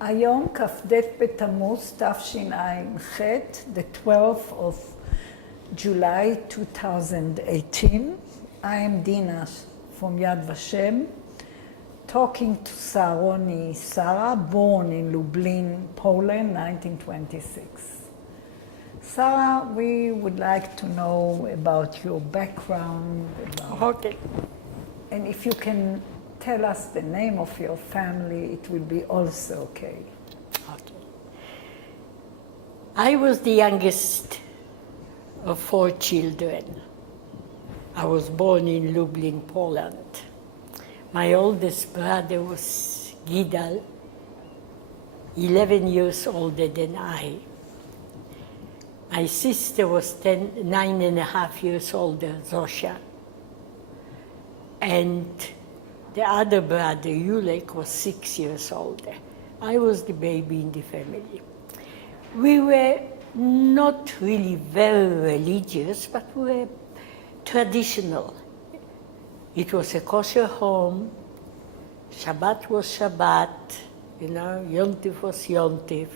היום כ"ד בתמוז תשע"ח, the 12th of July 2018. I am Dina from Yad Vashem, talking to Saaroni Sarah, born in Lublin, Poland, 1926. Sarah, we would like to know about your background. Okay. And if you can tell us the name of your family, it will be also okay. Okay. I was the youngest of 4 children. I was born in Lublin, Poland. My oldest brother was Gidal, 11 years older than I. My sister was 9.5 years older, Zosha. And the other brother, Yulek, was 6 years older. I was the baby in the family. We were not really very religious, but we were traditional. It was a kosher home. Shabbat was Shabbat, Yom Tov was Yom Tov.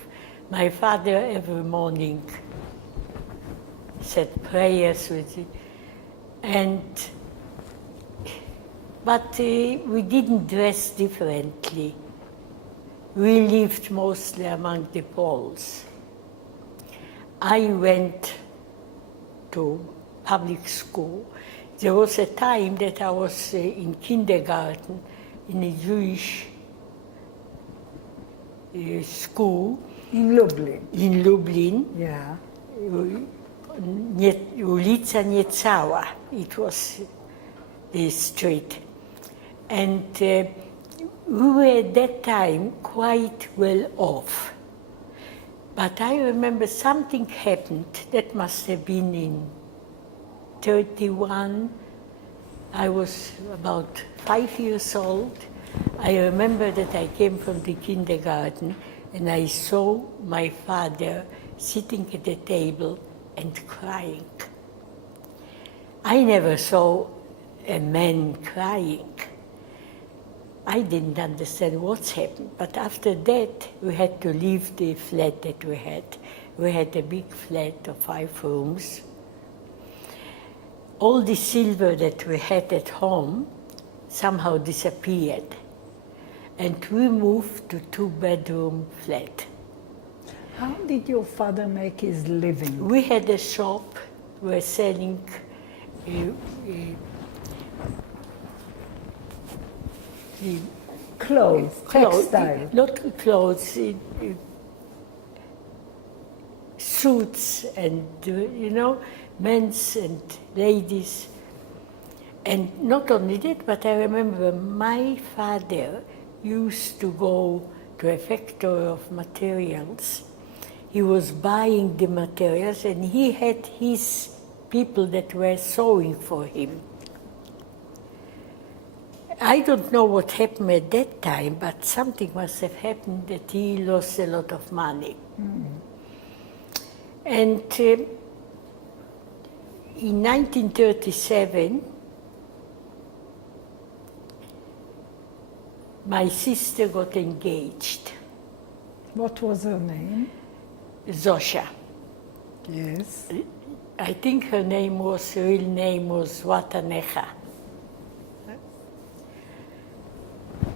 My father every morning said prayers with it. But we didn't dress differently. We lived mostly among the Poles. I went to public school. There was a time that I was in kindergarten in a Jewish school. In Lublin? In Lublin. Yeah. Ulica Niecała. It was the street. And we were at that time quite well off. But I remember something happened, that must have been in 31. I was about 5 years old. I remember that I came from the kindergarten and I saw my father sitting at the table and crying. I never saw a man crying. I didn't understand what's happened, but after that we had to leave the flat that we had. We had a big flat of 5 rooms. All the silver that we had at home somehow disappeared, and we moved to 2-bedroom flat. How did your father make his living? We had a shop. We were selling Clothes, textile. Not clothes, suits and, men's and ladies. And not only that, but I remember my father used to go to a factory of materials. He was buying the materials and he had his people that were sewing for him. I don't know what happened at that time, but something must have happened that he lost a lot of money. Mm. And in 1937, my sister got engaged. What was her name? Zosha. Yes. I think her real name was Watanecha.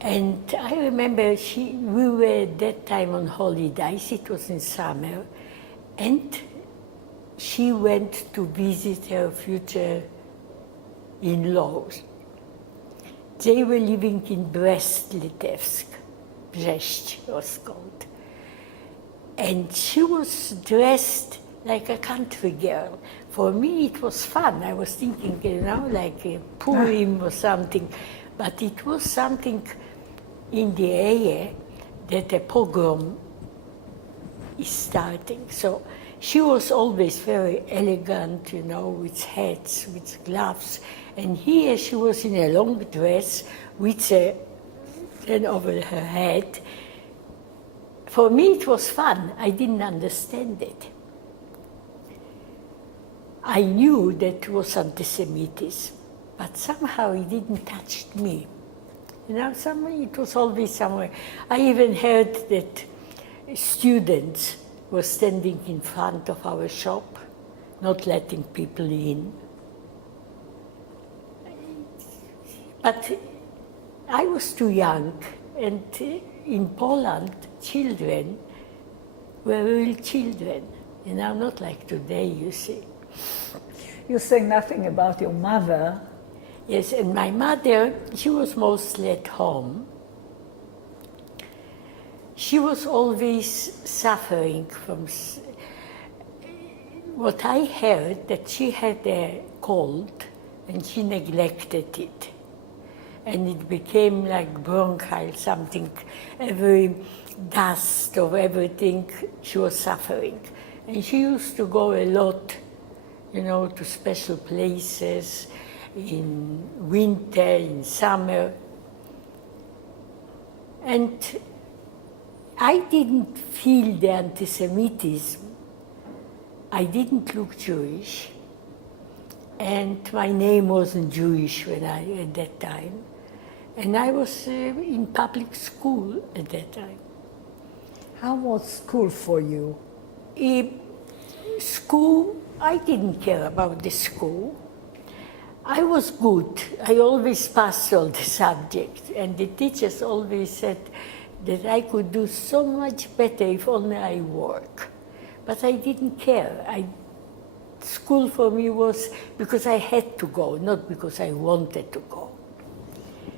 And I remember we were at that time on holidays, it was in summer, and she went to visit her future in-laws. They were living in Brest-Litevsk, Brest was called. And she was dressed like a country girl. For me it was fun. I was thinking, like a Purim or something, but it was something in the air that a pogrom is starting. So she was always very elegant, with hats, with gloves. And here she was in a long dress with a thing over her head. For me it was fun. I didn't understand it. I knew that it was anti-Semitism, but somehow it didn't touch me. It was always somewhere. I even heard that students were standing in front of our shop, not letting people in. But I was too young, and in Poland, children were real children, not like today, you see. You say nothing about your mother. Yes, and my mother, she was mostly at home. She was always suffering from what I heard, that she had a cold and she neglected it. And it became like bronchial something, every dust of everything, she was suffering. And she used to go a lot, to special places in winter, in summer. And I didn't feel the anti-Semitism. I didn't look Jewish, and my name wasn't Jewish at that time. And I was in public school at that time. How was school for you? School, I didn't care about the school. I was good. I always passed all the subjects, and the teachers always said that I could do so much better if only I work. But I didn't care. School for me was because I had to go, not because I wanted to go.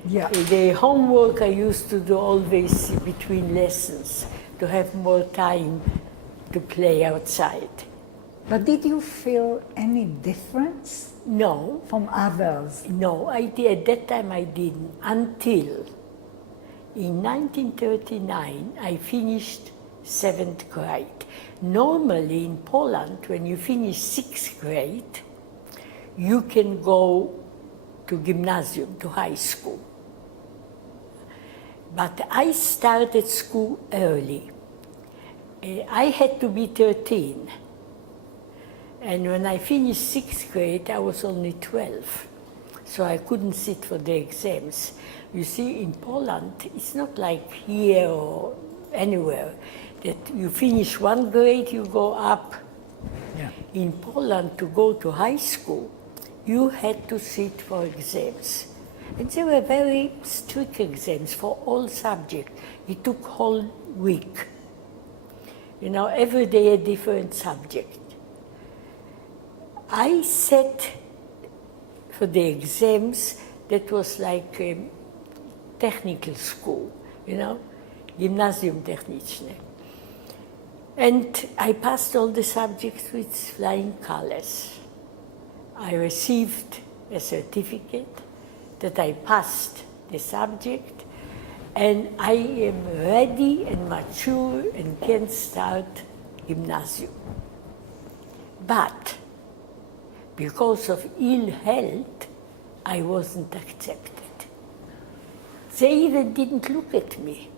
Yeah. The homework I used to do always between lessons to have more time to play outside. But did you feel any difference No. from others? No, at that time I didn't, until in 1939 I finished 7th grade. Normally in Poland, when you finish 6th grade, you can go to gymnasium, to high school. But I started school early. I had to be 13. And when I finished 6th grade, I was only 12. So I couldn't sit for the exams. You see, in Poland, it's not like here or anywhere that you finish 1 grade, you go up. Yeah. In Poland, to go to high school, you had to sit for exams. And they were very strict exams for all subjects. It took whole week. Every day a different subject. I sat for the exams that was like a technical school, Gymnasium Techniczne. And I passed all the subjects with flying colors. I received a certificate that I passed the subject, and I am ready and mature and can start gymnasium. But because of ill health, I wasn't accepted. They even didn't look at me.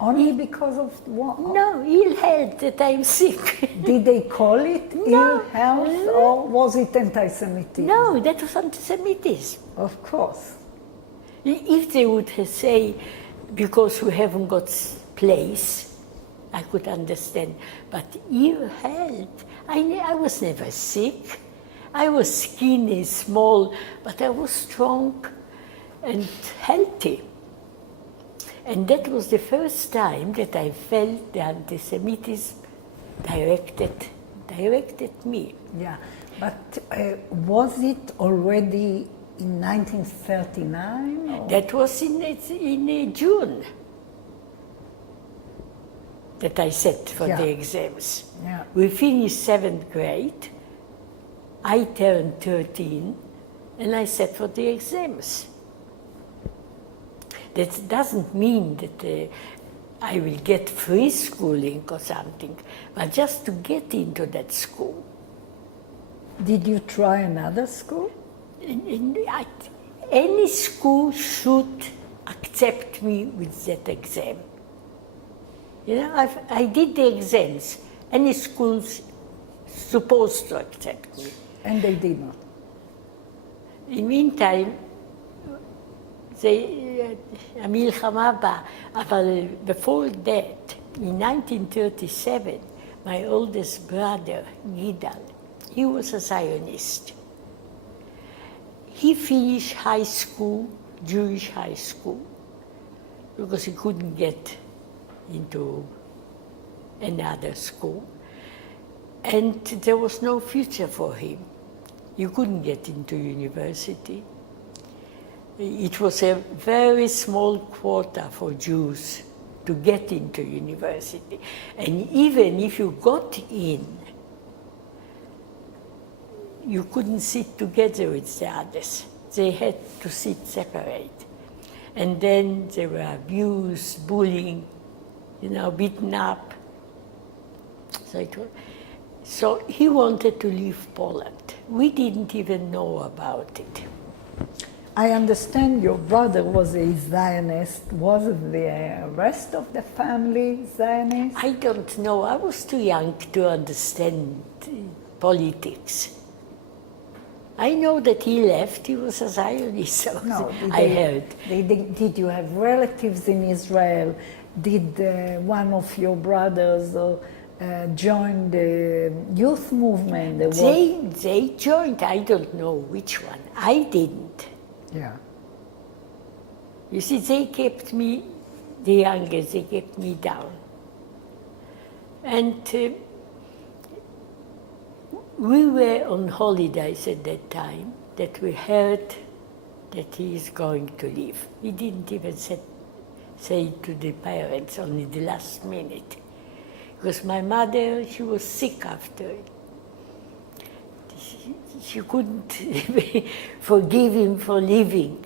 Only because of what? No, ill health, that I'm sick. Did they call it ill health, or was it anti-Semitism? No, that was anti-Semitism. Of course. If they would say, because we haven't got place, I could understand. But ill health, I was never sick. I was skinny, small, but I was strong and healthy. And that was the first time that I felt the anti-Semitism directed me. Yeah, but was it already in 1939? Or? That was in June that I sat for the exams. Yeah. We finished 7th grade. I turned 13, and I sat for the exams. That doesn't mean that I will get free schooling or something, but just to get into that school. Did you try another school? Any school should accept me with that exam. I did the exams. Any school's supposed to accept me. And they did not. In the meantime, המלחמה הבאה. אבל before that, in 1937, my oldest brother, Gidal, he was a Zionist. He finished high school, Jewish high school, because he couldn't get into another school. And there was no future for him. You couldn't get into university. It was a very small quota for Jews to get into university. And even if you got in, you couldn't sit together with the others. They had to sit separate. And then they were abused, bullying, beaten up. So he wanted to leave Poland. We didn't even know about it. I understand your brother was a Zionist. Was the rest of the family Zionist? I don't know. I was too young to understand politics. I know that he left. He was a Zionist. So No, I heard. Did you have relatives in Israel? Did one of your brothers join the youth movement? They joined. I don't know which one. I didn't. Yeah. You see, they kept me, the youngest, they kept me down. And we were on holidays at that time that we heard that he is going to leave. He didn't even say to the parents, only the last minute. Because my mother, she was sick after it. She couldn't forgive him for leaving.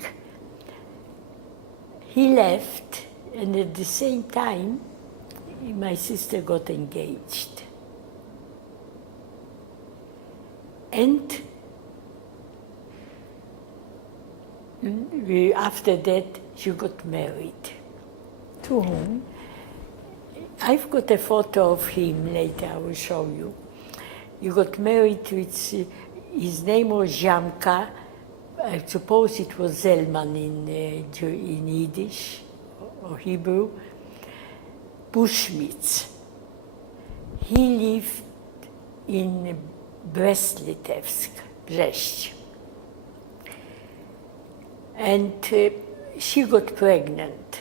He left, and at the same time, my sister got engaged. And after that, she got married. To whom? I've got a photo of him later, I will show you. He got married with, his name was Jamka. I suppose it was Zelman in Yiddish or Hebrew. Bushmitz. He lived in Brest-Litevsk, Brest. And she got pregnant.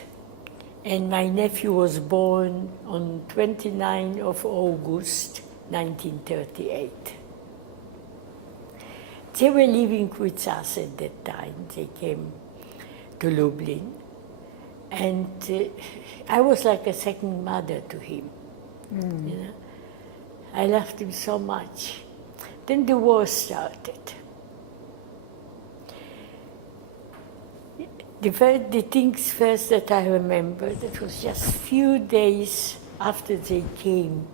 And my nephew was born on 29 of August, 1938. They were living with us at that time. They came to Lublin. And I was like a second mother to him. I loved him so much. Then the war started. The things first that I remember, that was just few days after they came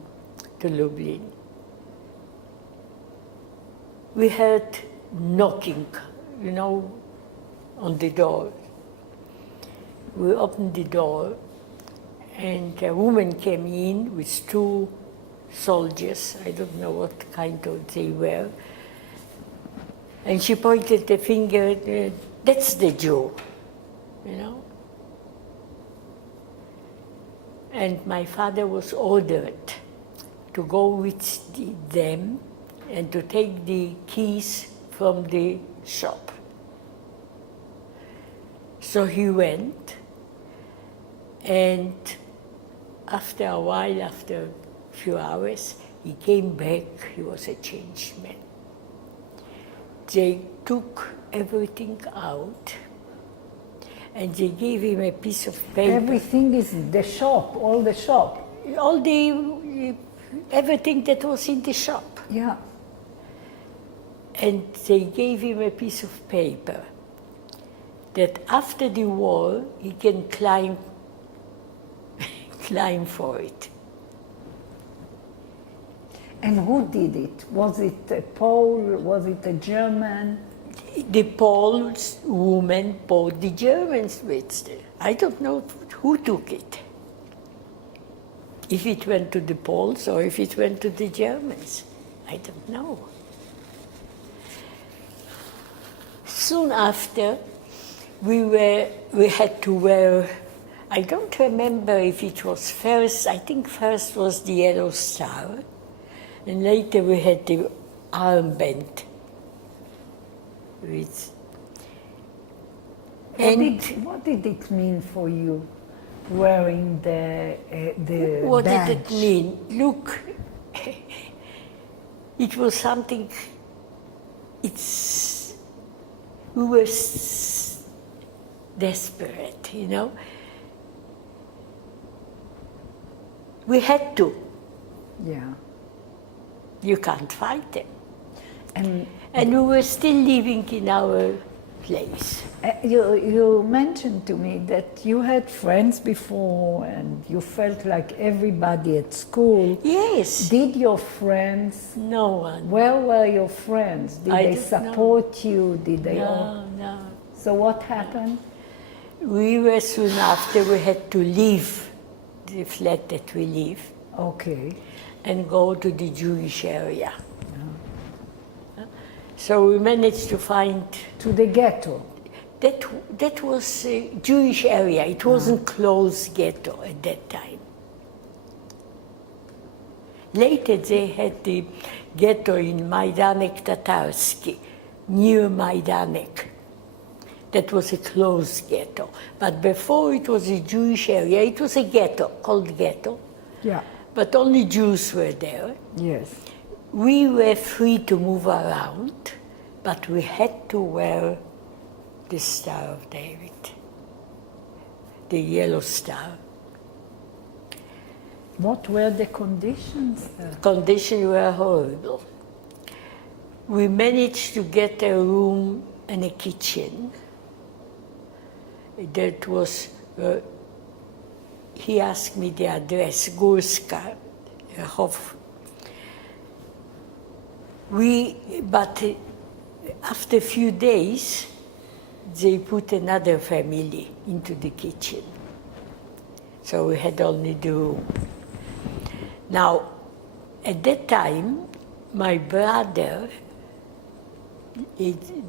to Lublin. We heard knocking, on the door. We opened the door, and a woman came in with two soldiers. I don't know what kind of they were. And she pointed the finger, that's the Jew, And my father was ordered to go with them and to take the keys from the shop. So he went, and after a while, after a few hours, he came back. He was a changed man. They took everything out, and they gave him a piece of paper. Everything is the shop, all the shop. Everything that was in the shop. Yeah. And they gave him a piece of paper that after the war, he can climb for it. And who did it? Was it a Pole? Was it a German? The Polish woman bought the Germans with it. I don't know who took it. If it went to the Poles or if it went to the Germans. I don't know. Soon after, we had to wear, I don't remember if it was first, I think first was the yellow star, and later we had the armband. What did it mean for you, wearing the What badge? did it mean? Look, it was something, we were desperate, you know. We had to. Yeah. You can't fight them. And we were still living in our place. you mentioned to me that you had friends before and you felt like everybody at school. Yes. Did your friends, No one. where were your friends? Did I they don't support you? Did they all? No. So what happened? We were soon after, we had to leave the flat that we live Okay. and go to the Jewish area. So we managed to find, To the ghetto. that was a Jewish area. It wasn't closed ghetto at that time. Later they had the ghetto in Majdanek Tatarsky, near Majdanek. That was a closed ghetto. But before it was a Jewish area, it was a ghetto, called ghetto. Yeah. But only Jews were there. Yes. We were free to move around, but we had to wear the Star of David, the yellow star. What were the conditions there? Conditions were horrible. We managed to get a room and a kitchen. That was, he asked me the address, Górska, Hof. But after a few days, they put another family into the kitchen. So we had only the room. Now, at that time, my brother,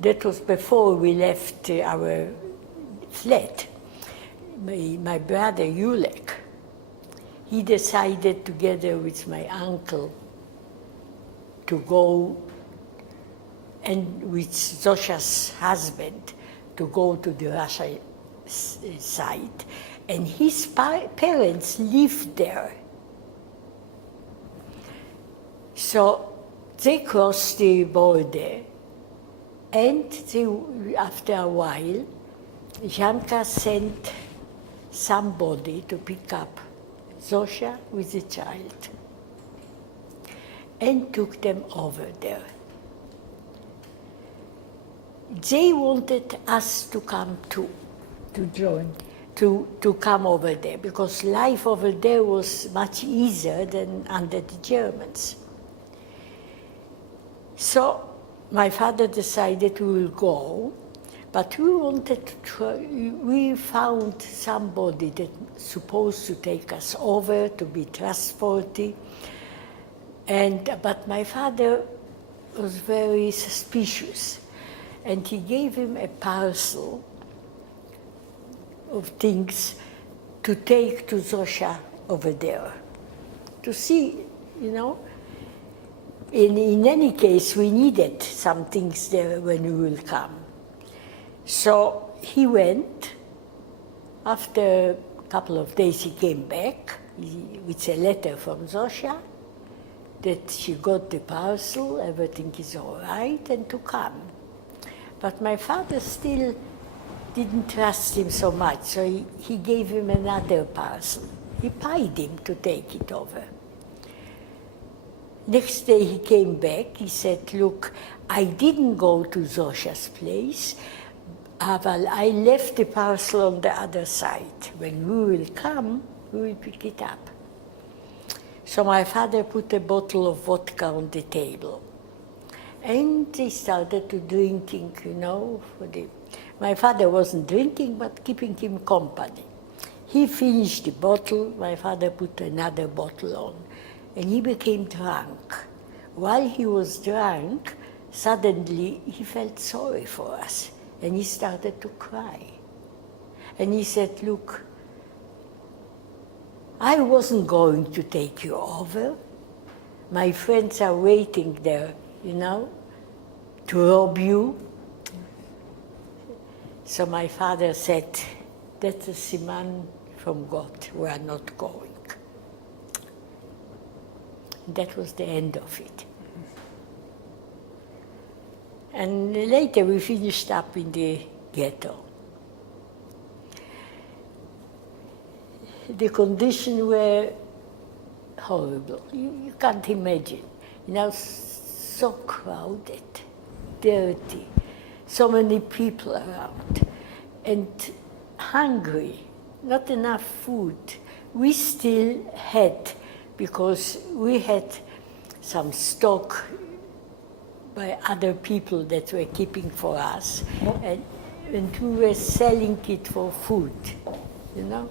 that was before we left our flat, my brother Yulek, he decided together with my uncle to go, and with Zosha's husband, to go to the Russia side. And his parents lived there. So they crossed the border, and after a while, Janka sent somebody to pick up Zosha with a child and took them over there. They wanted us to come too. To join. To come over there, because life over there was much easier than under the Germans. So my father decided we will go, but we wanted to try, we found somebody that supposed to take us over, to be trustworthy. But my father was very suspicious, and he gave him a parcel of things to take to Zosha over there, to see, you know. In any case, we needed some things there when we will come. So he went. After a couple of days, he came back with a letter from Zosha that she got the parcel, everything is all right, and to come. But my father still didn't trust him so much, so he gave him another parcel. He paid him to take it over. Next day he came back, he said, look, I didn't go to Zosha's place, but I left the parcel on the other side. When we will come, we will pick it up. So my father put a bottle of vodka on the table. And they started to drinking, you know. My father wasn't drinking, but keeping him company. He finished the bottle, my father put another bottle on, and he became drunk. While he was drunk, suddenly he felt sorry for us, and he started to cry. And he said, look, I wasn't going to take you over. My friends are waiting there, to rob you. So my father said, that's a siman from God, we are not going. That was the end of it. And later we finished up in the ghetto. The conditions were horrible. You can't imagine. So crowded, dirty, so many people around, and hungry, not enough food. We still had, because we had some stock by other people that were keeping for us, and we were selling it for food,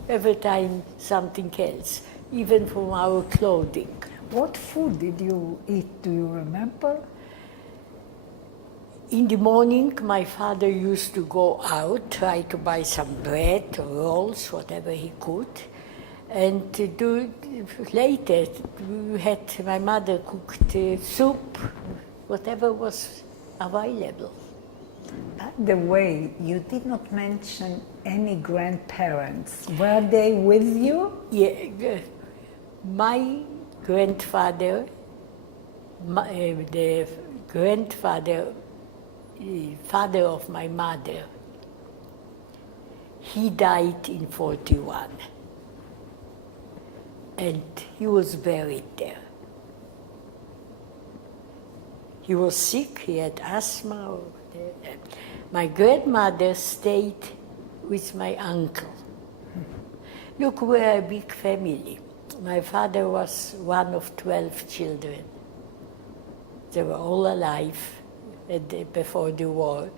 every time something else, even from our clothing. What food did you eat? Do you remember? In the morning, my father used to go out, try to buy some bread or rolls, whatever he could. And later, my mother cooked soup, whatever was available. By the way, you did not mention any grandparents. Were they with you? Yeah, my grandfather, the grandfather, father of my mother, he died in 41. And he was buried there. He was sick, he had asthma. My grandmother stayed with my uncle. Look, we're a big family. My father was one of 12 children. They were all alive before the war.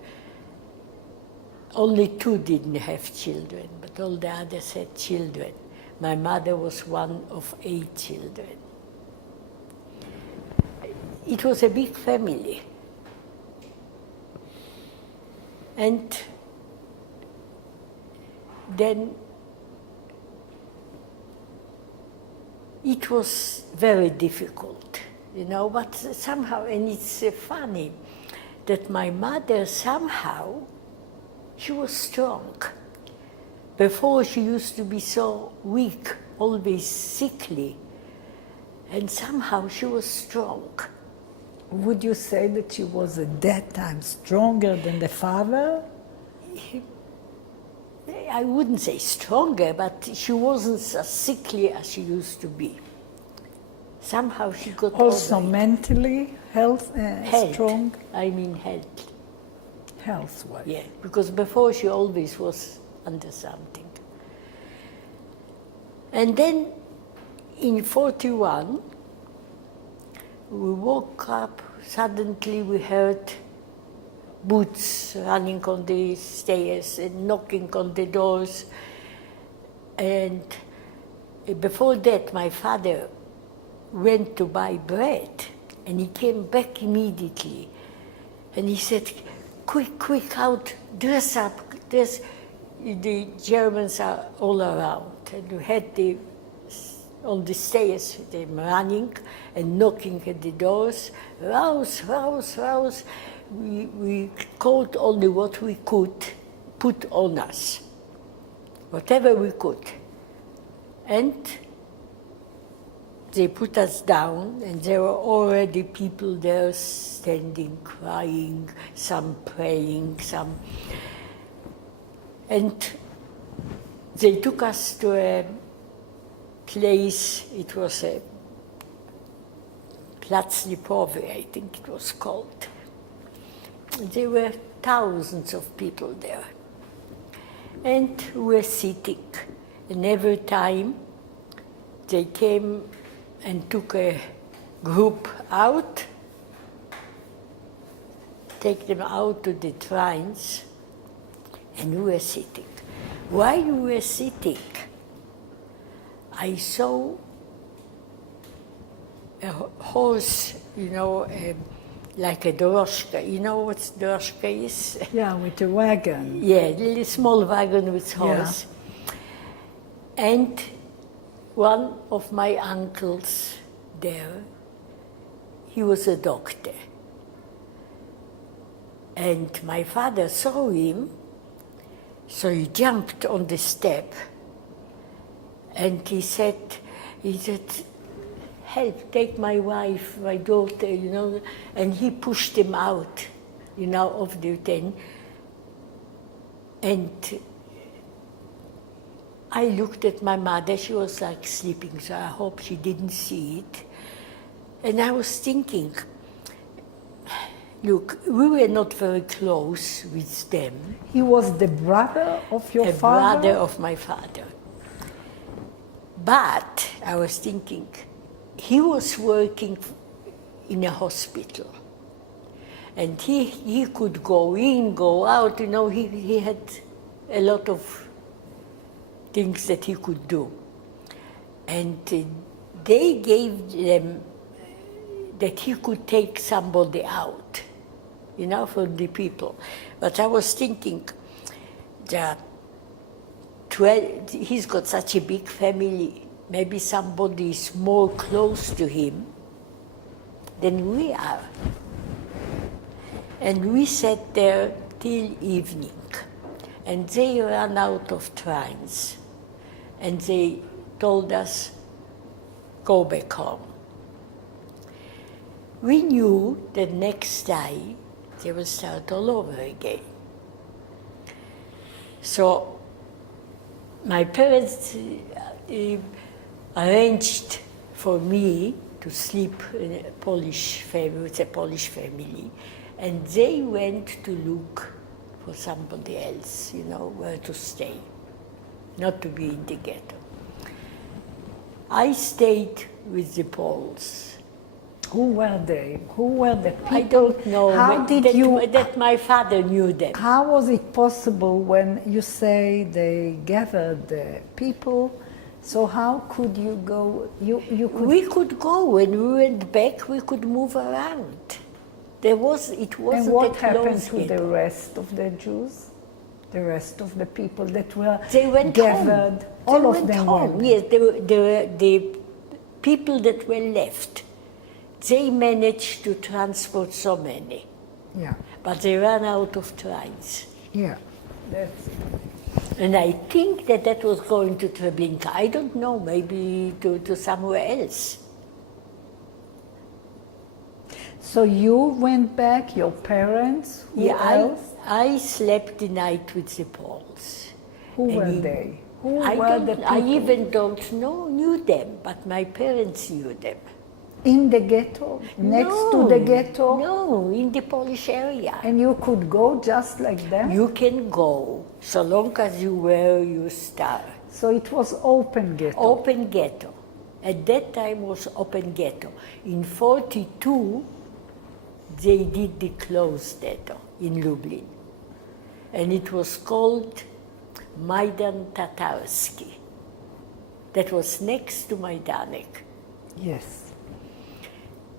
Only 2 didn't have children, but all the others had children. My mother was one of 8 children. It was a big family. And then it was very difficult, but somehow, and it's funny that my mother somehow, she was strong. Before she used to be so weak, always sickly, and somehow she was strong. Would you say that she was at that time stronger than the father? I wouldn't say stronger, but she wasn't as sickly as she used to be. Somehow she got also over it. Mentally health. Strong? I mean health. Health-wise. Yeah, because before she always was under something. And then in 41, we woke up, suddenly we heard boots running on the stairs and knocking on the doors. And before that, my father went to buy bread, and he came back immediately. And he said, quick, quick, out, dress up, dress. The Germans are all around. And we had on the stairs, them running and knocking at the doors. Rouse, rouse, rouse. We called only what we could put on us, whatever we could. And they put us down, and there were already people there standing, crying, some praying, some. And they took us to a place, it was a Platz Lipowy, I think it was called. There were thousands of people there. And we were sitting, and every time they came and took a group out, take them out to the trains, and we were sitting. While we were sitting, I saw a horse, like a doroshka. You know what doroshka is? Yeah, with a wagon. Yeah, a little small wagon with horse. And one of my uncles there, he was a doctor. And my father saw him, so he jumped on the step, and he said, help, take my wife, my daughter, you know, and he pushed him out, you know, of the tent. And I looked at my mother, she was like sleeping, so I hope she didn't see it. And I was thinking, look, we were not very close with them. He was the brother of your father? A brother of my father. But I was thinking, he was working in a hospital. And he could go in, go out, you know, he had a lot of things that he could do. And they gave them that he could take somebody out, you know, from the people. But I was thinking that he's got such a big family, maybe somebody is more close to him than we are. And we sat there till evening, and they ran out of trains, and they told us, go back home. We knew that next day they will start all over again. So my parents arranged for me to sleep in a Polish family, with a Polish family, and they went to look for somebody else, you know, where to stay, not to be in the ghetto. I stayed with the Poles. Who were they? Who were the people? I don't know. How did you... That my father knew them. How was it possible when you say they gathered the people? So how could you go? You could... We could go. When we went back, we could move around. It wasn't and what that happened close to yet. the rest of the Jews? The rest of the people that were They went gathered? home. All they of went them home. went? Yes, the people that were left, they managed to transport so many. Yeah. But they ran out of trains. Yeah. That's... And I think that was going to Treblinka. I don't know, maybe to somewhere else. So you went back, your parents? Who else? I slept the night with the Poles. Who were they? Who I were the people? I even don't knew them, but my parents knew them. In the ghetto? Next to the ghetto? No, in the Polish area. And you could go just like them? You can go, so long as you wear your star. So it was open ghetto? Open ghetto. At that time was open ghetto. In 1942, they did the closed ghetto in Lublin. And it was called Maidan Tatarski. That was next to Majdanek. Yes.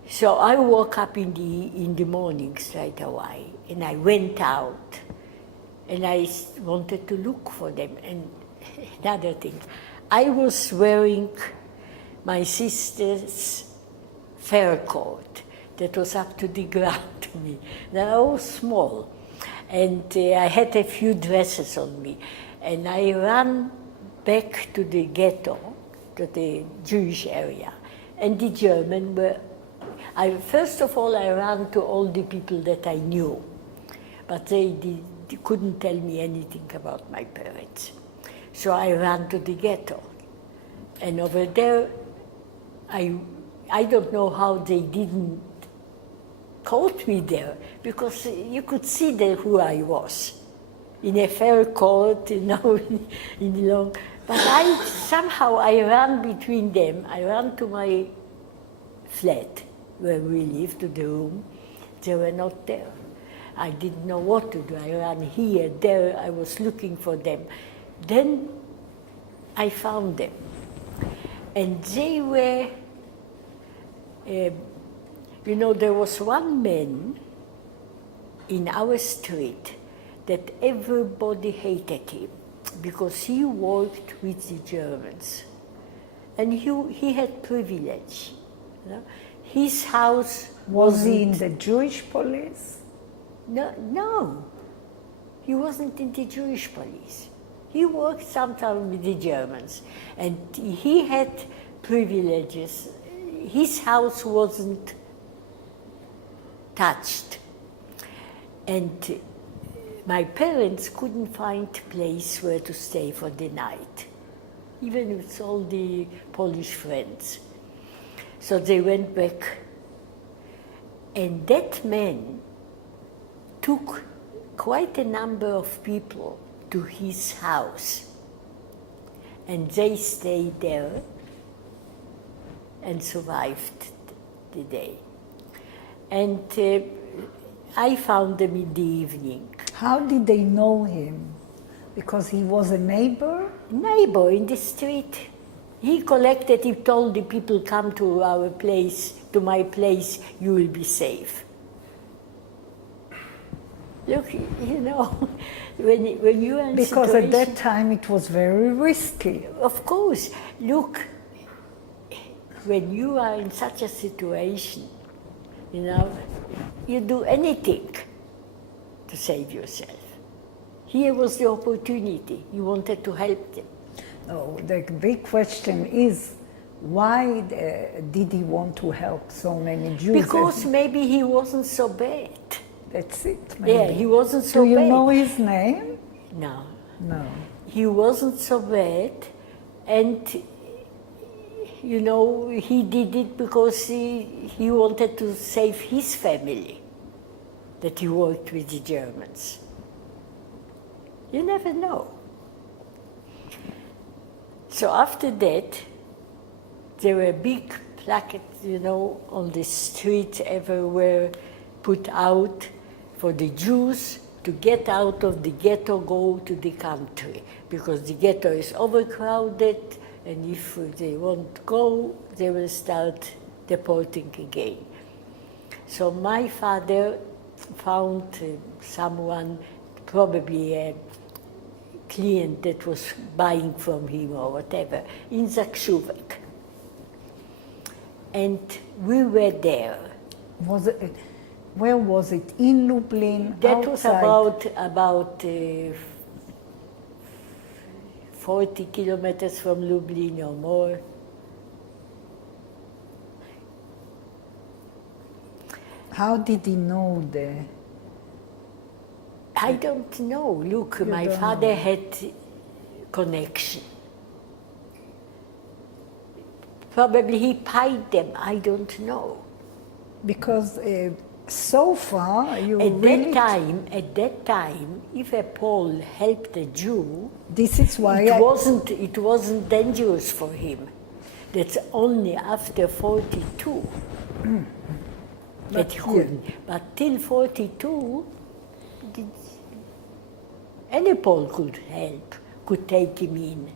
So I woke up in the morning straight away, and I went out, and I wanted to look for them. And another thing, I was wearing my sister's fur coat that was up to the ground to me. Now I was small, and I had a few dresses on me, and I ran back to the ghetto, to the Jewish area, and the German were. First of all, I ran to all the people that I knew, but they couldn't tell me anything about my parents. So I ran to the ghetto. And over there, I don't know how they didn't caught me there, because you could see who I was. In a fur coat, you know, in long. But somehow I ran between them. I ran to my flat, where we lived, to the room. They were not there. I didn't know what to do. I ran here, there, I was looking for them. Then I found them. And they were You know, there was one man in our street that everybody hated him because he worked with the Germans. And he had privilege. You know? His house Was he in the Jewish police? No, he wasn't in the Jewish police. He worked sometimes with the Germans, and he had privileges. His house wasn't touched. And my parents couldn't find a place where to stay for the night, even with all the Polish friends. So they went back. And that man took quite a number of people to his house. And they stayed there and survived the day. And I found them in the evening. How did they know him? Because he was a neighbor? Neighbor in the street. He collected, he told the people, come to our place, to my place, you will be safe. Look, you know, when you are in Because situation, at that time it was very risky. of course, look, when you are in such a situation, you know, you do anything to save yourself. Here was the opportunity. You wanted to help them. Oh, the big question is, why did he want to help so many Jews? Because maybe he wasn't so bad. That's it, maybe. Yeah, he wasn't so Do you bad. know his name? No. No. He wasn't so bad, and you know, he did it because he wanted to save his family, that he worked with the Germans. You never know. So after that, there were big placards, you know, on the streets everywhere, put out for the Jews to get out of the ghetto, go to the country, because the ghetto is overcrowded, and if they won't go, they will start deporting again. So my father found someone, probably a client that was buying from him or whatever, in Zakshuvek. And we were there. Was it, where was it? In Lublin? That outside? was about 40 kilometers from Lublin or more. How did he know the... I don't know. Look, You my don't father know. had connection. Probably he paid them, I don't know. Because so far you At really... that time, if a Pole helped a Jew, This is why it wasn't dangerous for him. That's only after 42 that he But couldn't. But till 42, any Pole could help, could take him in.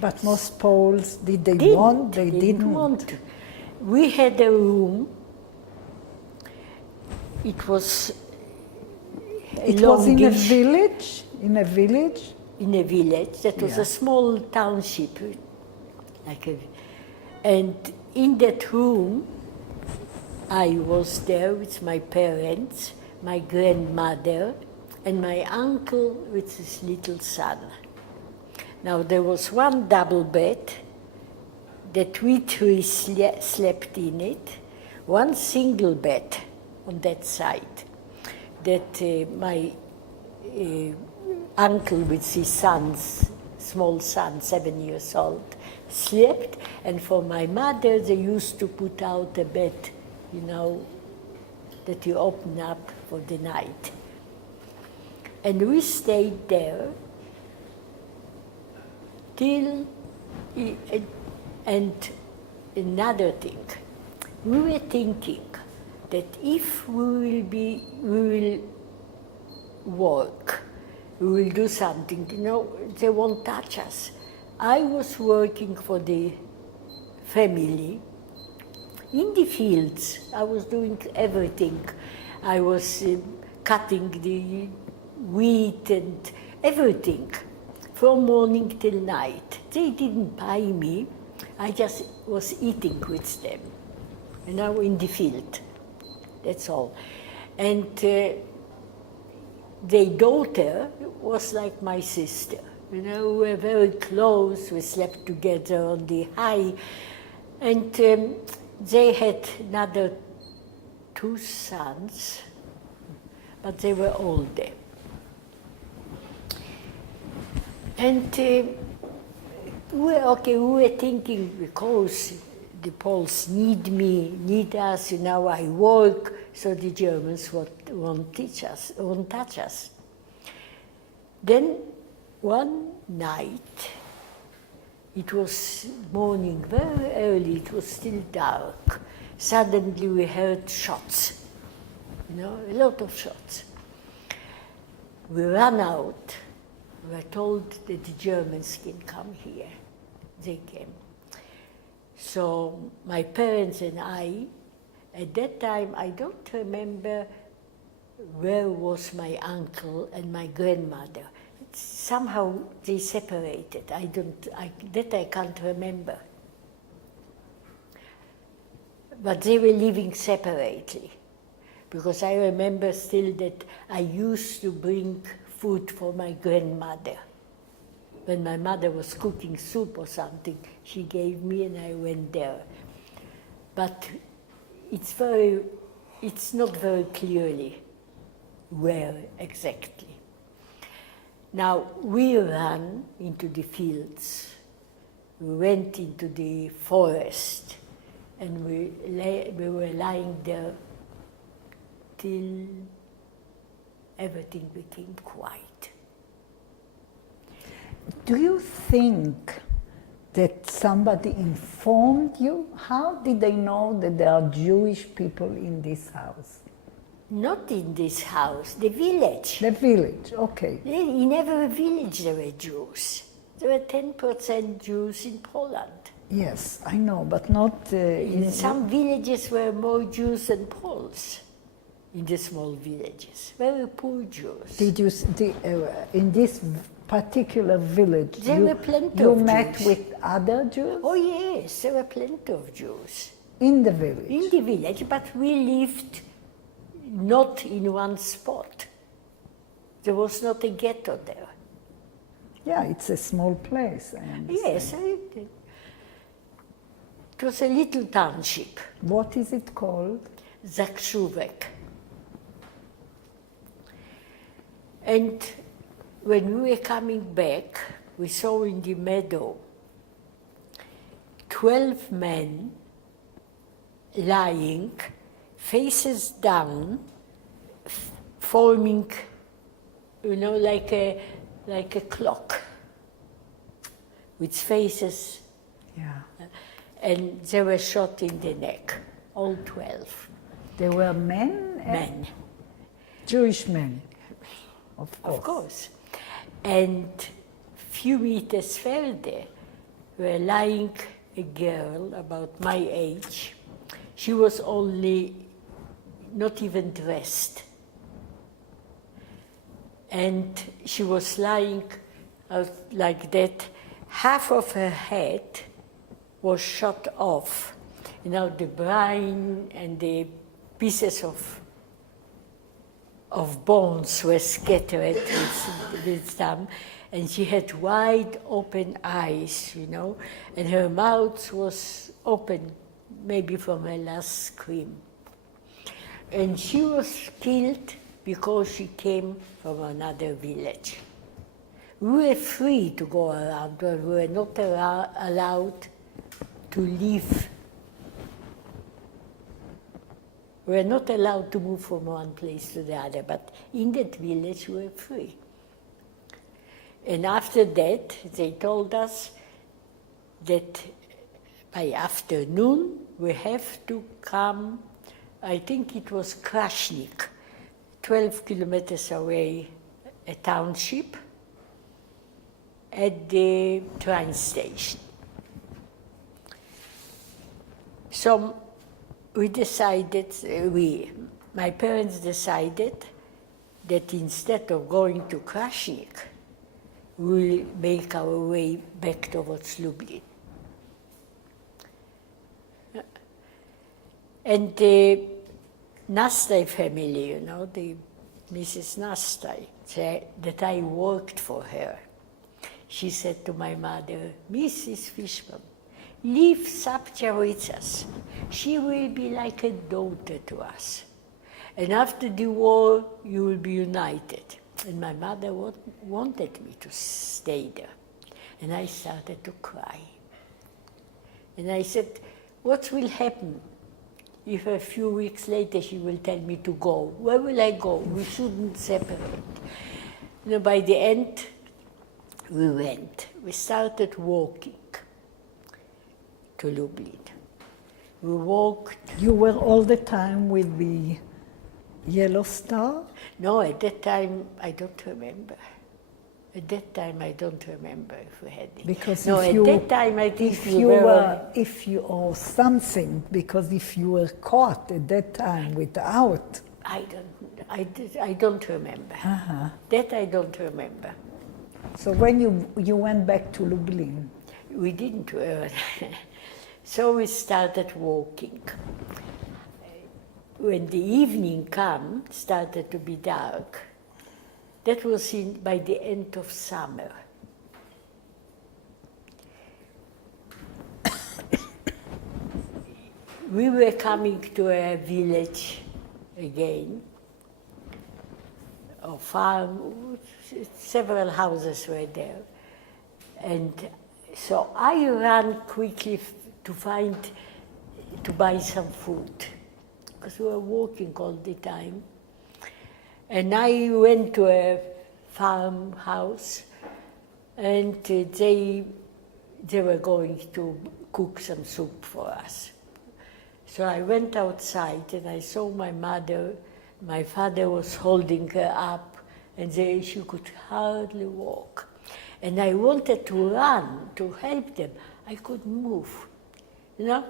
But most Poles, did they want? They didn't. Want to. We had a room. It was It was in a longish, village? In a village? in a village that was Yeah. a small township, and in that room, I was there with my parents, my grandmother, and my uncle with his little son. Now there was one double bed that we three slept in it, one single bed on that side that my uncle with his sons, small son, 7 years old, slept, and for my mother they used to put out a bed, you know, that you open up for the night. And we stayed there till, and another thing, we were thinking that if we will work, we will do something, you know, they won't touch us. I was working for the family in the fields. I was doing everything. I was cutting the wheat and everything, from morning till night. They didn't buy me. I just was eating with them, in the field. That's all. And their daughter was like my sister. We were very close. We slept together on the high. And they had another 2 sons, but they were older. And we were thinking, because the Poles need us, I work, so the Germans won't touch us. Then one night, it was morning, very early, it was still dark. Suddenly we heard shots, a lot of shots. We ran out. We were told that the Germans can come here. They came. So my parents and I, at that time, I don't remember where was my uncle and my grandmother. Somehow they separated. I can't remember. But they were living separately, because I remember still that I used to bring food for my grandmother. When my mother was cooking soup or something, she gave me and I went there. But it's not very clearly where exactly. Now, we ran into the fields. We went into the forest, and we were lying there till everything became quiet. Do you think that somebody informed you? How did they know that there are Jewish people in this house? Not in this house, the village. The village, okay. In every village there were Jews. There were 10% Jews in Poland. Yes, I know, but not in some villages were more Jews than Poles. In the small villages, very poor Jews. Did you in this particular village? There were plenty of Jews. You met with other Jews? Oh yes, there were plenty of Jews. In the village? In the village, but we lived not in one spot. There was not a ghetto there. Yeah, it's a small place, I understand. Yes, it was a little township. What is it called? Zakrzówek. And when we were coming back, we saw in the meadow 12 men lying, faces down, forming, like a clock, with faces. Yeah. And they were shot in the neck, all 12. They were men? Men. Jewish men, of course. Of course. And few meters further were lying a girl about my age. She was only not even dressed. And she was lying out like that. Half of her head was shot off. The brain and the pieces of bones were scattered with them. And she had wide open eyes, and her mouth was open, maybe from her last scream. And she was killed because she came from another village. We were free to go around, but we were not allowed to leave. We were not allowed to move from one place to the other, but in that village we were free. And after that, they told us that by afternoon we have to come, I think it was Krasnik, 12 kilometers away, a township, at the train station. So we decided, my parents decided that instead of going to Krasnik, we'll make our way back towards Lublin. And the Nastai family, you know, the Mrs. Nastai, that I worked for her, she said to my mother, Mrs. Fishman, leave Sabcha with us. She will be like a daughter to us. And after the war, you will be united. And my mother wanted me to stay there. And I started to cry. And I said, what will happen if a few weeks later she will tell me to go? Where will I go? We shouldn't separate. You know, by the end, we went. We started walking to Lublin. We walked. You were all the time with the Yellow Star? No, at that time, I don't remember. At that time, I don't remember if we had it. Because no, if at you, that time, I think if we you were if you or something, because if you were caught at that time without, I don't remember. That I don't remember. So when you went back to Lublin, We didn't. So we started walking. When the evening came, started to be dark. That was by the end of summer. We were coming to a village again, a farm, several houses were there. And so I ran quickly to buy some food, because we were walking all the time. And I went to a farmhouse, and they were going to cook some soup for us. So I went outside, and I saw my mother. My father was holding her up, and she could hardly walk. And I wanted to run to help them. I couldn't move. You know?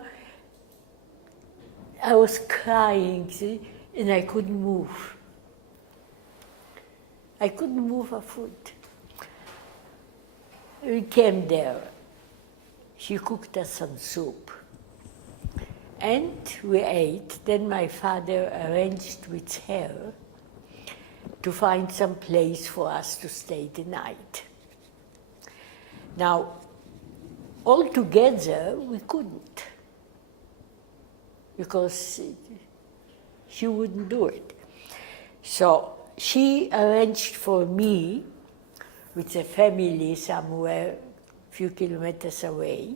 I was crying, see, and I couldn't move. I couldn't move a foot. We came there. She cooked us some soup. And we ate. Then my father arranged with her to find some place for us to stay the night. Now, all together, we couldn't, because she wouldn't do it. So she arranged for me with a family somewhere a few kilometers away,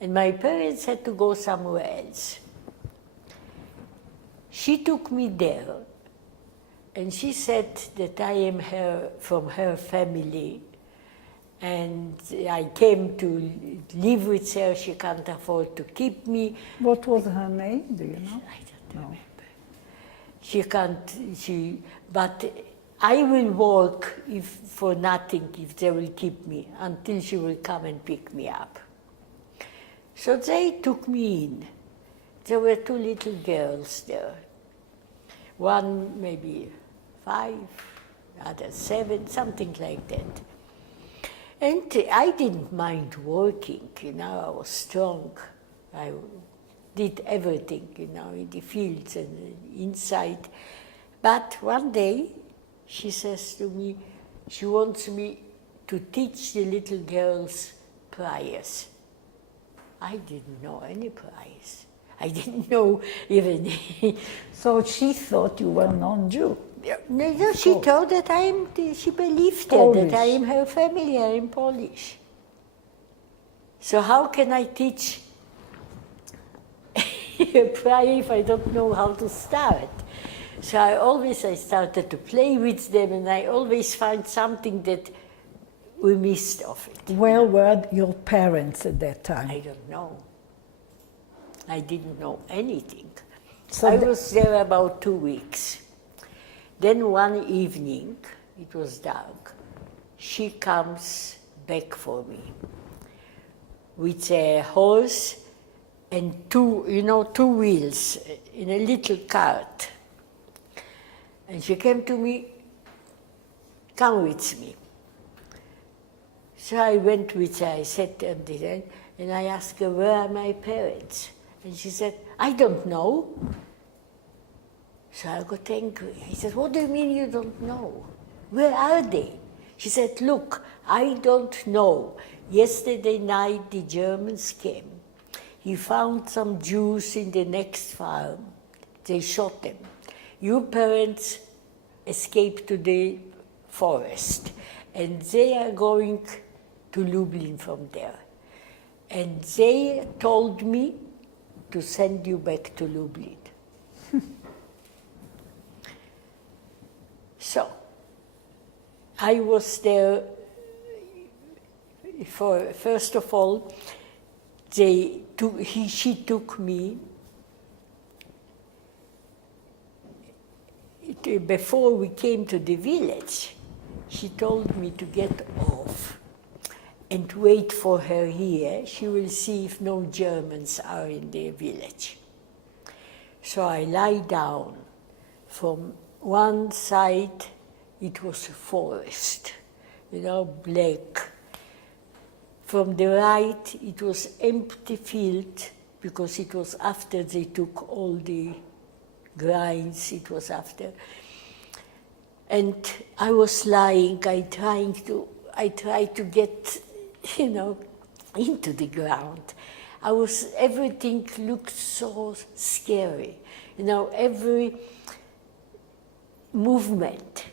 and my parents had to go somewhere else. She took me there, and she said that I am from her family, and I came to live with her. She can't afford to keep me. What was her name? Do you know? I don't remember. She can't. But I will work for nothing if they will keep me until she will come and pick me up. So they took me in. There were two little girls there. One maybe 5, other 7, something like that. And I didn't mind working, you know, I was strong. I did everything, you know, in the fields and inside. But one day, she says to me, she wants me to teach the little girls prayers. I didn't know any prayers. I didn't know even... So she thought you were non-Jew. No, she thought that she believed that I am her family, I am Polish. So how can I teach a prayer if I don't know how to start? So I started to play with them, and I always found something that we missed of it. Where were your parents at that time? I don't know. I didn't know anything. So I was there about 2 weeks. Then one evening, it was dark, she comes back for me with a horse and two wheels in a little cart. And she came to me, come with me. So I went with her, I sat on the end, and I asked her, where are my parents? And she said, I don't know. So I got angry. I said, what do you mean you don't know? Where are they? She said, look, I don't know. Yesterday night the Germans came. He found some Jews in the next farm. They shot them. Your parents escaped to the forest, and they are going to Lublin from there. And they told me to send you back to Lublin. So, I was there first of all, she took me, before we came to the village, she told me to get off and wait for her here. She will see if no Germans are in the village. So I lie down. From one side, it was a forest, black. From the right, it was empty field, because it was after they took all the grinds, it was after. And I was lying, I tried to get, into the ground. Everything looked so scary. Every movement.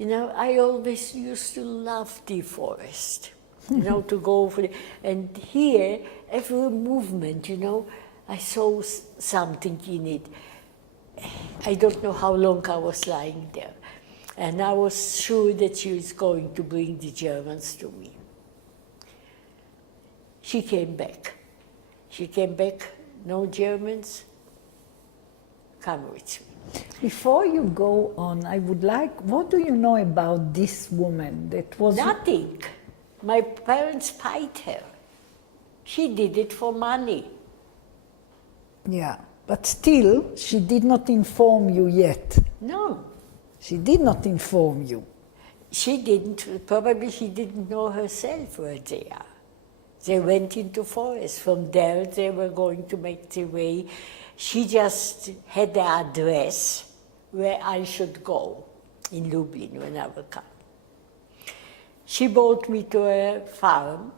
I always used to love the forest, to go over it. And here, every movement, I saw something in it. I don't know how long I was lying there. And I was sure that she was going to bring the Germans to me. She came back. No Germans, come with me. Before you go on, I would like, what do you know about this woman that was... Nothing. My parents paid her. She did it for money. Yeah, but still, she did not inform you yet. No. She did not inform you. She didn't, probably she didn't know herself where they are. They went into forest. From there, they were going to make the way. She just had the address where I should go in Lublin when I would come. She brought me to a farm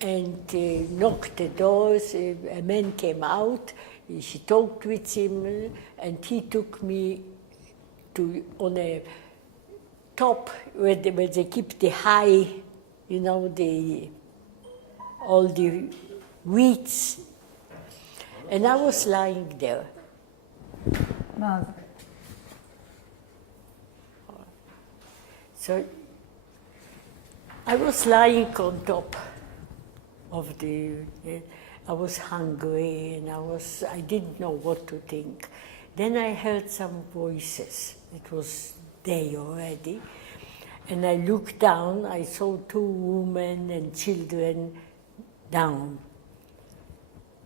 and knocked the doors. A man came out. She talked with him, and he took me on a top where they keep the high, all the weeds. And I was lying there. Mother. So I was lying on top of I was hungry and I didn't know what to think. Then I heard some voices. It was day already. And I looked down, I saw 2 women and children down.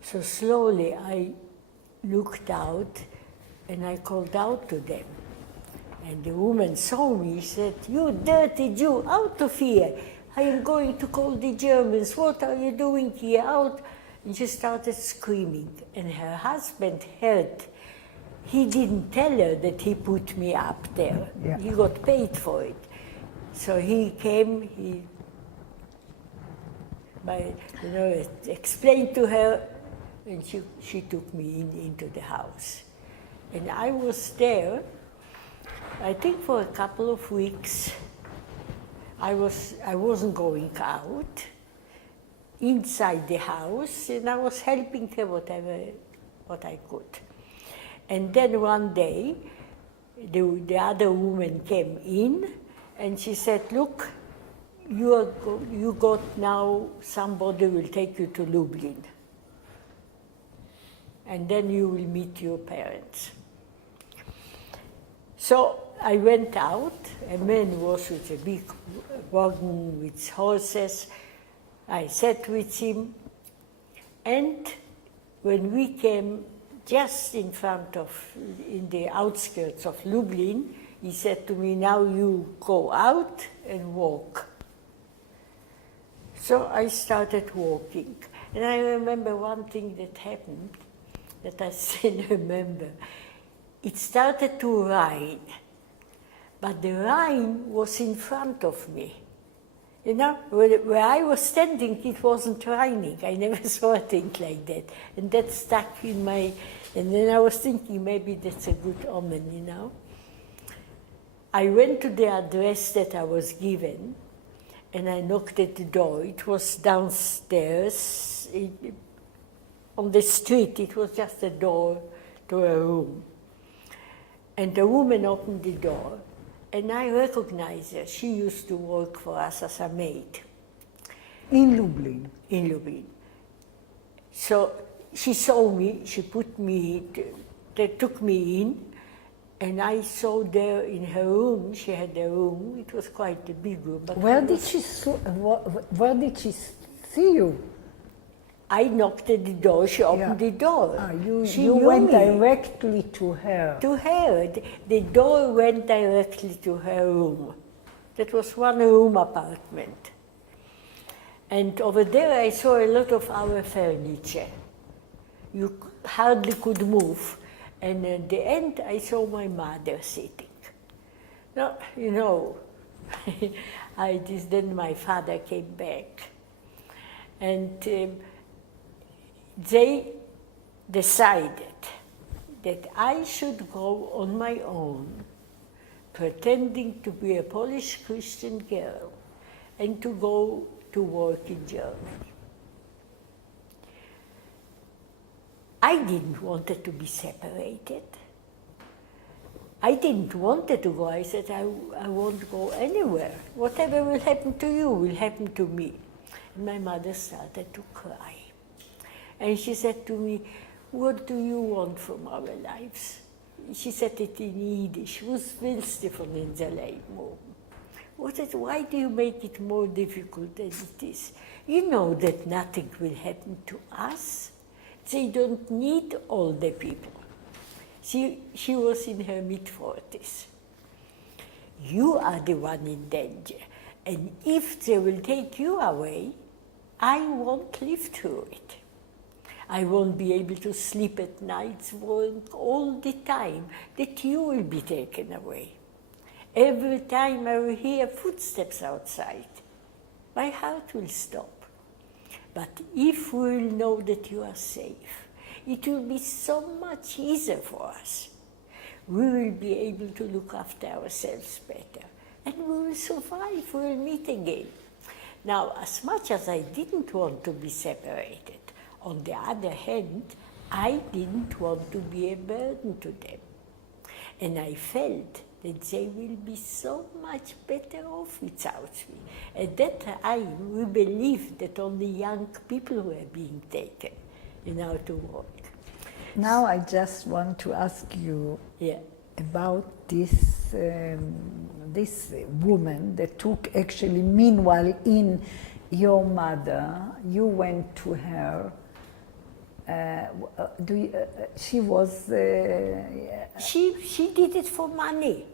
So slowly I looked out and I called out to them. And the woman saw me, said, "You dirty Jew, out of here. I am going to call the Germans. What are you doing here? Out." And she started screaming. And her husband heard. He didn't tell her that he put me up there. Yeah. He got paid for it. So he came, explained to her, and she took me into the house. And I was there, I think for a couple of weeks. I wasn't going out, inside the house, and I was helping her what I could. And then one day, the other woman came in, and she said, "Look, you got now, somebody will take you to Lublin. And then you will meet your parents." So I went out. A man was with a big wagon with horses. I sat with him, and when we came just in the outskirts of Lublin, he said to me, now you go out and walk. So I started walking. And I remember one thing that happened that I still remember. It started to rain, but the rain was in front of me. You know, where I was standing, it wasn't raining. I never saw a thing like that. And that stuck in my, and then I was thinking maybe that's a good omen, you know. I went to the address that I was given, and I knocked at the door. It was downstairs, on the street. It was just a door to a room. And the woman opened the door, and I recognized her. She used to work for us as a maid. In Lublin? In Lublin. So she saw me, she they took me in, and I saw there in her room, she had a room, it was quite a big room. But where did she see you? I knocked at the door, she opened the door. You went directly to her. To her. The door went directly to her room. That was one room apartment. And over there I saw a lot of our furniture. You hardly could move. And at the end I saw my mother sitting. Now, you know, then my father came back. And they decided that I should go on my own, pretending to be a Polish Christian girl, and to go to work in Germany. I didn't want to be separated. I didn't want to go. I said, I won't go anywhere. Whatever will happen to you will happen to me. And my mother started to cry. And she said to me, what do you want from our lives? She said it in Yiddish. Was willst du von unser Leben? Why do you make it more difficult than it is? You know that nothing will happen to us. They don't need all the people. She was in her mid-40s. You are the one in danger. And if they will take you away, I won't live through it. I won't be able to sleep at nights worrying all the time that you will be taken away. Every time I will hear footsteps outside, my heart will stop. But if we will know that you are safe, it will be so much easier for us. We will be able to look after ourselves better, and we will survive, we will meet again. Now, as much as I didn't want to be separated, on the other hand, I didn't want to be a burden to them. And I felt that they will be so much better off without me. At that time, we believed that only young people were being taken, to work. Now I just want to ask you about this woman that took actually, meanwhile, in your mother, you went to her. She was... She did it for money.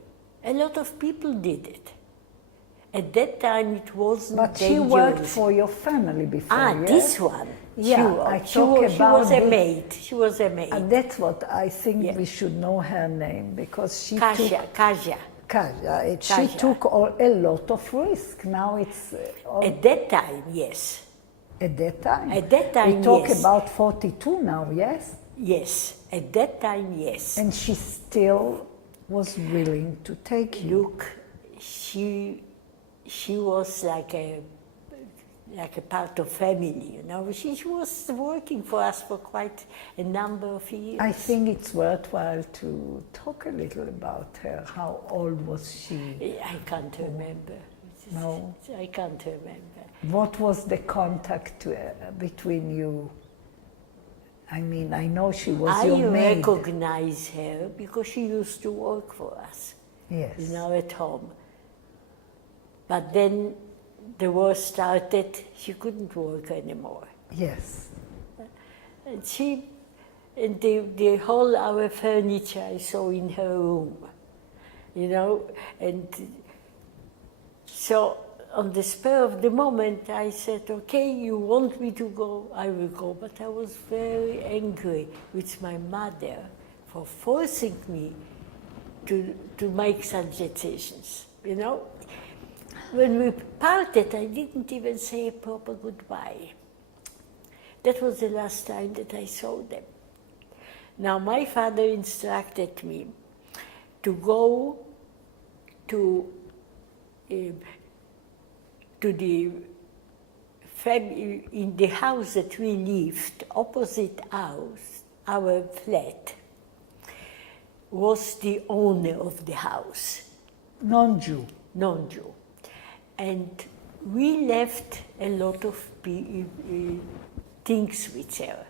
A lot of people did it. At that time, it wasn't But dangerous. she worked for your family before, yes? This one. Yeah, she was a maid. She was a maid. That's what I think we should know her name, because she Kasia. She took a lot of risk. Now it's... At that time, yes. At that time? At that time, we talk yes. about 42 now, yes? Yes. At that time, yes. And she still was willing to take you. Look, she was like a part of family, She was working for us for quite a number of years. I think it's worthwhile to talk a little about her. How old was she? I can't remember. No? I can't remember. What was the contact between you? I mean, I know she was your maid. I recognize her because she used to work for us. Yes. At home. But then the war started, she couldn't work anymore. Yes. And she And the whole our furniture I saw in her room, you know, and so on the spur of the moment I said, okay, you want me to go, I will go. But I was very angry with my mother for forcing me to make such decisions, you know. When we parted, I didn't even say a proper goodbye. That was the last time that I saw them. Now, my father instructed me to go to the family, in the house that we lived, opposite our flat, was the owner of the house. Non-Jew. Non-Jew. And we left a lot of things with her,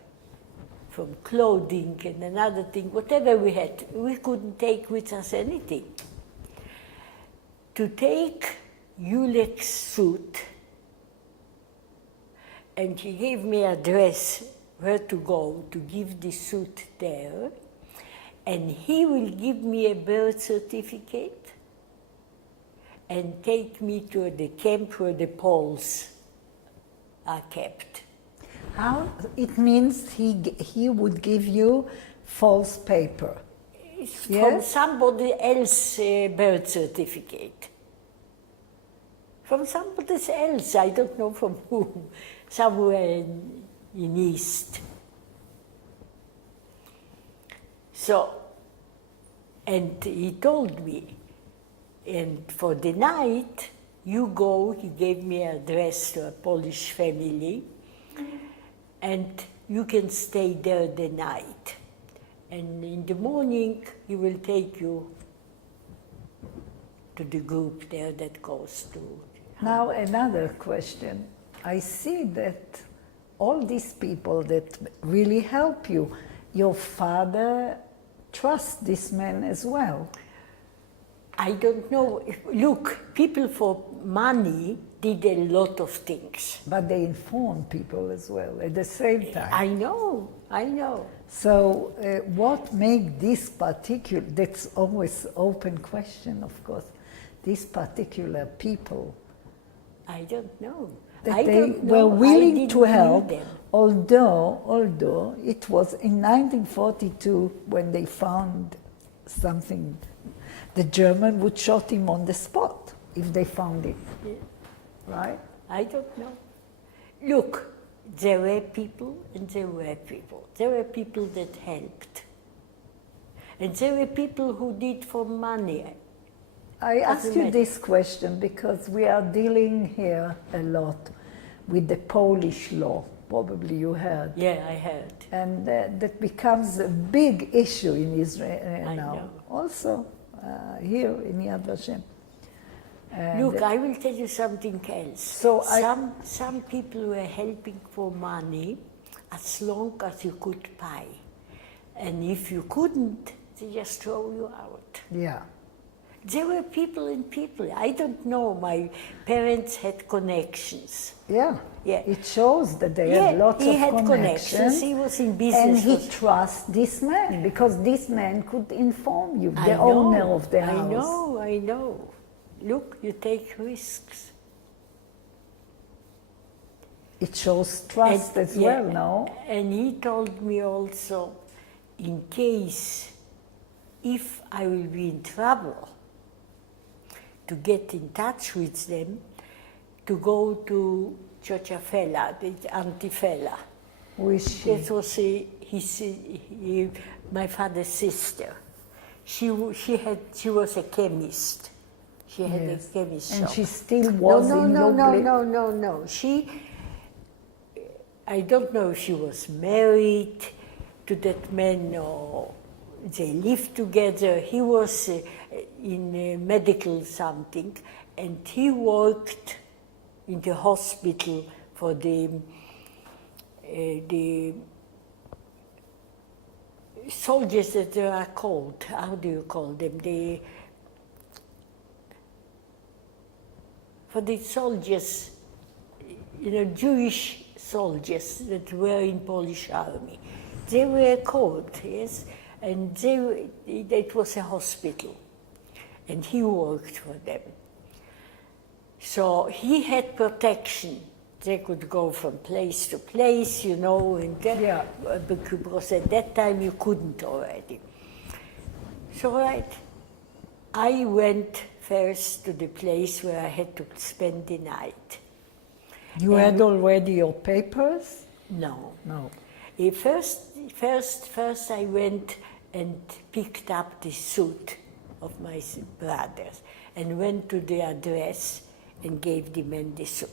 from clothing and another thing, whatever we had. We couldn't take with us anything. To take Yulik's suit, and he gave me address where to go to give the suit there, and he will give me a birth certificate and take me to the camp where the Poles are kept. How? It means he would give you false paper. It's Yes? from somebody else's birth certificate. From somebody else, I don't know from whom, somewhere in East. So, and he told me, and for the night, you go, he gave me an address to a Polish family, and you can stay there the night. And in the morning, he will take you to the group there that goes to. Now another question. I see that all these people that really help you, your father trusts this man as well. I don't know. Look, people for money did a lot of things. But they inform people as well at the same time. I know. So what make this particular, that's always open question, of course, these particular people, I don't know. that I they don't know. were I willing didn't to know help, them. although it was in 1942 when they found something, the German would shoot him on the spot if they found it, Yeah. right? I don't know. Look, there were people and there were people. There were people that helped. And there were people who did for money. I ask you matter. this question because we are dealing here a lot with the Polish law, probably you heard. Yeah, I heard. And that becomes a big issue in Israel I now. know. Also here in Yad Vashem. And Look, I will tell you something else. So some people were helping for money as long as you could pay. And if you couldn't, they just throw you out. yeah. There were people and people. I don't know. My parents had connections. Yeah. Yeah. It shows that they had lots he of had connections. He was in And business. he trusts this man because this man could inform you, the I know, owner of the house. I know. Look, you take risks. It shows trust as well, no? And he told me also, in case, if I will be in trouble, to get in touch with them, to go to Ciociafella, the Antifella. Who is she? That was my father's sister. She was a chemist. She had Yes. a chemist And shop. she still was in Lublin? No. I don't know if she was married to that man or they lived together. He was in medical something, and he worked in the hospital for the soldiers that they are called. How do you call them? For the soldiers, Jewish soldiers that were in Polish army. they were cold, yes, and it was a hospital, and he worked for them. So he had protection. They could go from place to place, you know, and because at that time you couldn't already. So I went first to the place where I had to spend the night. You had already your papers? No. No. First I went and picked up the suit of my brothers and went to the address and gave the man the suit.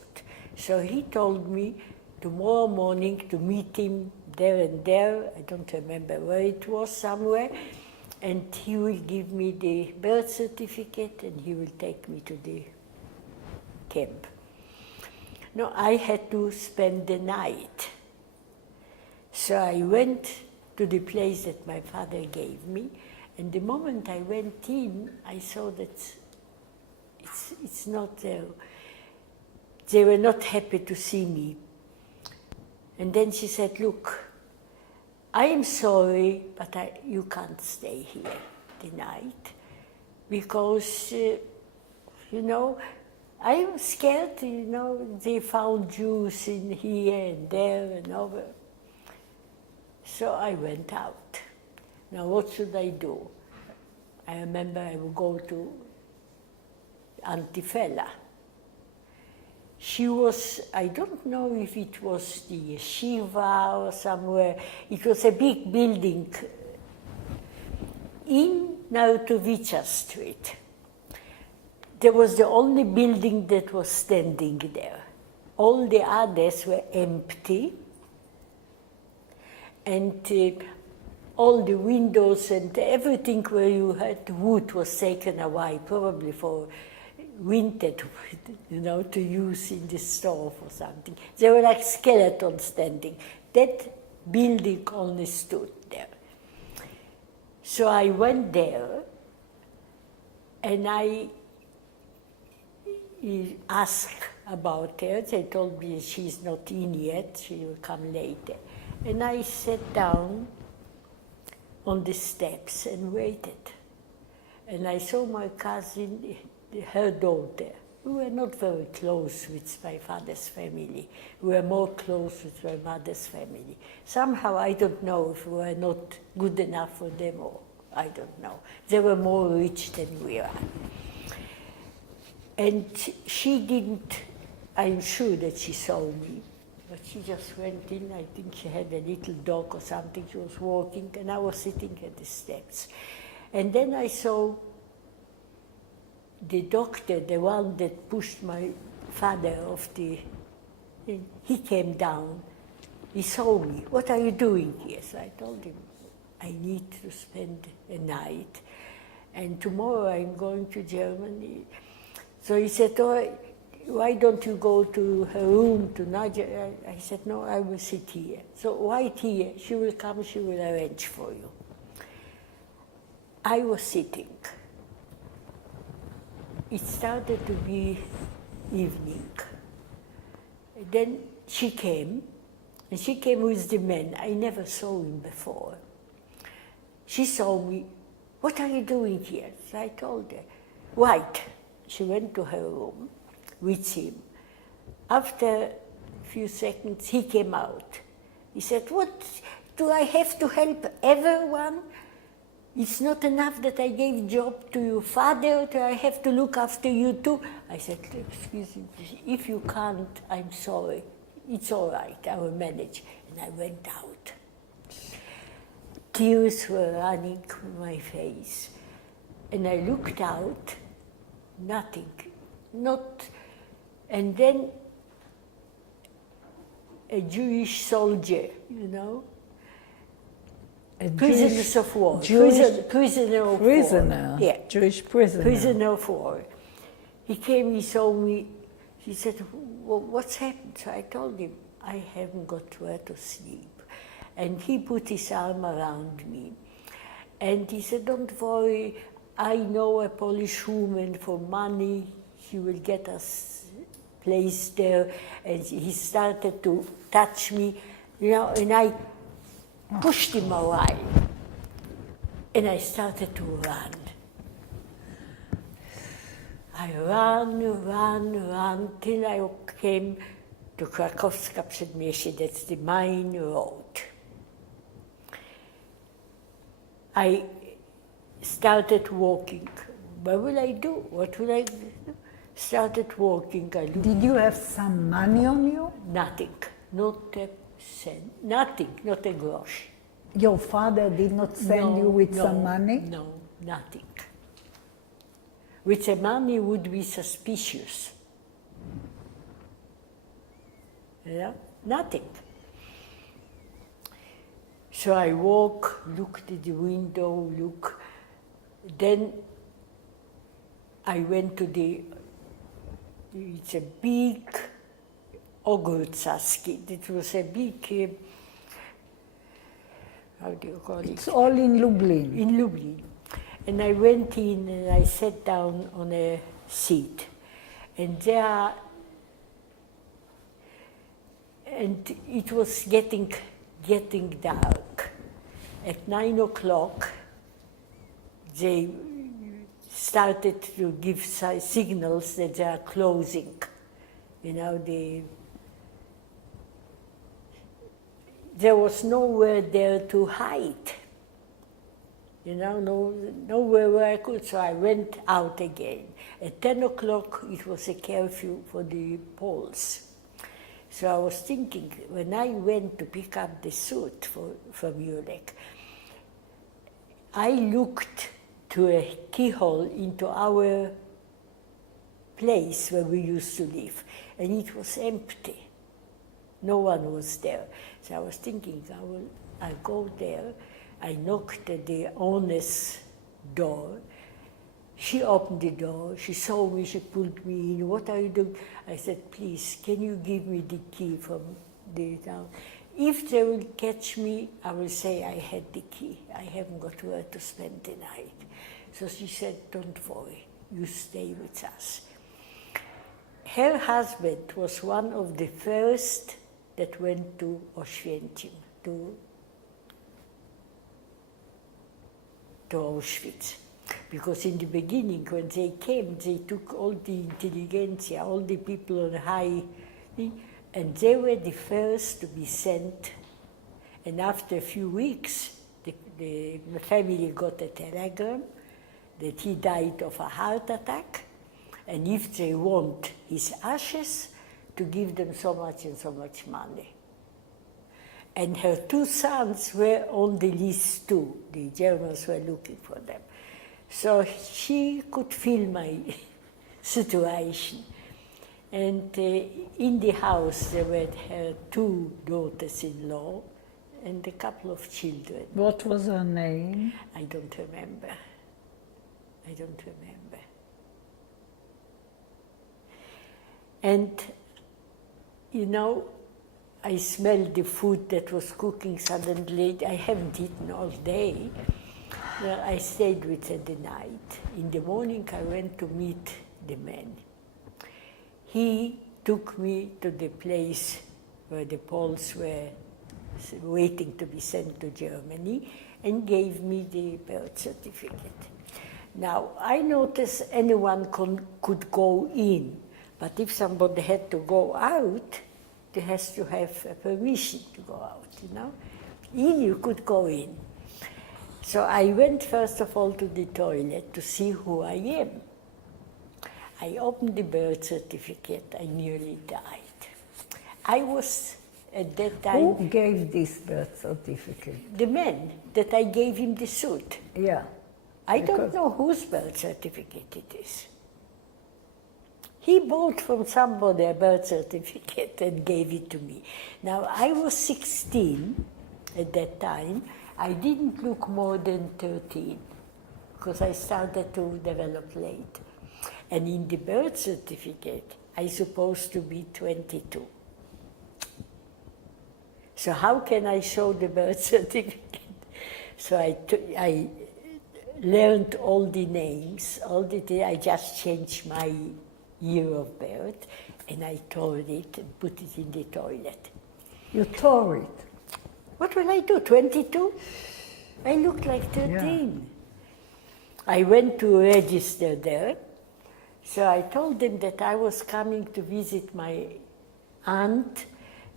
So he told me tomorrow morning to meet him there and there, I don't remember where it was, somewhere, and he will give me the birth certificate and he will take me to the camp. No, I had to spend the night. So I went to the place that my father gave me, and the moment I went in, I saw that it's not there. They were not happy to see me. And then she said, look, I am sorry, but you can't stay here tonight because, you know, I'm scared, you know, they found Jews in here and there and over. So I went out. Now what should I do? I remember I would go to Antifela. She was, I don't know if it was the yeshiva or somewhere, it was a big building in Narutowicza Street. There was the only building that was standing there. All the others were empty, and all the windows and everything where you had wood was taken away, probably for winter, you know, to use in the stove or something. They were like skeletons standing. That building only stood there. So I went there, and I asked about her. They told me she's not in yet, she will come later. And I sat down on the steps and waited. And I saw my cousin, her daughter. We were not very close with my father's family. We were more close with my mother's family. Somehow, I don't know if we were not good enough for them, or I don't know. They were more rich than we are. And she didn't, I'm sure that she saw me, but she just went in. I think she had a little dog or something. She was walking, and I was sitting at the steps. And then I saw the doctor, the one that pushed my father off he came down. He saw me. What are you doing here? So I told him, I need to spend a night, and tomorrow I'm going to Germany. So he said, oh, why don't you go to her room to Nadia? I said, no, I will sit here. So wait here. She will come, she will arrange for you. I was sitting. It started to be evening. Then she came, and she came with the man. I never saw him before. She saw me. What are you doing here? So I told her, wait. She went to her room with him. After a few seconds, he came out. He said, what, do I have to help everyone? It's not enough that I gave job to your father, do I have to look after you too? I said, excuse me, if you can't, I'm sorry. It's all right, I will manage. And I went out. Tears were running from my face. And I looked out, nothing, and then a Jewish soldier, you know, prisoners of war, prisoner of war. Yeah. Jewish prisoner. Prisoner of war. He came, he saw me, he said, well, what's happened? So I told him, I haven't got where to sleep. And he put his arm around me. And he said, don't worry, I know a Polish woman for money, she will get us placed there. And he started to touch me, you know, and pushed him away. And I started to run. I ran, till I came to Krakowska Przedmieście, that's the main road. I started walking. What will I do? What will I do? Started walking. Did you have some money on you? Nothing, not a cent, nothing, not a grosh. Your father did not send you with some money? No, nothing. With the money would be suspicious. Yeah, nothing. So I walk, looked at the window, look. Then I went to it's a big ogórczaski. It was a big, how do you call it? It's all in Lublin. In Lublin. And I went in and I sat down on a seat. And it was getting dark. At 9 o'clock, they started to give signals that they are closing. You know, there was nowhere there to hide. You know, nowhere where I could, so I went out again. At 10 o'clock, it was a curfew for the Poles. So I was thinking, when I went to pick up the suit from Munich, I looked to a keyhole into our place where we used to live, and it was empty. No one was there. So I was thinking, I'll go there. I knocked at the owner's door. She opened the door, she saw me, she pulled me in. What are you doing? I said, please, can you give me the key from the town? If they will catch me, I will say I had the key. I haven't got where to spend the night. So she said, don't worry, you stay with us. Her husband was one of the first that went to Auschwitz, to Auschwitz. Because in the beginning, when they came, they took all the intelligentsia, all the people on high, and they were the first to be sent. And after a few weeks, the family got a telegram that he died of a heart attack, and if they want his ashes, to give them so much and so much money. And her 2 sons were on the list too. The Germans were looking for them. So she could feel my situation. And in the house there were her 2 daughters-in-law and a couple of children. What was her name? I don't remember. And, you know, I smelled the food that was cooking suddenly. I haven't eaten all day. Well, I stayed with her the night. In the morning, I went to meet the man. He took me to the place where the Poles were waiting to be sent to Germany and gave me the birth certificate. Now, I noticed anyone could go in, but if somebody had to go out, they has to have a permission to go out, you know. In, you could go in. So I went first of all to the toilet to see who I am. I opened the birth certificate, I nearly died. I was, at that time... Who gave this birth certificate? The man, that I gave him the suit. Yeah. I don't know whose birth certificate it is. He bought from somebody a birth certificate and gave it to me. Now, I was 16 at that time. I didn't look more than 13 because I started to develop late. And in the birth certificate, I supposed to be 22. So how can I show the birth certificate? So I learned all the names, I just changed my year of birth, and I tore it and put it in the toilet. You tore it? What will I do, 22? I looked like 13. I went to register there. So I told them that I was coming to visit my aunt.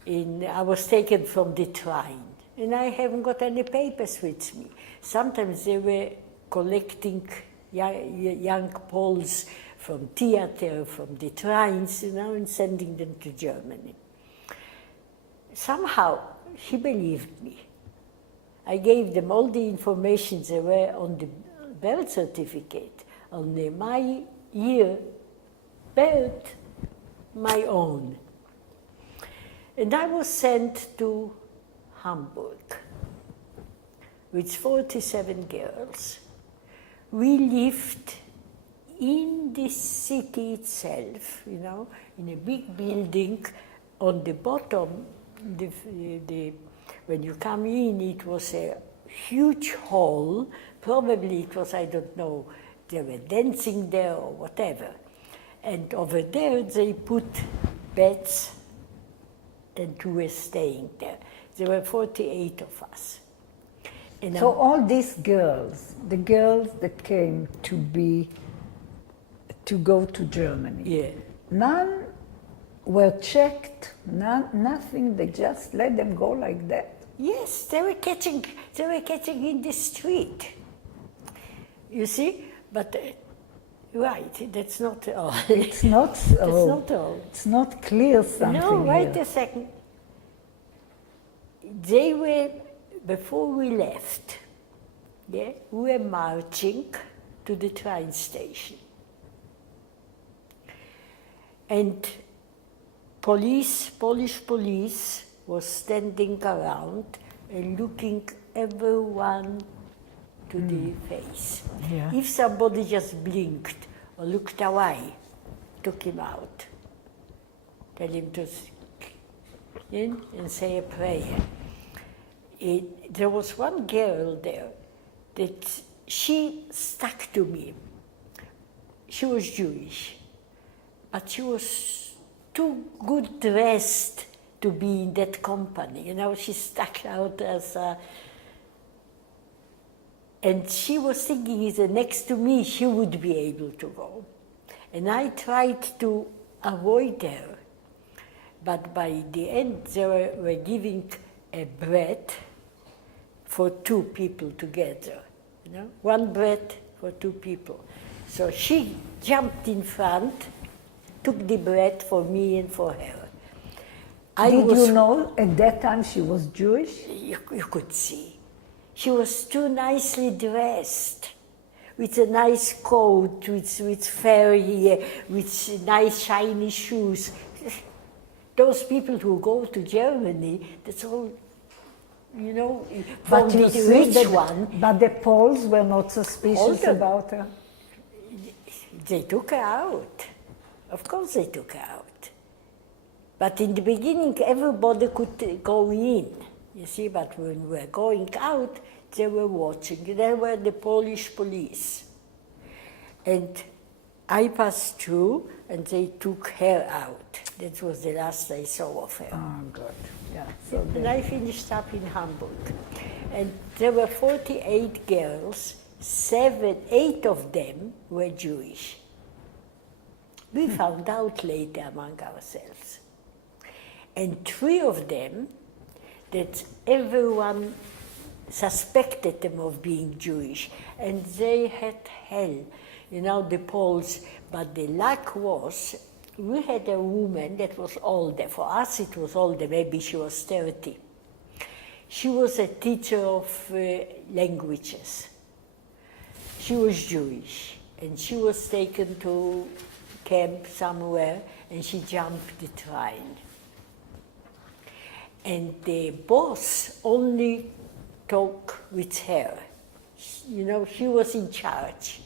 I was taken from the train, and I haven't got any papers with me. Sometimes they were collecting young Poles from theater, from the trains, and sending them to Germany. Somehow, she believed me. I gave them all the information they were on the birth certificate, on my year, birth, my own. And I was sent to Hamburg with 47 girls. We lived in the city itself, in a big building. On the bottom, when you come in, it was a huge hall. Probably it was, I don't know, they were dancing there or whatever. And over there they put beds, and we were staying there. There were 48 of us. And so all these girls, the girls that came to go to Germany, none were checked, nothing, they just let them go like that? Yes, they were catching in the street. You see? But, right, that's not all. It's not so. That's not all. It's not clear something No, wait here. a second. They were, before we left, we were marching to the train station. And Polish police was standing around and looking everyone to the face. Yeah. If somebody just blinked or looked away, took him out. Tell him to in and say a prayer. There was one girl there that she stuck to me. She was Jewish, but she was too good dressed to be in that company. She stuck out as a... And she was thinking that next to me, she would be able to go. And I tried to avoid her. But by the end, they were giving a bread for 2 people together. One bread for 2 people. So she jumped in front, took the bread for me and for her. Did you know at that time she was Jewish? You could see. She was too nicely dressed, with a nice coat, with fair hair, with nice shiny shoes. Those people who go to Germany, that's all, But from the rich one. But the Poles were not suspicious about her? They took her out. Of course they took her out. But in the beginning, everybody could go in, you see, but when we were going out, they were watching. They were the Polish police. And I passed through, and they took her out. That was the last I saw of her. Oh, good. Yeah. So And I finished up in Hamburg. And there were 48 girls, 8 of them were Jewish. We found out later among ourselves. And 3 of them, that everyone suspected them of being Jewish, and they had hell, the Poles. But the luck was, we had a woman that was older. For us it was older, maybe she was 30. She was a teacher of languages. She was Jewish, and she was taken to camp somewhere, and she jumped the train. And the boss only talked with her. She was in charge.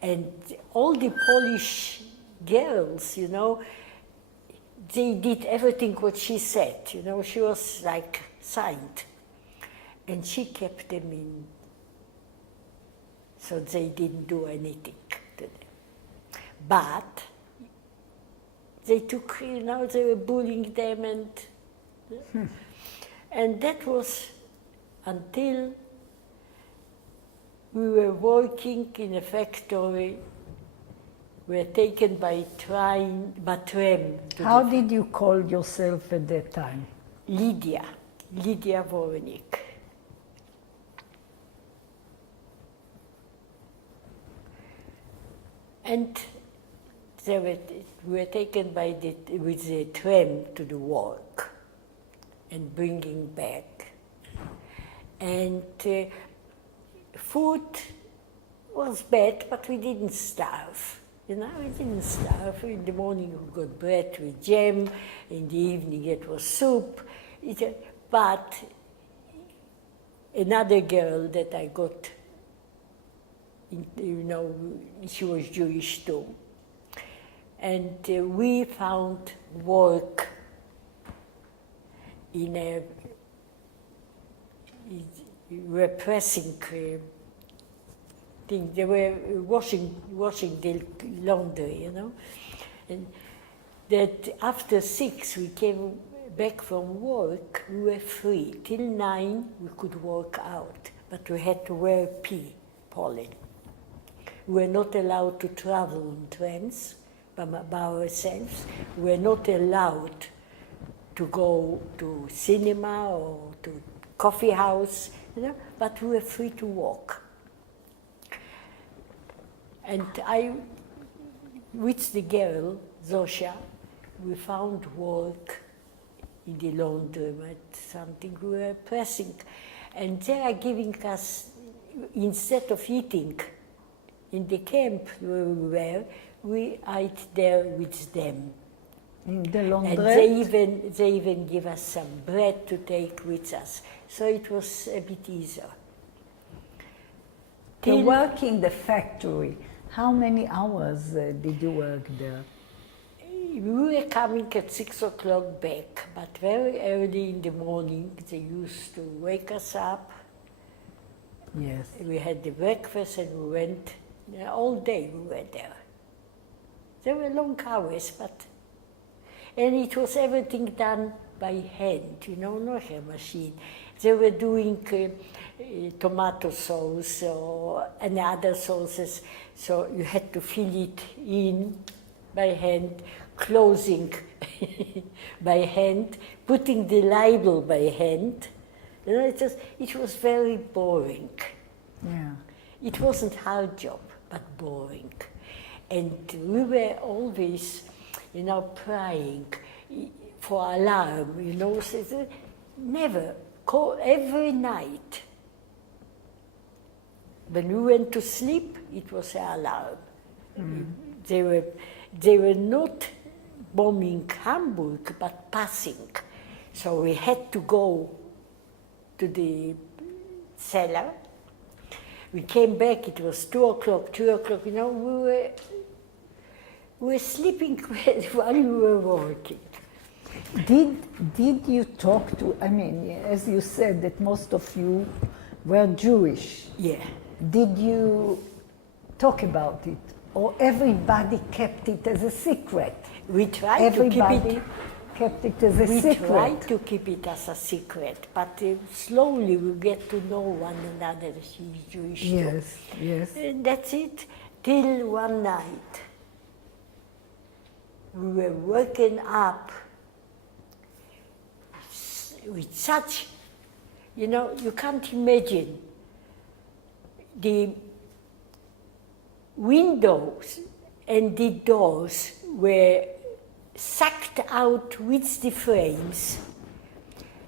And all the Polish girls, they did everything what she said. She was like saint. And she kept them in, so they didn't do anything to them. But they took, they were bullying them, and that was until we were working in a factory. We were taken by tram. How did you call yourself at that time? Lydia Voronik. And we were taken with the tram to the work and bringing back. And food was bad, but we didn't starve. We didn't starve. In the morning we got bread with jam, in the evening it was soup. But another girl that I got, she was Jewish too. And we found work in a repressing thing. They were washing the laundry, And that after 6 we came back from work, we were free. Till 9 we could work out, but we had to wear pollen. We were not allowed to travel on trams by ourselves. We were not allowed to go to cinema or to coffee house, but we were free to walk. And with the girl, Zosha, we found work in the laundromat, something we were pressing. And they are giving us, instead of eating in the camp where we were, we ate there with them. In the laundrette? And they even give us some bread to take with us. So it was a bit easier. You work in the factory. How many hours did you work there? We were coming at 6 o'clock back, but very early in the morning they used to wake us up. Yes. We had the breakfast and we went, all day we were there. There were long hours, and it was everything done by hand, not a machine. They were doing tomato sauce and other sauces, so you had to fill it in by hand, closing by hand, putting the label by hand. It was very boring. Yeah. It wasn't hard job, but boring. And we were always, praying for alarm, so never, call every night. When we went to sleep, it was an alarm. Mm. They were not bombing Hamburg, but passing. So we had to go to the cellar. We came back, it was 2 o'clock, we were sleeping while we were working. Did you talk to, as you said that most of you were Jewish. Yeah. Did you talk about it? Or everybody kept it as a secret? We tried to keep it. Kept it as a secret. We tried to keep it as a secret, but slowly we get to know one another. She's Jewish too. Yes, yes. And that's it. Till one night, we were woken up with such, you can't imagine. The windows and the doors were sucked out with the frames,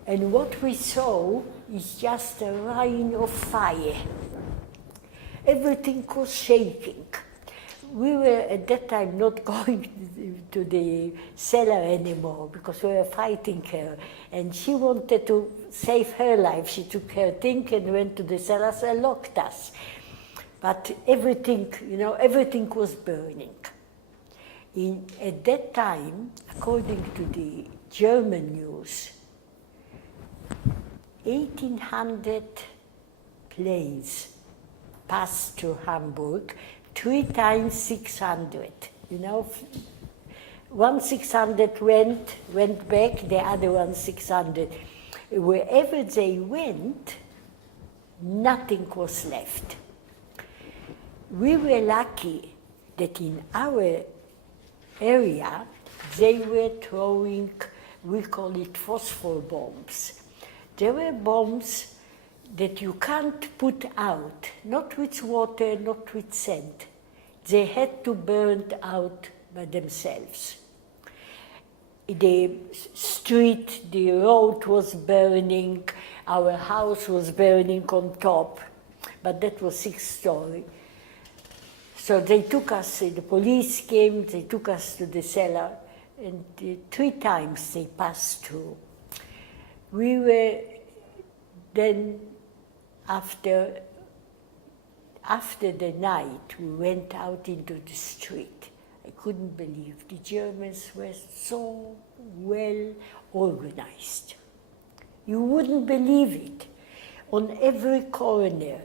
and what we saw is just a rain of fire. Everything was shaking. We were at that time not going to the cellar anymore because we were fighting her, and she wanted to save her life. She took her thing and went to the cellar and locked us. But everything, everything was burning. At that time, according to the German news, 1,800 planes passed through Hamburg, 3 times 600. One 600 went back, the other one 600. Wherever they went, Nothing was left. We were lucky that in our area they were throwing, we call it phosphor bombs. There were bombs that you can't put out, not with water, not with sand. They had to burn out by themselves. The street, the road was burning, our house was burning on top, but that was 6-story. So they took us, the police came, they took us to the cellar, and 3 times they passed through. We were then, after the night, we went out into the street. I couldn't believe the Germans were so well organized. You wouldn't believe it. On every corner,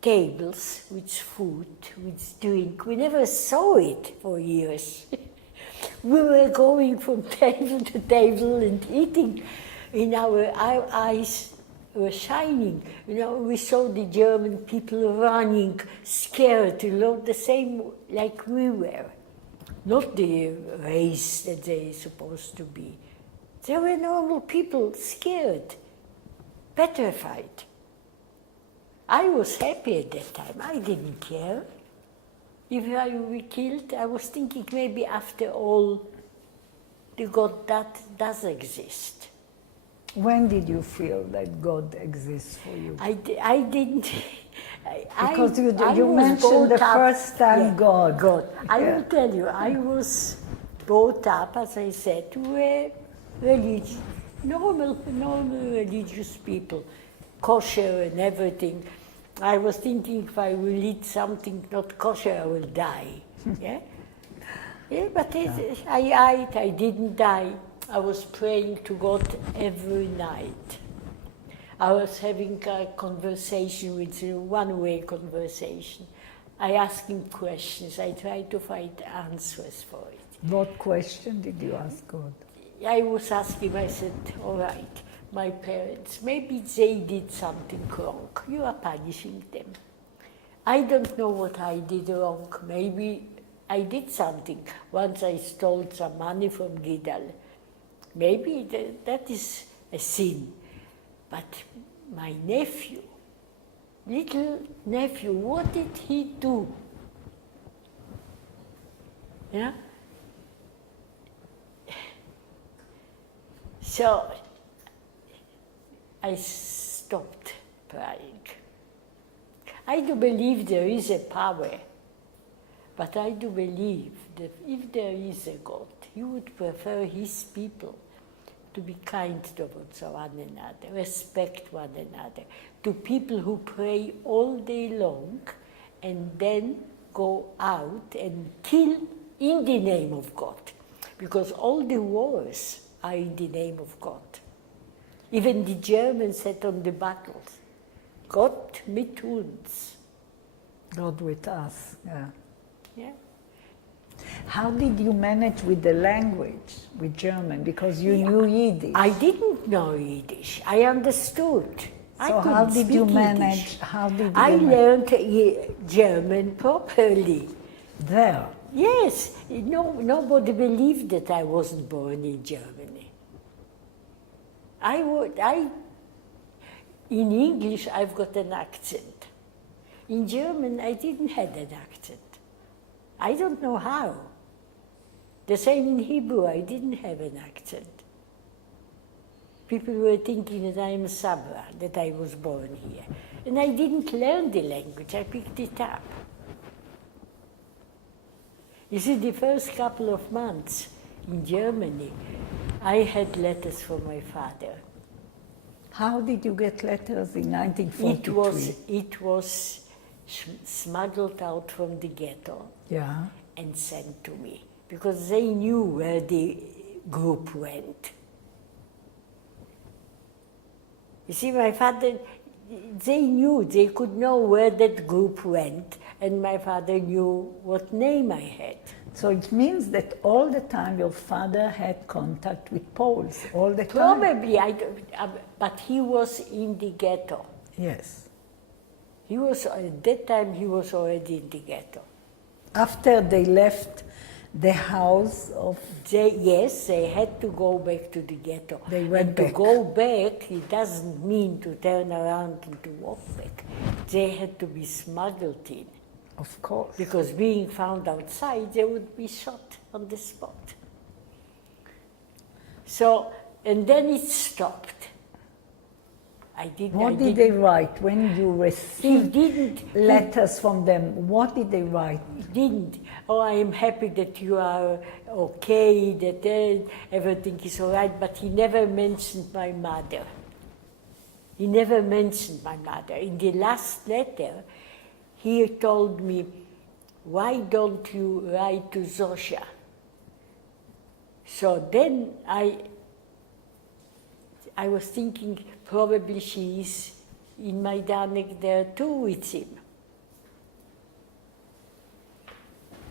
tables with food, with drink. We never saw it for years. We were going from table to table and eating. Our eyes were shining. You know, we saw the German people running, scared, the same like we were. Not the race that they're supposed to be. They were normal people, scared, petrified. I was happy at that time. I didn't care. If I would be killed, I was thinking maybe after all, the God that does exist. When did you feel that God exists for you? I didn't. Because you mentioned the first time God. God. I will tell you, I was brought up, as I said, to normal religious people, kosher and everything. I was thinking if I will eat something not kosher, I will die. Yeah? Yeah, but I ate, I didn't die. I was praying to God every night. I was having a conversation with him, one-way conversation. I asked him questions. I tried to find answers for it. What question did you ask God? I was asking, I said, all right, my parents, maybe they did something wrong. You are punishing them. I don't know what I did wrong. Maybe I did something. Once I stole some money from Gidal. Maybe that is a sin. But my nephew, little nephew, what did he do? Yeah? So I stopped praying. I do believe there is a power, but I do believe that if there is a God, he would prefer his people to be kind towards one another, respect one another, to people who pray all day long and then go out and kill in the name of God. Because all the wars are in the name of God. Even the Germans said on the battles, Gott mit uns. God with us, yeah. Yeah. How did you manage with the language, with German? Because you knew Yiddish. I didn't know Yiddish. I understood. So how did you manage? I learned German properly. There? Yes. Nobody believed that I wasn't born in Germany. In English, I've got an accent. In German, I didn't have an accent. I don't know how. The same in Hebrew, I didn't have an accent. People were thinking that I'm Sabra, that I was born here. And I didn't learn the language, I picked it up. You see, the first couple of months in Germany, I had letters from my father. How did you get letters in 1943? It was smuggled out from the ghetto, yeah, and sent to me, because they knew where the group went. You see, my father, they could know where that group went, and my father knew what name I had. So it means that all the time your father had contact with Poles, all the time? Probably, but he was in the ghetto. Yes. He was, at that time, he was already in the ghetto. After they left the house of... Yes, they had to go back to the ghetto. They went and back. to go back, it doesn't mean to turn around and to walk back. They had to be smuggled in. Of course. Because being found outside, they would be shot on the spot. So, and then it stopped. What did they write when you received didn't, letters from them? What did they write? He didn't. Oh, I am happy that you are okay, that everything is all right, but he never mentioned my mother. He never mentioned my mother. In the last letter, he told me, why don't you write to Zosha? So then I was thinking probably she is in Majdanek there too with him.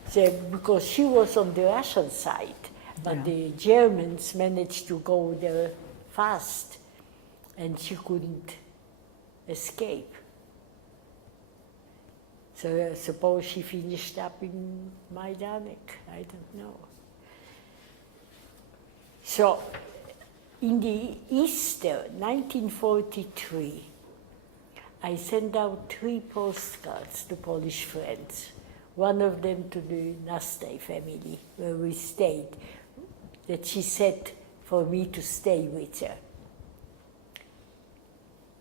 So, because she was on the Russian side, but the Germans managed to go there fast and she couldn't escape. So I suppose she finished up in Majdanek, I don't know. So, in the Easter 1943, I sent out 3 postcards to Polish friends. One of them to the Nastay family, where we stayed, that she said for me to stay with her.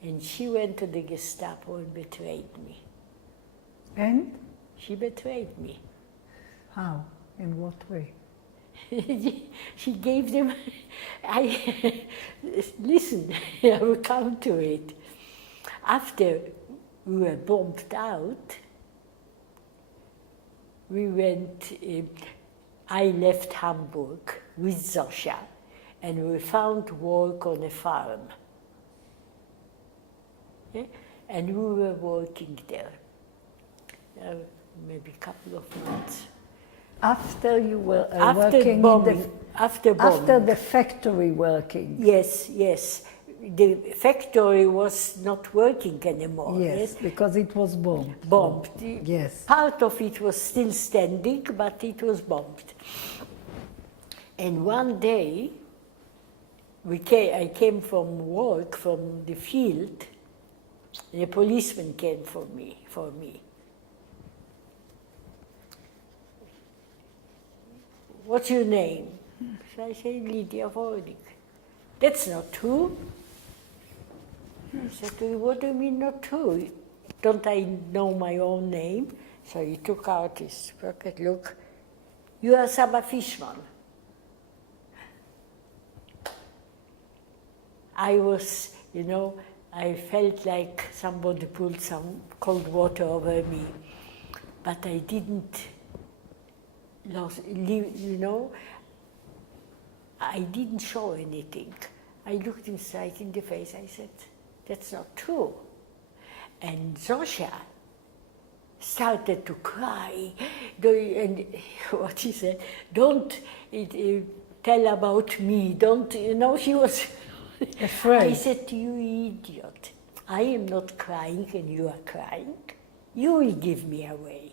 And she went to the Gestapo and betrayed me. And? She betrayed me. How? In what way? She gave them, listen, I will come to it. After we were bombed out, we went, I left Hamburg with Zosha, and we found work on a farm. Yeah? And we were working there, maybe a couple of months. After you were After working bombing, after bombing. After the factory working. Yes, yes. The factory was not working anymore. Yes, because it was bombed. Bombed. Yes. Part of it was still standing, but it was bombed. And one day, I came from work, from the field, and a policeman came for me. What's your name? So I said, Lydia Vornik. That's not true. He said, what do you mean not true? Don't I know my own name? So he took out his pocket, look, you are Saba Fishman. I was, I felt like somebody pulled some cold water over me, but I didn't I didn't show anything. I looked him straight in the face. I said, that's not true. And Zosha started to cry. And what she said, don't tell about me. Don't, she was afraid. I said to you, idiot, I am not crying and you are crying. You will give me away.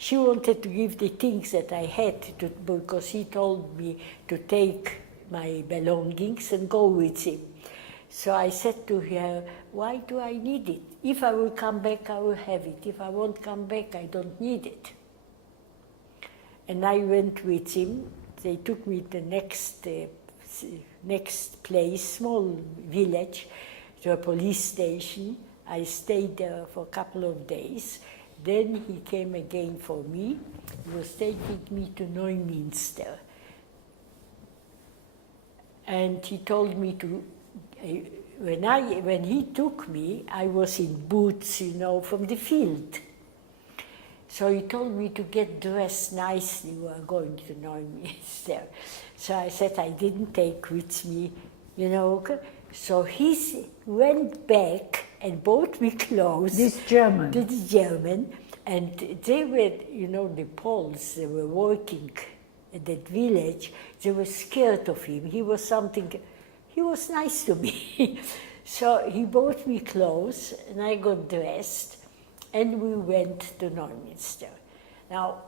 She wanted to give the things that I had to, because he told me to take my belongings and go with him. So I said to her, why do I need it? If I will come back, I will have it. If I won't come back, I don't need it. And I went with him. They took me to the next place, small village, to a police station. I stayed there for a couple of days. Then he came again for me. He was taking me to Neumünster. And he told me to, when he took me, I was in boots, from the field. So he told me to get dressed nicely, we are going to Neumünster. So I said I didn't take with me, So he went back and bought me clothes. This German? This German. And they were, the Poles, they were working at that village, they were scared of him. He was nice to me. So he bought me clothes and I got dressed. and we went to Neumünster. Now,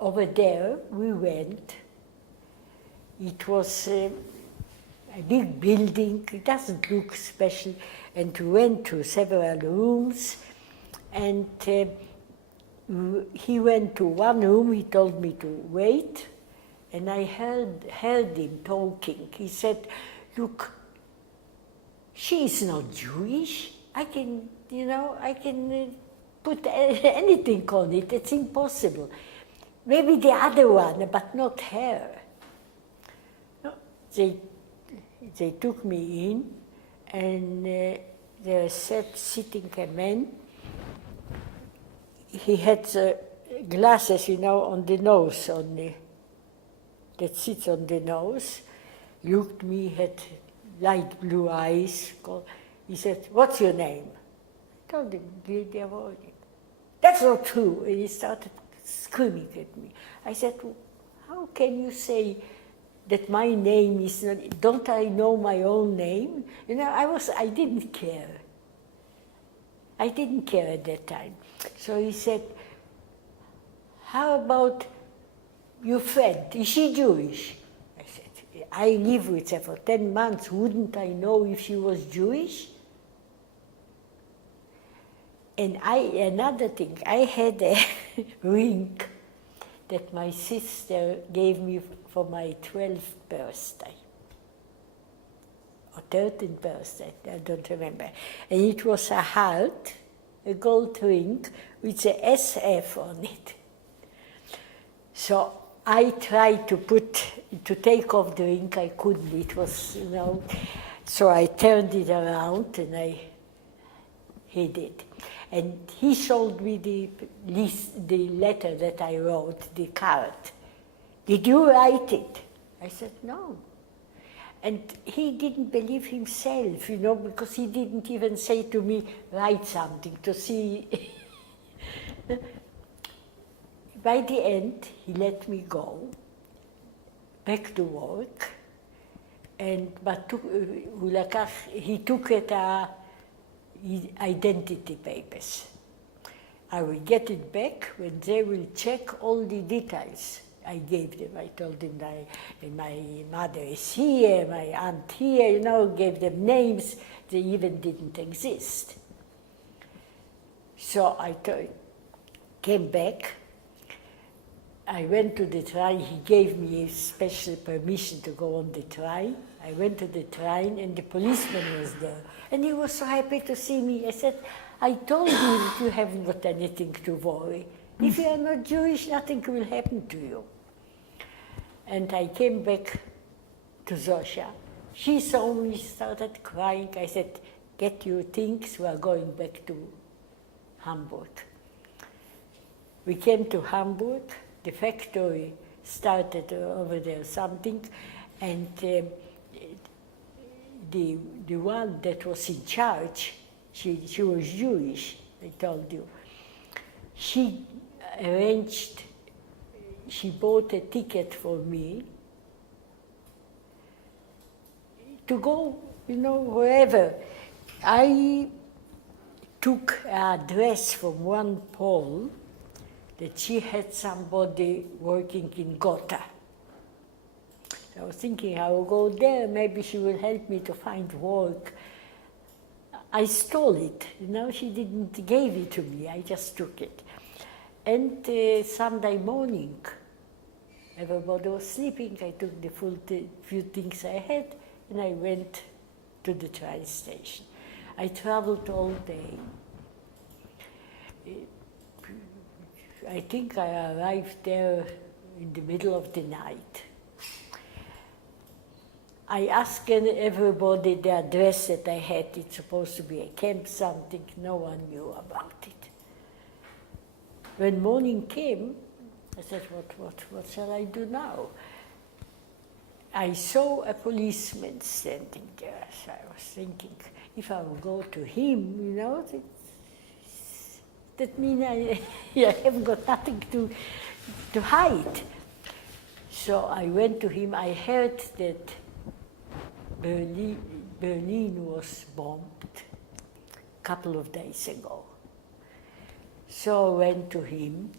over there we went. It was a big building. It doesn't look special. And we went to several rooms. And he went to one room. He told me to wait. And I heard him talking. He said, look, she is not Jewish. I can put anything on it. It's impossible. Maybe the other one, but not her. No, they took me in, and there sitting a man. He had glasses, on the nose, that sits on the nose. Looked me, had light blue eyes. He said, what's your name? I told him, Lydia Voynik. That's not true. And he started screaming at me. I said, how can you say that my name is not, don't I know my own name? I didn't care. I didn't care at that time. So he said, how about your friend? Is she Jewish? I said, I lived with her for 10 months. Wouldn't I know if she was Jewish? And another thing, I had a ring that my sister gave me for my 12th birthday, or 13th birthday, I don't remember. And it was a heart, a gold ring with a SF on it. So I tried to take off the ring, I couldn't, it was, so I turned it around and I hid it. And he showed me the letter that I wrote, the card. Did you write it? I said, no. And he didn't believe himself, because he didn't even say to me, write something to see. By the end, he let me go back to work, but he took it identity papers. I will get it back when they will check all the details I gave them. I told them my mother is here, my aunt here, gave them names. They even didn't exist. So I came back. I went to the train. He gave me a special permission to go on the train. I went to the train and the policeman was there. And he was so happy to see me. I said, I told you that you haven't got anything to worry. If you are not Jewish, nothing will happen to you. And I came back to Zosha. She saw me, started crying. I said, get your things, we are going back to Hamburg. We came to Hamburg. The factory started over there something, and the one that was in charge, she was Jewish, I told you. She bought a ticket for me to go, wherever. I took an address from one Pole that she had somebody working in Gotha. I was thinking I will go there, maybe she will help me to find work. I stole it, she didn't give it to me, I just took it. And Sunday morning, everybody was sleeping, I took the few things I had, and I went to the train station. I traveled all day. I think I arrived there in the middle of the night. I asked everybody the address that I had. It's supposed to be a camp, something. No one knew about it. When morning came, I said, what shall I do now? I saw a policeman standing there. So I was thinking, if I will go to him, that means I haven't got nothing to hide. So I went to him. I heard that Berlin was bombed a couple of days ago. So I went to him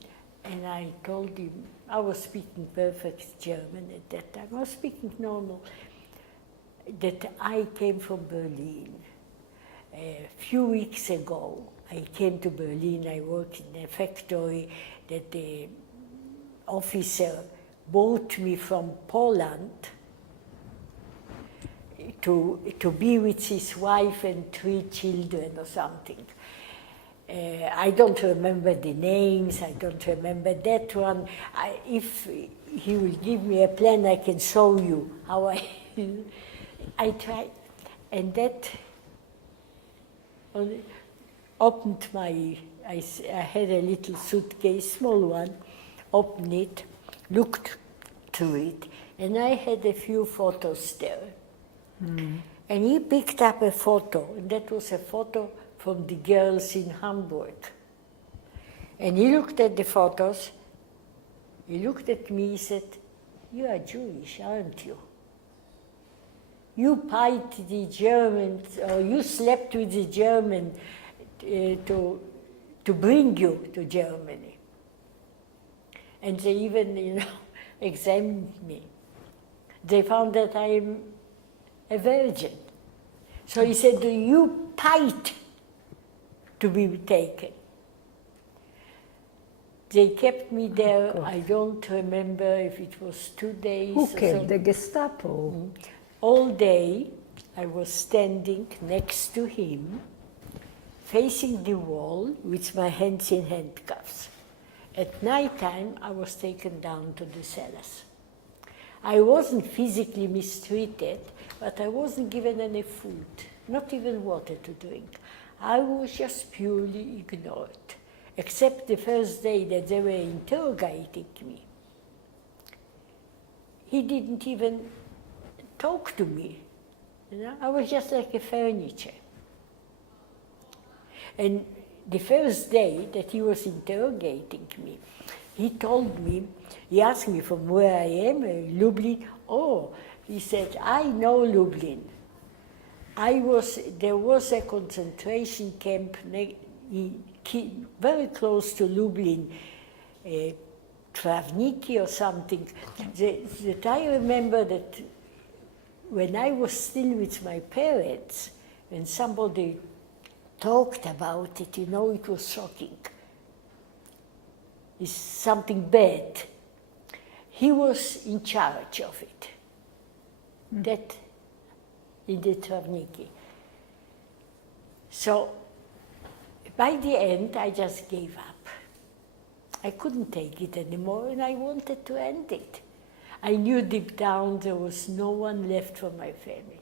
and I told him, I was speaking perfect German at that time, I was speaking normal, that I came from Berlin. A few weeks ago, I came to Berlin, I worked in a factory that the officer bought me from Poland to be with his wife and 3 children or something. I don't remember the names, I don't remember that one. If he will give me a plan, I can show you how I tried. And that opened I had a little suitcase, small one, opened it, looked through it, and I had a few photos there. Mm. And he picked up a photo, and that was a photo from the girls in Hamburg. And he looked at the photos, he looked at me, he said, "You are Jewish, aren't you? You pied the Germans, or you slept with the German to bring you to Germany." And they even, examined me. They found that I am a virgin. So he said, "You pied to be taken." They kept me there. I don't remember if it was 2 days. Who came? The Gestapo? Mm. All day I was standing next to him, facing the wall with my hands in handcuffs. At night time, I was taken down to the cellars. I wasn't physically mistreated, but I wasn't given any food, not even water to drink. I was just purely ignored, except the first day that they were interrogating me. He didn't even talk to me. I was just like a furniture. And the first day that he was interrogating me, he told me, he asked me from where I am, Lublin. Oh, he said, "I know Lublin. There was a concentration camp very close to Lublin, Travniki or something, that I remember that when I was still with my parents, when somebody talked about it, it was shocking. It's something bad. He was in charge of it, that in the Travniki. So by the end, I just gave up. I couldn't take it anymore, and I wanted to end it. I knew deep down there was no one left from my family.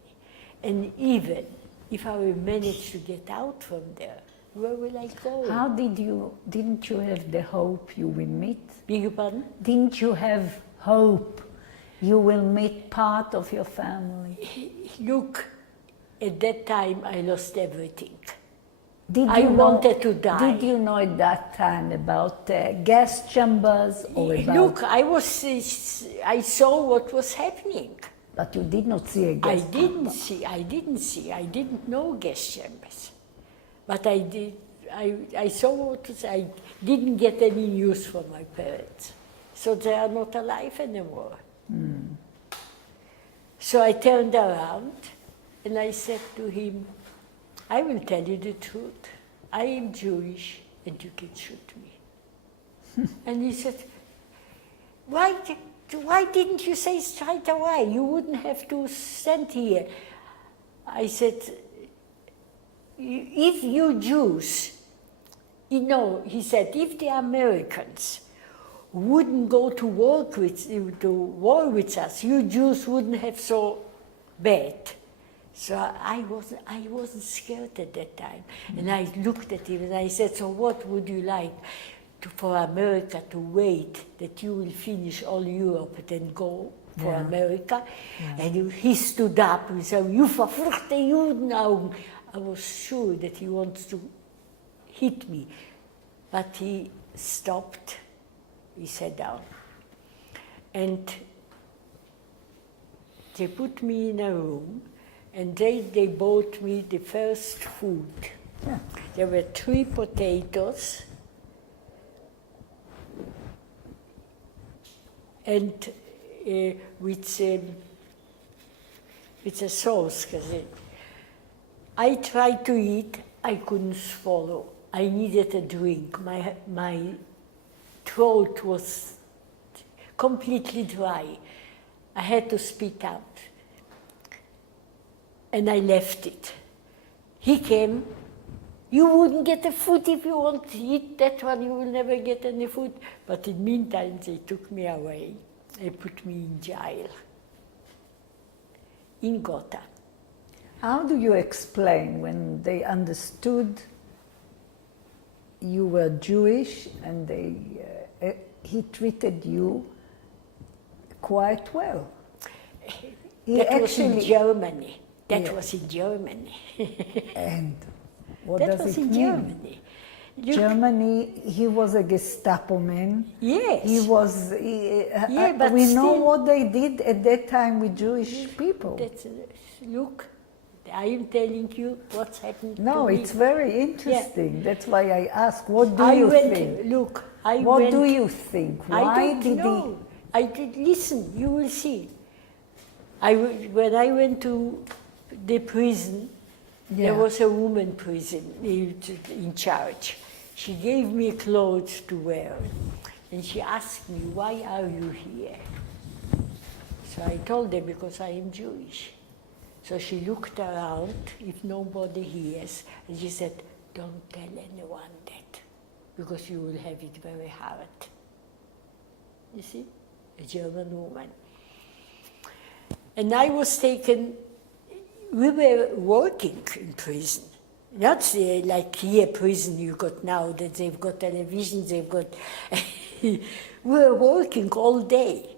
And even if I will manage to get out from there, where will I go? How didn't you have the hope you will meet? Beg your pardon? Didn't you have hope you will meet part of your family? Look, at that time I lost everything. I wanted to die. Did you know at that time about gas chambers or about... Look, I saw what was happening. But you did not see a gas chamber. I didn't know gas chambers. But I saw what was, I didn't get any news from my parents. So they are not alive anymore. Mm. So I turned around and I said to him, "I will tell you the truth. I am Jewish and you can shoot me." And he said, why didn't you say straight away? You wouldn't have to stand here. I said, if you Jews, he said, if the Americans wouldn't go to war with us, you Jews wouldn't have so bad. So I wasn't scared at that time. And I looked at him and I said, "So what would you like for America to wait that you will finish all Europe and then go for America?" Yeah. And he stood up and said, "You verfluchte Judenaugen." I was sure that he wants to hit me. But he stopped, he sat down. And they put me in a room. And they bought me the first food. Yeah. There were 3 potatoes and with a sauce. I tried to eat, I couldn't swallow. I needed a drink. My throat was completely dry. I had to spit out. And I left it. He came. You wouldn't get the food if you want to eat that one. You will never get any food. But in the meantime, they took me away. They put me in jail in Gotha. How do you explain when they understood you were Jewish and he treated you quite well? That was in Germany. That was in Germany. And what that does was it in mean? Germany. Germany, he was a Gestapo man. Yes. He was, but we know still, what they did at that time with Jewish people. Look, I am telling you what's happened to No, me. it's very interesting. Yeah. That's why I ask, what do I you went, think? Look, what do you think? Why I don't did know. I did listen, you will see. When I went to the prison, there was a woman prison in charge. She gave me clothes to wear. And she asked me, why are you here? So I told her, because I am Jewish. So she looked around, if nobody hears, and she said, don't tell anyone that, because you will have it very hard. You see? A German woman. And I was taken, we were working in prison. Not like here prison you got now, that they've got television, they've got... we were working all day.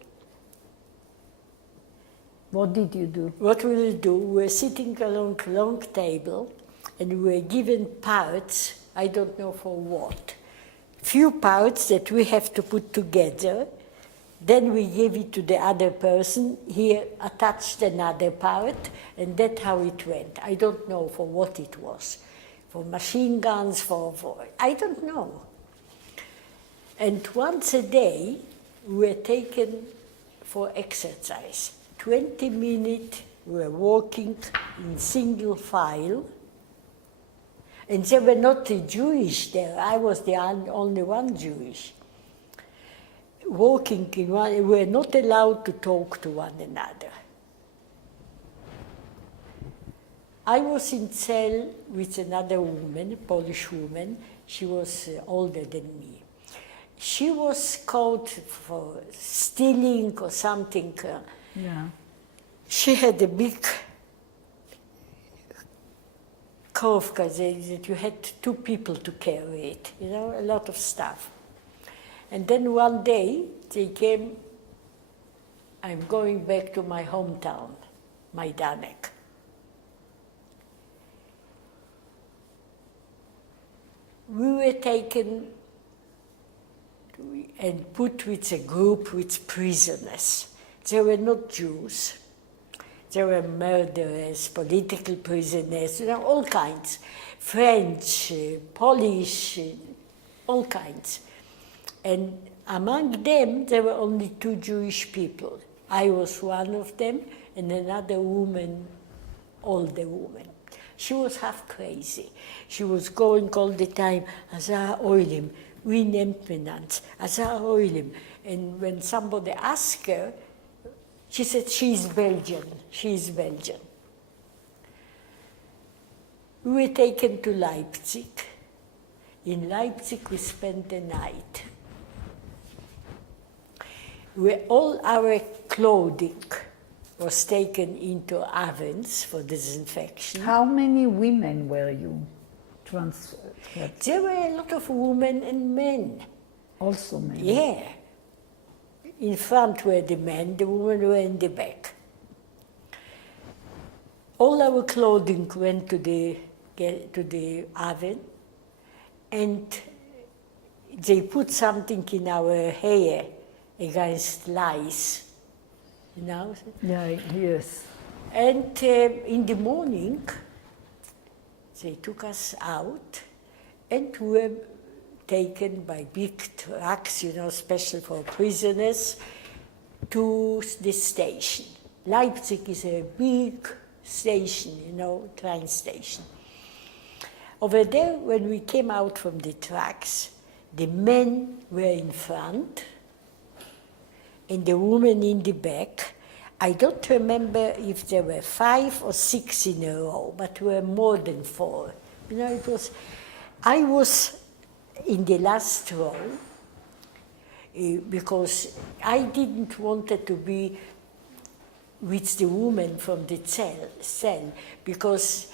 What did you do? What we will do, we were sitting along a long table, and we were given parts, I don't know for what. Few parts that we have to put together. Then we gave it to the other person. He attached another part, and that's how it went. I don't know for what it was. For machine guns, for I don't know. And once a day, we were taken for exercise. 20 minutes, we were walking in single file. And they were not Jewish there. I was the only one Jewish. Walking in one, we were not allowed to talk to one another. I was in cell with another woman, a Polish woman. She was older than me. She was caught for stealing or something. Yeah. She had a big kovka that you had 2 people to carry it, you know, a lot of stuff. And then one day, they came, I'm going back to my hometown, Majdanek. We were taken and put with a group with prisoners. They were not Jews. They were murderers, political prisoners, you know, all kinds. French, Polish, all kinds. And among them, there were only 2 Jewish people. I was one of them, and another woman, older woman. She was half crazy. She was going all the time, Azar Oilim, we Nempenans, Azar Oilim. And when somebody asked her, she said, she's Belgian, she's Belgian. We were taken to Leipzig. In Leipzig, we spent the night. All our clothing was taken into ovens for disinfection. How many women were you transferred? There were a lot of women and men. Also men? Yeah. In front were the men, the women were in the back. All our clothing went to the oven, and they put something in our hair against lice, you know? Yeah, yes. And in the morning, they took us out, and we were taken by big trucks, you know, special for prisoners, to the station. Leipzig is a big station, train station. Over there, when we came out from the tracks, the men were in front and the women in the back. I don't remember if there were 5 or 6 in a row, but there were more than 4. I was in the last row because I didn't want to be with the woman from the cell because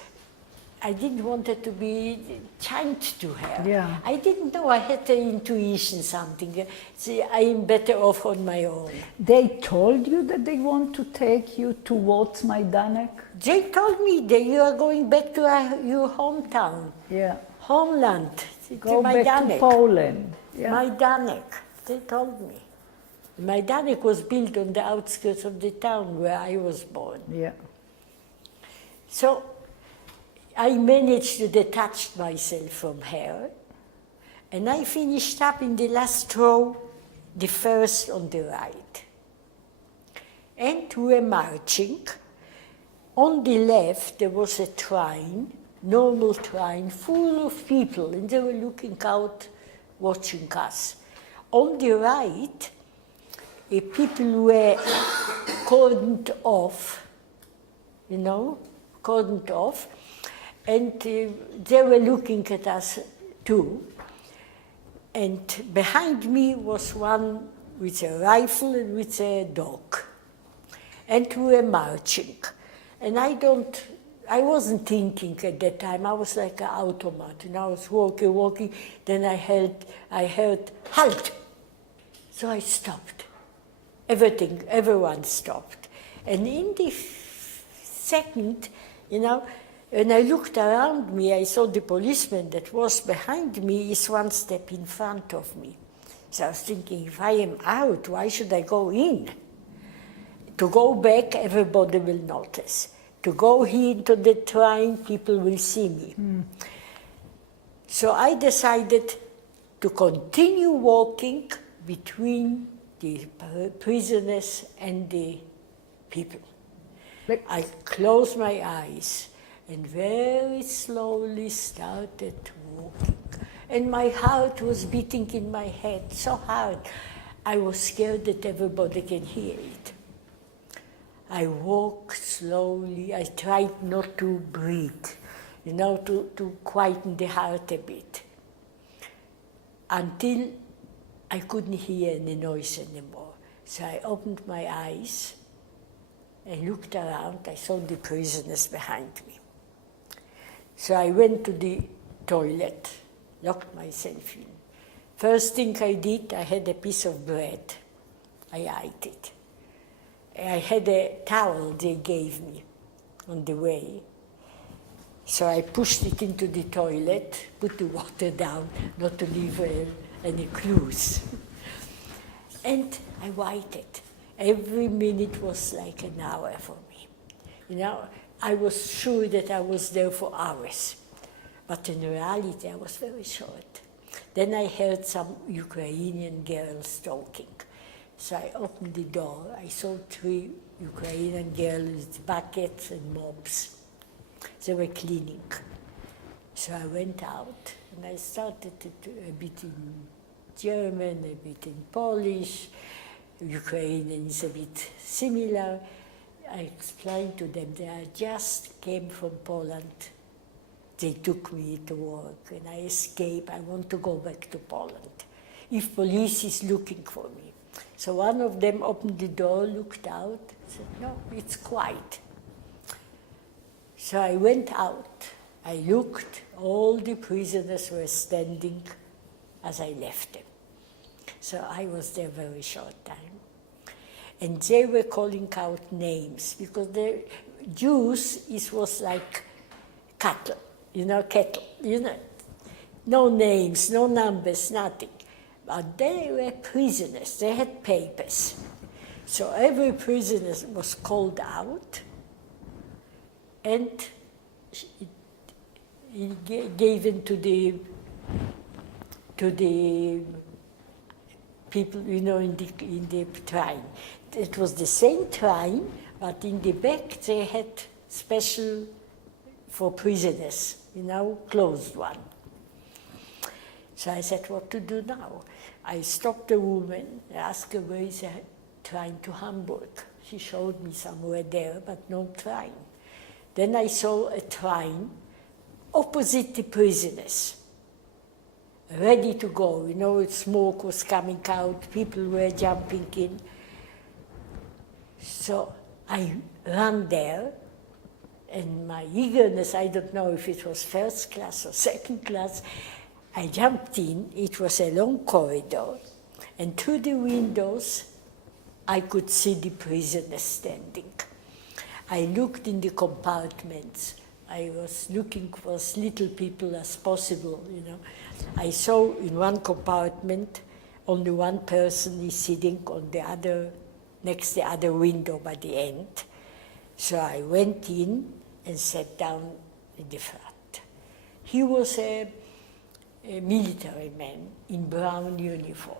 I didn't want to be chained to her. Yeah. I didn't know. I had an intuition, something. See, I am better off on my own. They told you that they want to take you towards Majdanek? They told me that you are going back to your hometown, Yeah. homeland, Go to back to Majdanek. Poland. Yeah. Majdanek, they told me. Majdanek was built on the outskirts of the town where I was born. Yeah. So I managed to detach myself from her, and I finished up in the last row, the first on the right. And we were marching. On the left, there was a train, normal train, full of people, and they were looking out, watching us. On the right, people were cordoned off, cordoned off, and they were looking at us too. And behind me was one with a rifle and with a dog. And we were marching. And I wasn't thinking at that time. I was like an automat. I was walking. Then I heard, halt! So I stopped. Everyone stopped. And in the second, when I looked around me, I saw the policeman that was behind me is one step in front of me. So I was thinking, if I am out, why should I go in? To go back, everybody will notice. To go here into the train, people will see me. So I decided to continue walking between the prisoners and the people. I closed my eyes and very slowly started walking. And my heart was beating in my head so hard. I was scared that everybody can hear it. I walked slowly. I tried not to breathe, to quieten the heart a bit, until I couldn't hear any noise anymore. So I opened my eyes and looked around. I saw the prisoners behind me. So I went to the toilet, locked myself in. First thing I did, I had a piece of bread. I ate it. I had a towel they gave me on the way. So I pushed it into the toilet, put the water down, not to leave any clues. And I waited. Every minute was like an hour for me. I was sure that I was there for hours. But in reality, I was very short. Then I heard some Ukrainian girls talking. So I opened the door. I saw 3 Ukrainian girls with buckets and mops. They were cleaning. So I went out and I started a bit in German, a bit in Polish. Ukrainian is a bit similar. I explained to them that I just came from Poland. They took me to work and I escaped. I want to go back to Poland. If police is looking for me. So one of them opened the door, looked out, said, no, it's quiet. So I went out. I looked. All the prisoners were standing as I left them. So I was there a very short time. And they were calling out names because the Jews, it was like cattle, cattle, no names, no numbers, nothing. But they were prisoners, they had papers. So every prisoner was called out and given to the people, in the train. It was the same train, but in the back they had special for prisoners, closed one. So I said, what to do now? I stopped the woman, I asked her where is the train to Hamburg. She showed me somewhere there, but no train. Then I saw a train opposite the prisoners, ready to go. Smoke was coming out, people were jumping in. So I ran there, and my eagerness, I don't know if it was first class or second class, I jumped in. It was a long corridor, and through the windows I could see the prisoners standing. I looked in the compartments. I was looking for as little people as possible, I saw in one compartment only one person is sitting on the other, next the other window by the end. So I went in and sat down in the front. He was a military man in brown uniform.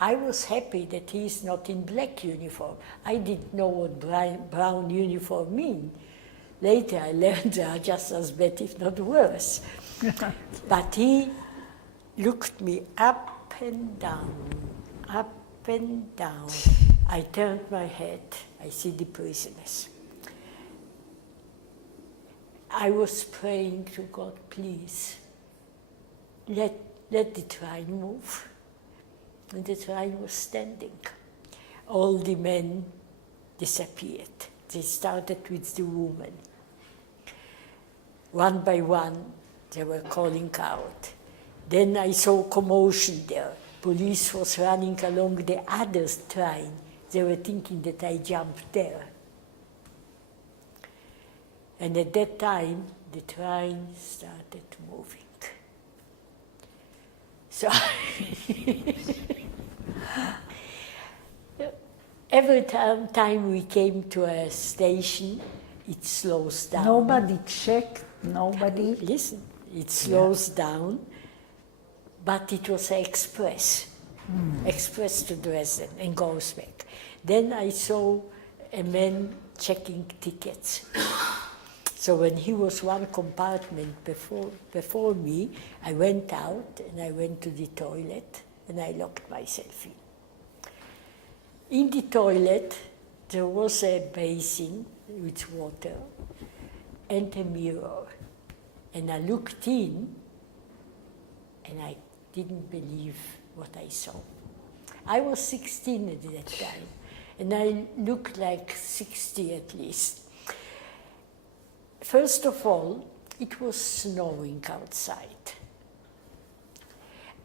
I was happy that he is not in black uniform. I didn't know what brown uniform means. Later I learned they are just as bad, if not worse. But he looked me up and down, up and down. I turned my head, I see the prisoners. I was praying to God, please, let the train move. And the train was standing. All the men disappeared. They started with the woman. One by one, they were calling out. Then I saw commotion there. Police was running along the other train. They were thinking that I jumped there. And at that time, the train started moving. So every time we came to a station, it slows down. Nobody checked, nobody. Listen, it slows down, but it was an express. Express to Dresden and goes back. Then I saw a man checking tickets. So when he was one compartment before me, I went out and I went to the toilet and I locked myself in. In the toilet, there was a basin with water and a mirror. And I looked in and I didn't believe what I saw. I was 16 at that time, and I looked like 60 at least. First of all, it was snowing outside.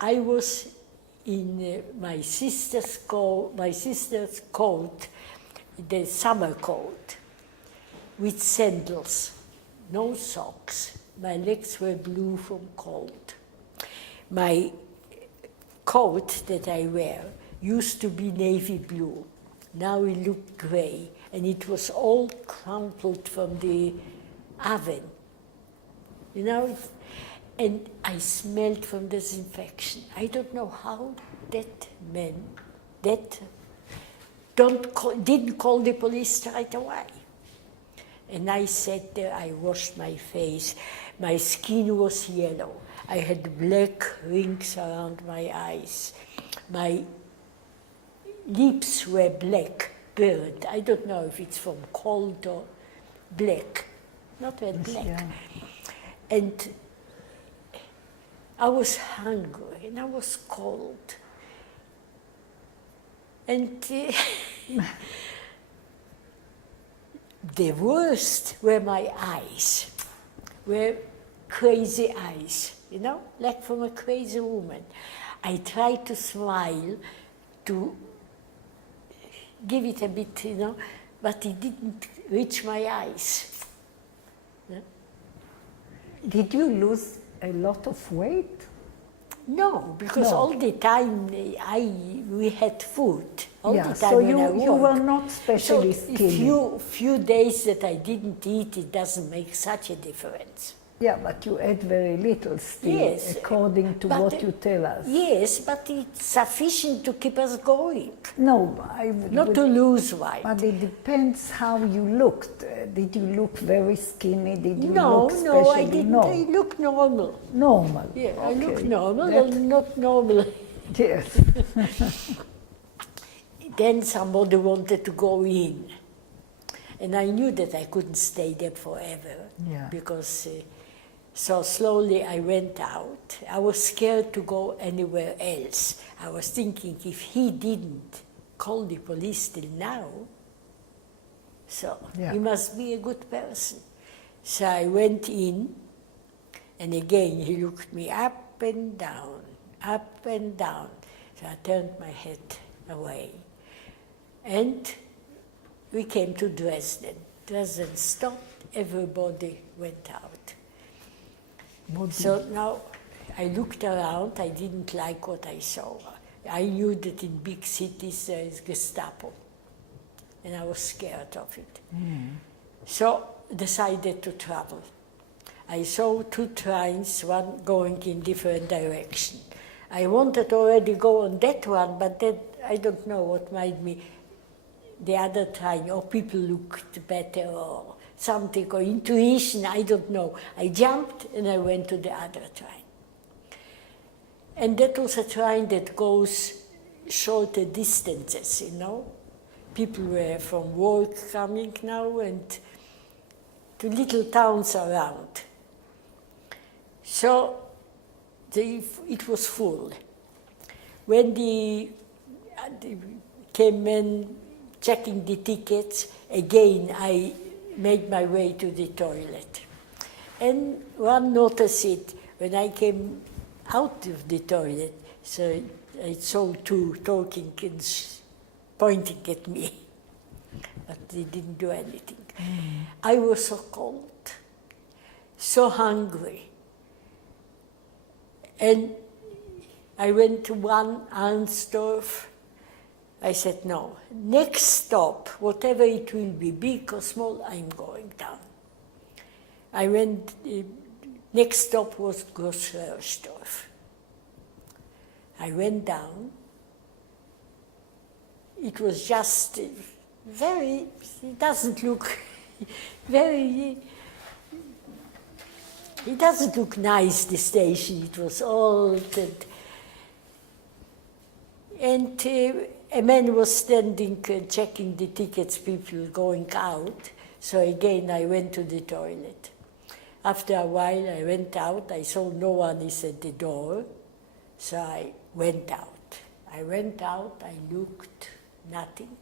I was in my sister's coat, the summer coat, with sandals, no socks. My legs were blue from cold. My coat that I wear used to be navy blue. Now it looked gray, and it was all crumpled from the oven, and I smelled from disinfection. I don't know how that man, didn't call the police right away. And I sat there, I washed my face, my skin was yellow, I had black rings around my eyes, my lips were black, burnt. I don't know if it's from cold or black. Not very black. Yeah. And I was hungry and I was cold. And the worst were my eyes, were crazy eyes, like from a crazy woman. I tried to smile, to give it a bit, but it didn't reach my eyes. Did you lose a lot of weight? No, because all the time we had food. All the time so you were not specially skinny. Few days that I didn't eat, it doesn't make such a difference. Yeah, but you ate very little still, Yes, according to but- what you tell us. Yes, but it's sufficient to keep us going, No, not to lose weight. But it depends how you looked. Did you look very skinny? Did you No, look no, I especially? didn't. No. I look normal. Normal. Yeah, I look Okay. normal, That- and not normal. Yes. Then somebody wanted to go in. And I knew that I couldn't stay there forever. Yeah. Because, so slowly I went out. I was scared to go anywhere else. I was thinking if he didn't call the police till now, so Yeah. he must be a good person. So I went in, and again he looked me up and down, up and down. So I turned my head away. And we came to Dresden. Dresden stopped, everybody went out. So now I looked around, I didn't like what I saw. I knew that in big cities there is Gestapo, and I was scared of it. So decided to travel. I saw 2 trains, one going in different direction. I wanted already go on that one, but then I don't know what made me the other train, or people looked better, or something, or intuition, I don't know. I jumped and I went to the other train. And that was a train that goes shorter distances, you know. People were from work coming now and to little towns around. So it was full. When the came in checking the tickets, again I made my way to the toilet. And one noticed it when I came out of the toilet, so I saw 2 talking and pointing at me, but they didn't do anything. I was so cold, so hungry. And I went to one Arnsdorf. I said, no, next stop, whatever it will be, big or small, I'm going down. I went, next stop was Grossröhrsdorf. I went down. It was just very, it doesn't look very, it doesn't look nice, the station. It was old and a man was standing checking the tickets, people going out. So again, I went to the toilet. After a while, I went out. I saw no one is at the door. So I went out. I went out, I looked, nothing.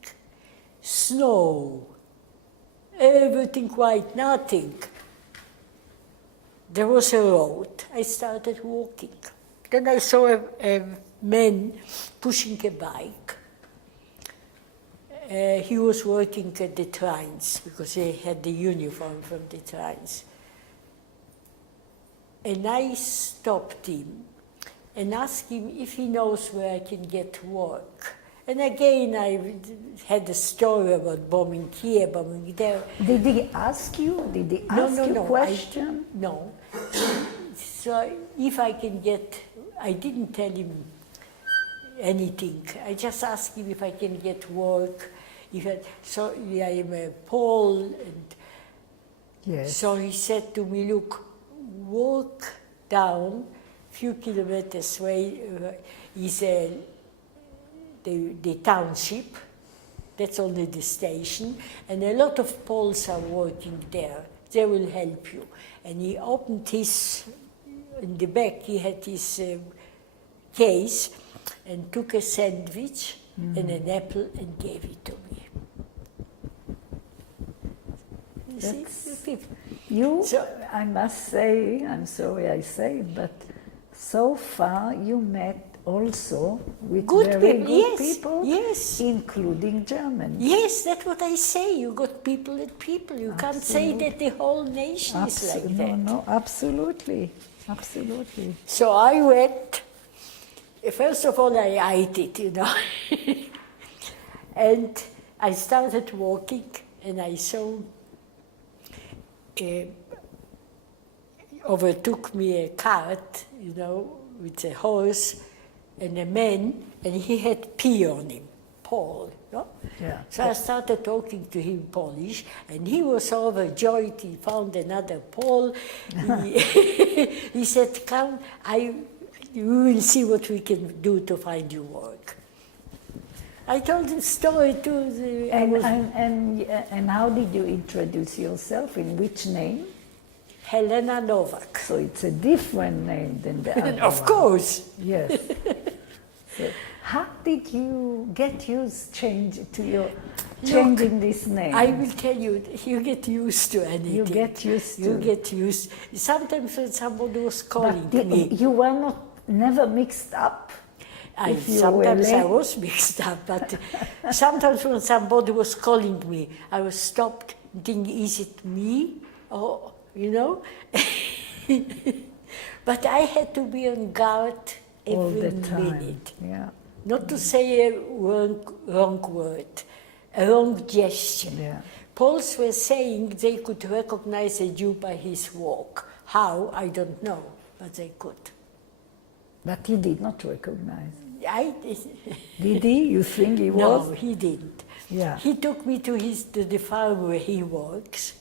Snow, everything white, nothing. There was a road. I started walking. Then I saw a man pushing a bike. He was working at the trains because he had the uniform from the trains. And I stopped him and asked him if he knows where I can get work. And again, I had a story about bombing here, bombing there. Did he ask you? Did he ask you a question? No. So if I can get, I didn't tell him anything. I just asked him if I can get work. So I am a Pole, and Yes. so he said to me, look, walk down a few kilometers away is the township. That's only the station, and a lot of Poles are working there. They will help you. And he opened his, in the back he had his case and took a sandwich and an apple and gave it to me. You see? I must say, I'm sorry I say it, but so far you met also with Good very people, good yes, people, yes. including Germans. Yes, that's what I say. You got people and people. You can't say that the whole nation is like that. No, absolutely, absolutely. So I went, first of all I ate it, you know. And I started walking and I saw overtook me a cart, you know, with a horse and a man, and he had P on him, Paul. You know? Yeah. So I started talking to him Polish, and he was overjoyed. He found another Paul. He said, "Come, we will see what we can do to find you work." I told him story too. And how did you introduce yourself? In which name? Helena Novak. So it's a different name than the other Of one. course. Yes. So how did you get used changing this name? I will tell you, you get used to anything. You get used to. You get used. Sometimes when somebody was calling me, you were never mixed up. Sometimes I was mixed up, but sometimes when somebody was calling me, I was stopped thinking, is it me? Or, you know? But I had to be on guard All every the time. minute. Yeah. Not to say a wrong word, a wrong gesture. Yeah. Poles were saying they could recognize a Jew by his walk. How, I don't know, but they could. But he did not recognize. Did he? You think he was? No, he didn't. Yeah. He took me to the farm where he works.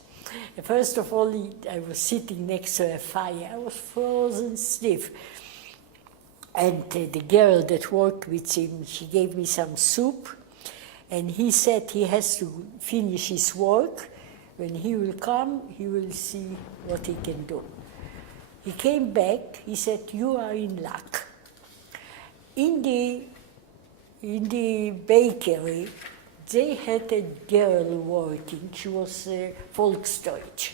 First of all, I was sitting next to a fire. I was frozen stiff. And the girl that worked with him, she gave me some soup. And he said he has to finish his work. When he will come, he will see what he can do. He came back, he said, "You are in luck." In the bakery, they had a girl working. She was Volksdeutsch.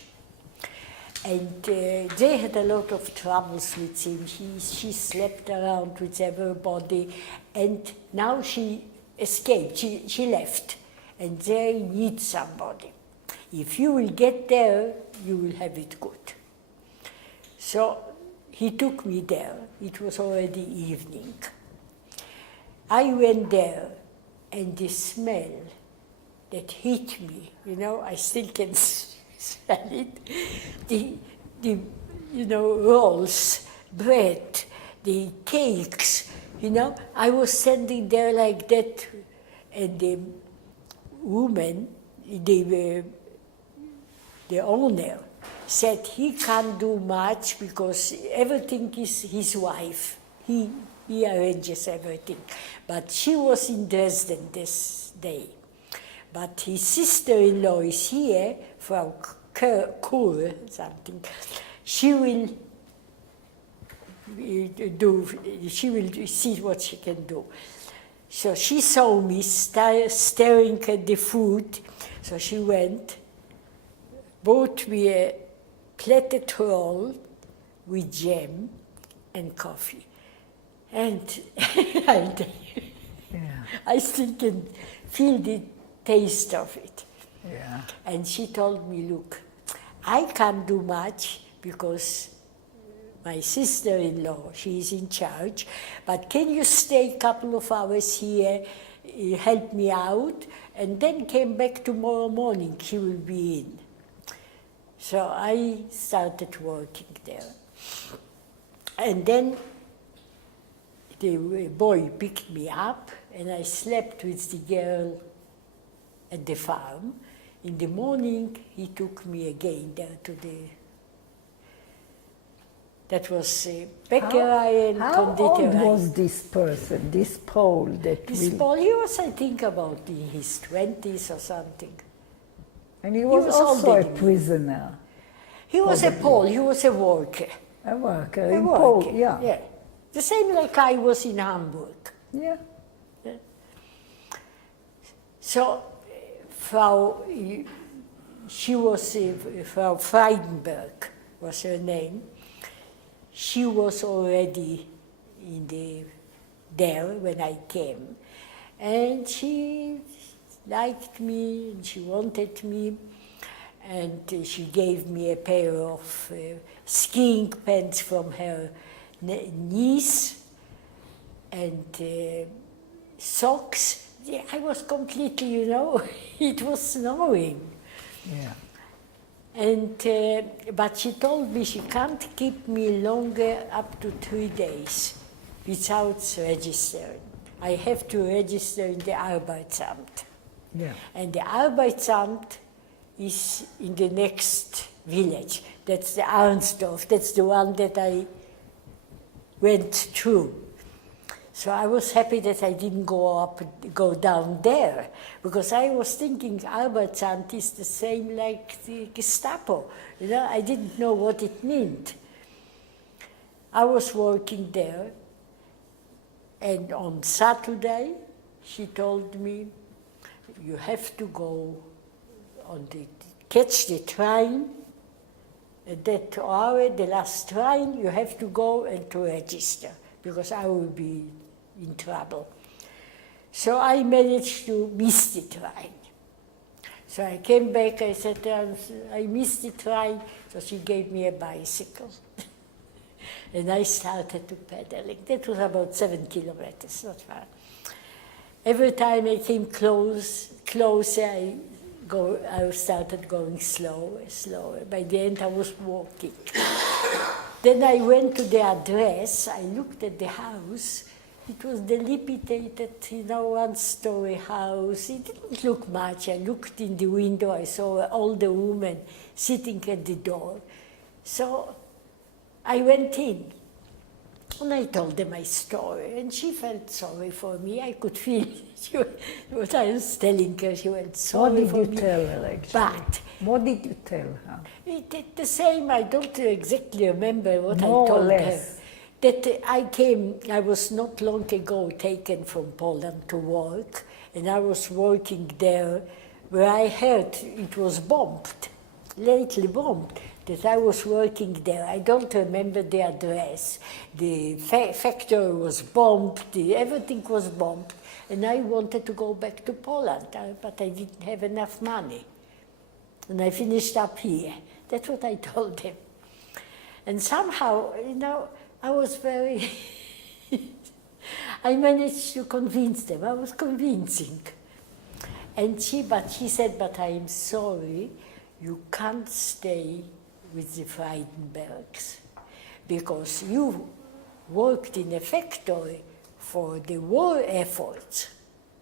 And they had a lot of troubles with him. She slept around with everybody. And now she escaped, she left. And they need somebody. If you will get there, you will have it good. So he took me there. It was already evening. I went there, and the smell that hit me, you know, I still can smell it. The rolls, bread, the cakes, you know. I was standing there like that, and the woman, the owner, said he can't do much because everything is his wife. He arranges everything. But she was in Dresden this day. But his sister-in-law is here, Frau Kur, something. She will see what she can do. So she saw me staring at the food, so she went, bought me a platted roll with jam and coffee. And I still can feel the taste of it. Yeah. And she told me, "Look, I can't do much because my sister-in-law, she is in charge, but can you stay a couple of hours here, help me out, and then came back tomorrow morning, she will be in." So I started working there. And then the boy picked me up, and I slept with the girl at the farm. In the morning, he took me again there to that was Bäckerei and Konditorei. How old was this person, this Pole? This Pole, he was, I think, about in his 20s or something. And he was also older a than me. prisoner. He was a Pole, he was a worker. A worker A in worker, Pole, yeah. yeah. The same like I was in Hamburg. Yeah. So, Frau Freidenberg was her name. She was already there when I came. And she liked me, and she wanted me. And she gave me a pair of skiing pants from her niece, and socks. Yeah, I was completely, it was snowing. Yeah. And, but she told me she can't keep me longer up to 3 days without registering. I have to register in the Arbeitsamt. Yeah. And the Arbeitsamt is in the next village. That's the Arnsdorf. That's the one that I went through. So I was happy that I didn't go down there, because I was thinking Arbeitsamt is the same like the Gestapo. You know, I didn't know what it meant. I was working there, and on Saturday, she told me, you have to go catch the train, at that hour, the last train, you have to go and to register, because I will be in trouble. So I managed to miss the train. So I came back, I said, I missed the train, so she gave me a bicycle. And I started to pedaling. That was about 7 kilometers, not far. Every time I came closer, I started going slower, slower. By the end, I was walking. Then I went to the address, I looked at the house. It was dilapidated, one-story house. It didn't look much. I looked in the window, I saw an older woman sitting at the door. So I went in, and I told her my story, and she felt sorry for me. I could feel what I was telling her. She went sorry for me. What did you tell her, actually? But what did you tell her? it did the same. I don't exactly remember what More I told or less. her. That I was not long ago taken from Poland to work, and I was working there where I heard it was bombed, lately bombed, that I was working there. I don't remember the address. The factory was bombed, everything was bombed, and I wanted to go back to Poland, but I didn't have enough money. And I finished up here. That's what I told him. And somehow, I was very, I managed to convince them. I was convincing. But she said, but I am sorry, you can't stay with the Freidenbergs, because you worked in a factory for the war efforts.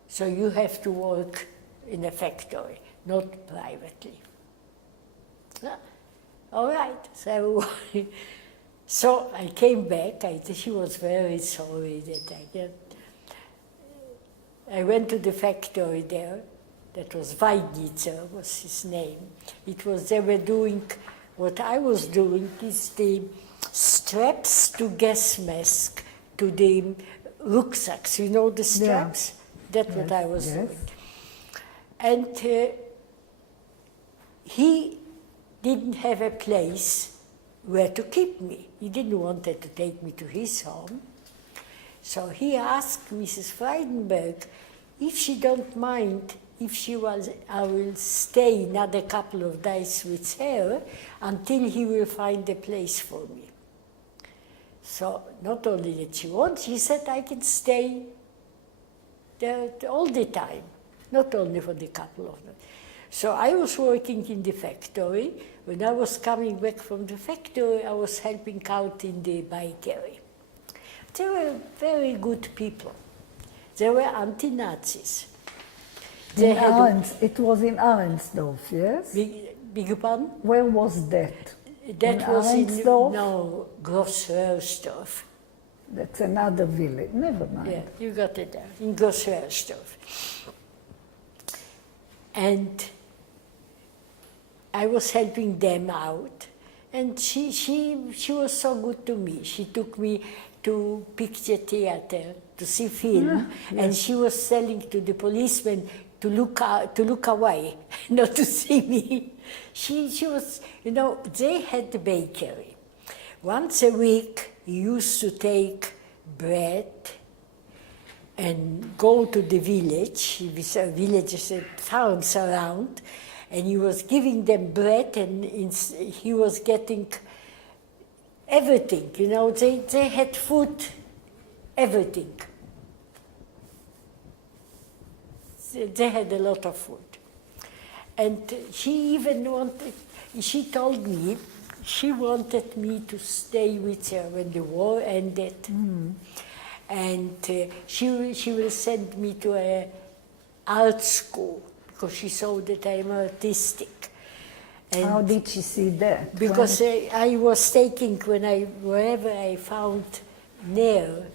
So you have to work in a factory, not privately. All right, so I came back. She was very sorry that I went to the factory there. That was Weidnitzer, was his name. They were doing, what I was doing is the straps to gas mask, to the rucksacks, the straps? Yeah. That's what I was doing. And he didn't have a place where to keep me. He didn't want to take me to his home. So he asked Mrs. Freidenberg if she don't mind if I will stay another couple of days with her until he will find a place for me. So not only that she said I can stay there all the time, not only for the couple of days. So I was working in the factory. When I was coming back from the factory, I was helping out in the bakery. They were very good people. They were anti-Nazis. It was in Arnsdorf, yes? Big pardon? Where was that? That was in Grossröhrsdorf. That's another village. Never mind. Yeah, you got it there, in Grossröhrsdorf. And I was helping them out, and she was so good to me. She took me to picture theater to see film, and she was telling to the policeman to look away, not to see me. She was, they had the bakery. Once a week, he used to take bread and go to the village. Villages and towns around, and he was giving them bread, and he was getting everything. They had food, everything. They had a lot of food. And she even wanted, she told me she wanted me to stay with her when the war ended. And she will send me to a art school because she saw that I'm artistic. And how did she see that? because I was taking, wherever I found nail,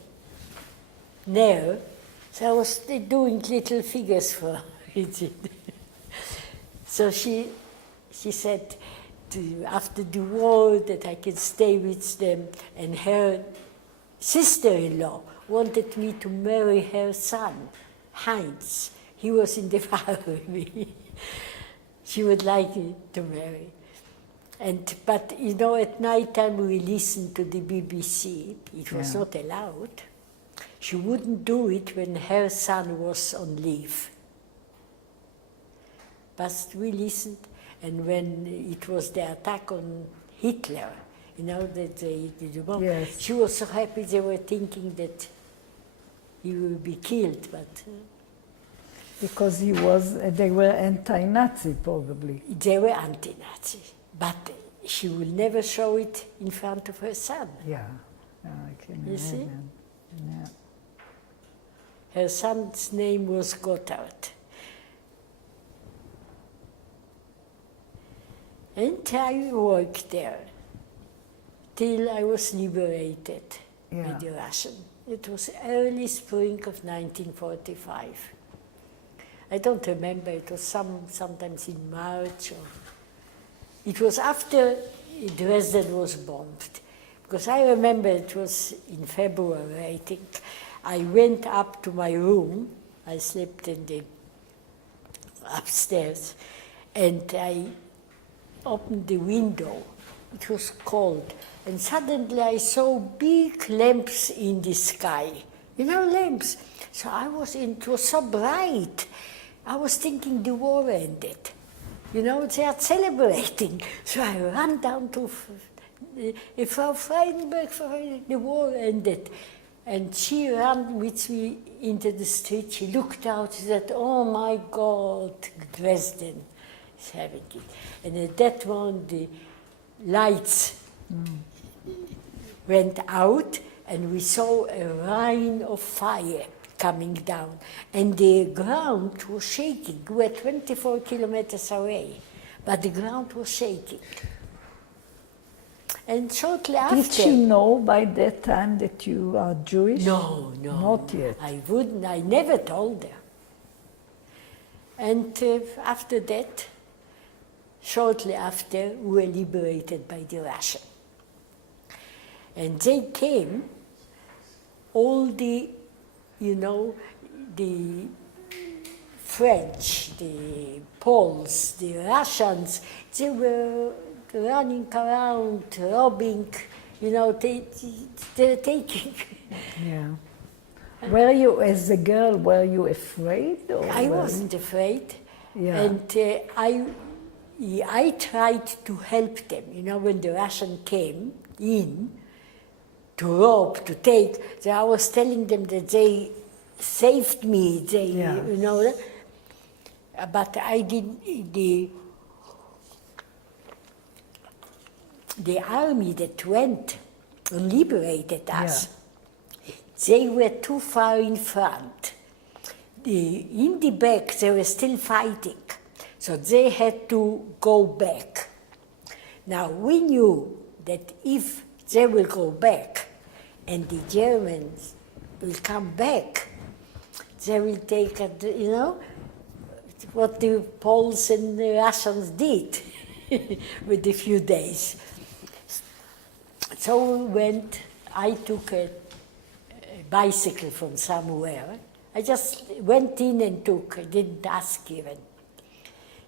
so I was doing little figures for her. So she said after the war that I can stay with them, and her sister-in-law wanted me to marry her son, Heinz. He was in the army. She would like me to marry. But you know, at night time we listened to the BBC. It was not allowed. She wouldn't do it when her son was on leave. But we listened, and when it was the attack on Hitler, you know, that they did the bomb, she was so happy. They were thinking that he will be killed, but because they were anti-Nazi, probably. They were anti-Nazi, but she will never show it in front of her son. Yeah, I can imagine. You see? Yeah. Her son's name was Gotthard. And I worked there till I was liberated by the Russian. It was early spring of 1945. I don't remember, it was sometimes in March, or it was after Dresden was bombed. Because I remember it was in February, I think. I went up to my room, I slept in the upstairs, and I opened the window. It was cold, and suddenly I saw big lamps in the sky. You know, lamps. So it was so bright. I was thinking the war ended. You know, they are celebrating. So I ran down to Frau Freidenberg, the war ended. And she ran with me into the street. She looked out, she said, "Oh my God, Dresden is having it." And at that moment, the lights went out, and we saw a rain of fire coming down. And the ground was shaking. We were 24 kilometers away, but the ground was shaking. And shortly after... Did she know by that time that you are Jewish? No. Not yet. I never told her. And after that, shortly after, we were liberated by the Russian. And they came, all the, you know, the French, the Poles, the Russians, they were running around, robbing, you know, they're taking. Yeah. Were you, as a girl, were you afraid? Or I wasn't afraid. Yeah. And I tried to help them. You know, when the Russian came in to rob, to take, so I was telling them that they saved me, you know. But I did, the army that went and liberated us, they were too far in front. In the back, they were still fighting. So they had to go back. Now, we knew that if they will go back and the Germans will come back, they will take, you know, what the Poles and the Russians did with a few days. So we went, I took a bicycle from somewhere. I just went in and took, I didn't ask even.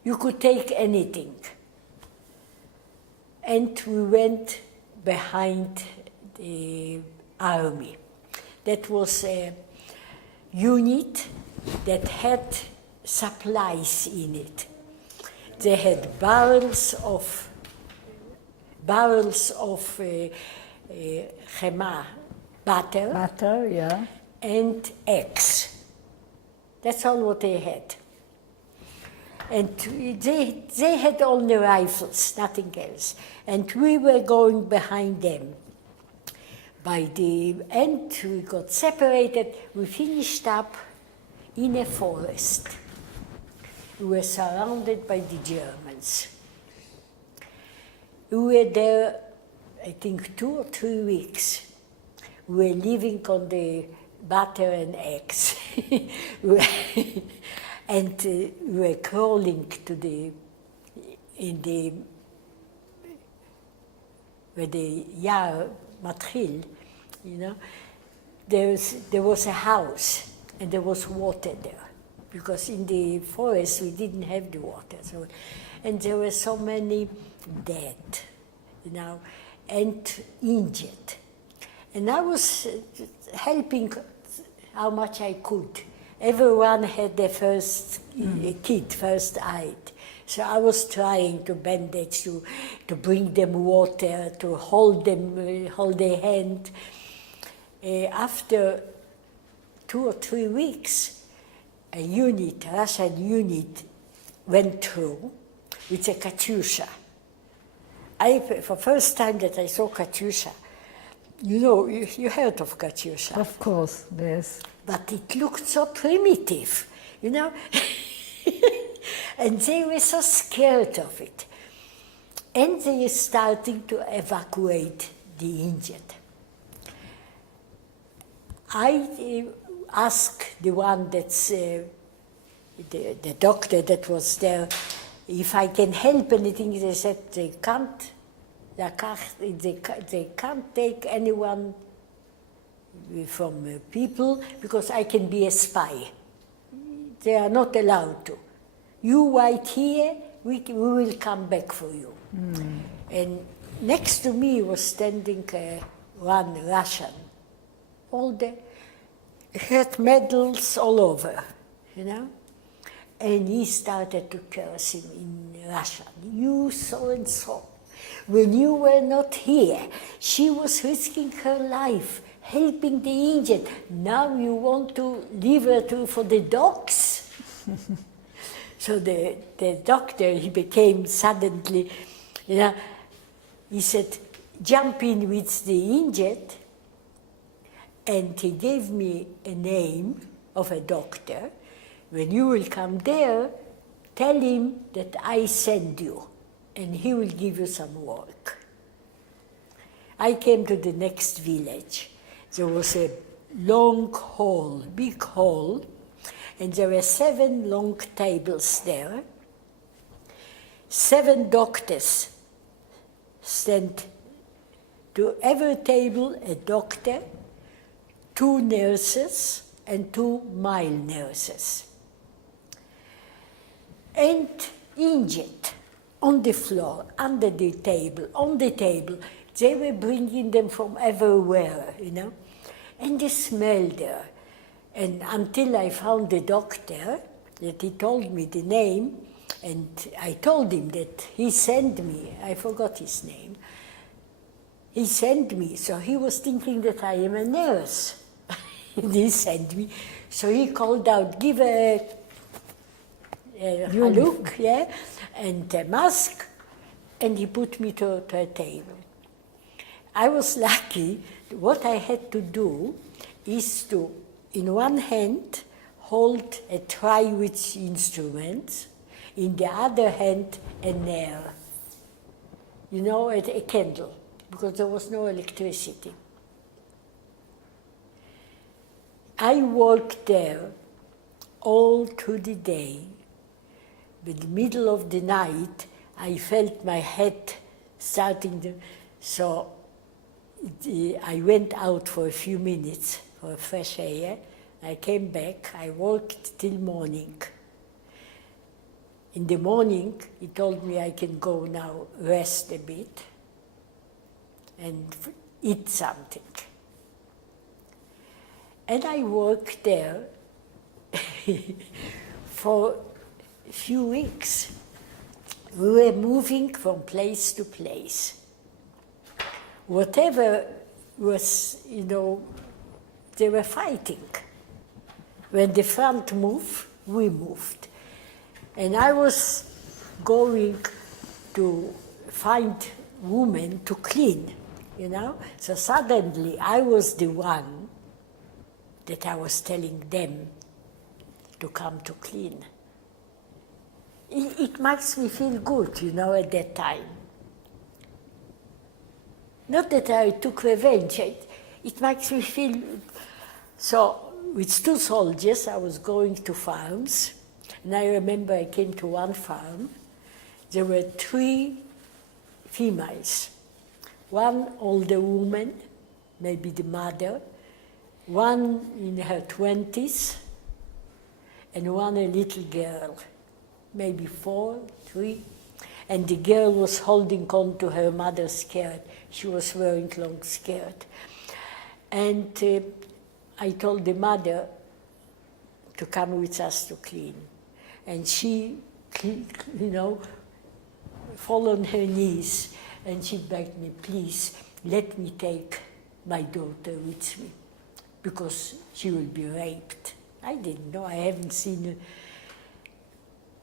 You could take anything. And we went behind the army. That was a unit that had supplies in it. They had barrels of chema, butter, and eggs. That's all what they had. And they had only rifles, nothing else. And we were going behind them. By the end, we got separated. We finished up in a forest. We were surrounded by the Germans. We were there, I think, 2 or 3 weeks. We were living on the butter and eggs. And we were crawling to where the Yar Matril, you know, there was a house and there was water there, because in the forest we didn't have the water. So, and there were so many dead, you know, and injured. And I was helping how much I could. Everyone had their first kit, first aid. So I was trying to bandage, to bring them water, to hold their hand. After 2 or 3 weeks, a Russian unit, went through with a Katyusha. For the first time that I saw Katyusha, you know, you heard of Katyusha. Of course, yes. But it looked so primitive, you know? And they were so scared of it. And they were starting to evacuate the injured. I asked the one that's the doctor that was there if I can help anything. They said they can't take anyone from people because I can be a spy. They are not allowed to. You wait here, we will come back for you. And next to me was standing one Russian. He had medals all over, you know? And he started to curse him in Russian. You so-and-so, when you were not here, she was risking her life, helping the injured. Now you want to leave her for the dogs? So the doctor, he became suddenly, you know, he said, jump in with the injured. And he gave me a name of a doctor. When you will come there, tell him that I send you, and he will give you some work. I came to the next village. There was a long hall, big hall, and there were 7 long tables there. 7 doctors stand to every table, a doctor, 2 nurses, and 2 male nurses. And injured on the floor, under the table, on the table. They were bringing them from everywhere, you know, and they smelled there. And until I found the doctor, that he told me the name, and I told him that he sent me, I forgot his name. He sent me, so he was thinking that I am a nurse. And he sent me, so he called out, give a look, yeah, and a mask, and he put me to a table. I was lucky. What I had to do is to, in one hand, hold a tray with instruments, in the other hand, a nail, you know, a candle, because there was no electricity. I worked there all through the day. In the middle of the night, I felt my head starting to, so I went out for a few minutes for fresh air. I came back, I worked till morning. In the morning, he told me I can go now, rest a bit, and eat something. And I worked there for a few weeks. We were moving from place to place. Whatever was, you know, they were fighting. When the front moved, we moved. And I was going to find women to clean, you know? So suddenly I was the one that I was telling them to come to clean. It makes me feel good, you know, at that time. Not that I took revenge, it makes me feel... So with 2 soldiers, I was going to farms, and I remember I came to one farm. There were 3 females. One older woman, maybe the mother, one in her 20s, and one a little girl, maybe 4, 3. And the girl was holding on to her mother's skirt. She was wearing long skirt. And I told the mother to come with us to clean. And she, you know, fell on her knees, and she begged me, please, let me take my daughter with me, because she will be raped. I didn't know, I haven't seen her.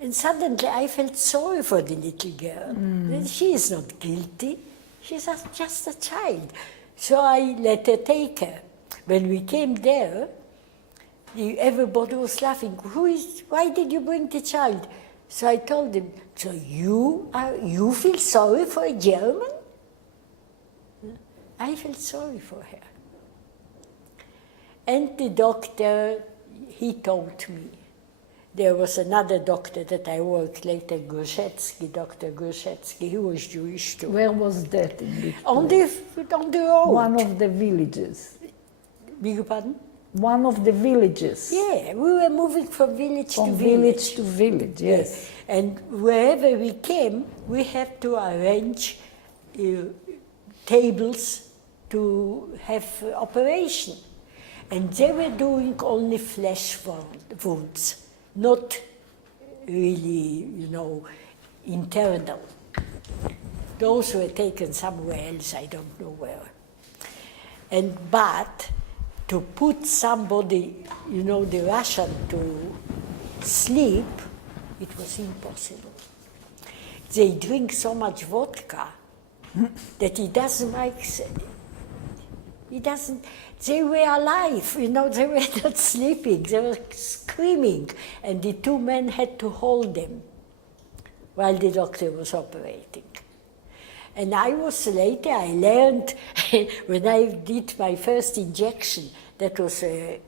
And suddenly I felt sorry for the little girl. She is not guilty, she's just a child. So I let her take her. When we came there, everybody was laughing. Why did you bring the child? So I told them, so you feel sorry for a German? I felt sorry for her. And the doctor, he told me, there was another doctor that I worked later, Dr. Gruszecki, he was Jewish too. Where was that in this On the road. One of the villages. Beg your pardon? One of the villages. Yeah, we were moving from village to From village. village to village, yes. And wherever we came, we had to arrange tables to have operation. And they were doing only flesh wounds, not really, you know, internal. Those were taken somewhere else, I don't know where. But to put somebody, you know, the Russian to sleep, it was impossible. They drink so much vodka that it doesn't make sense. They were alive, you know, they were not sleeping, they were screaming, and the 2 men had to hold them while the doctor was operating. And I learned when I did my first injection, that was an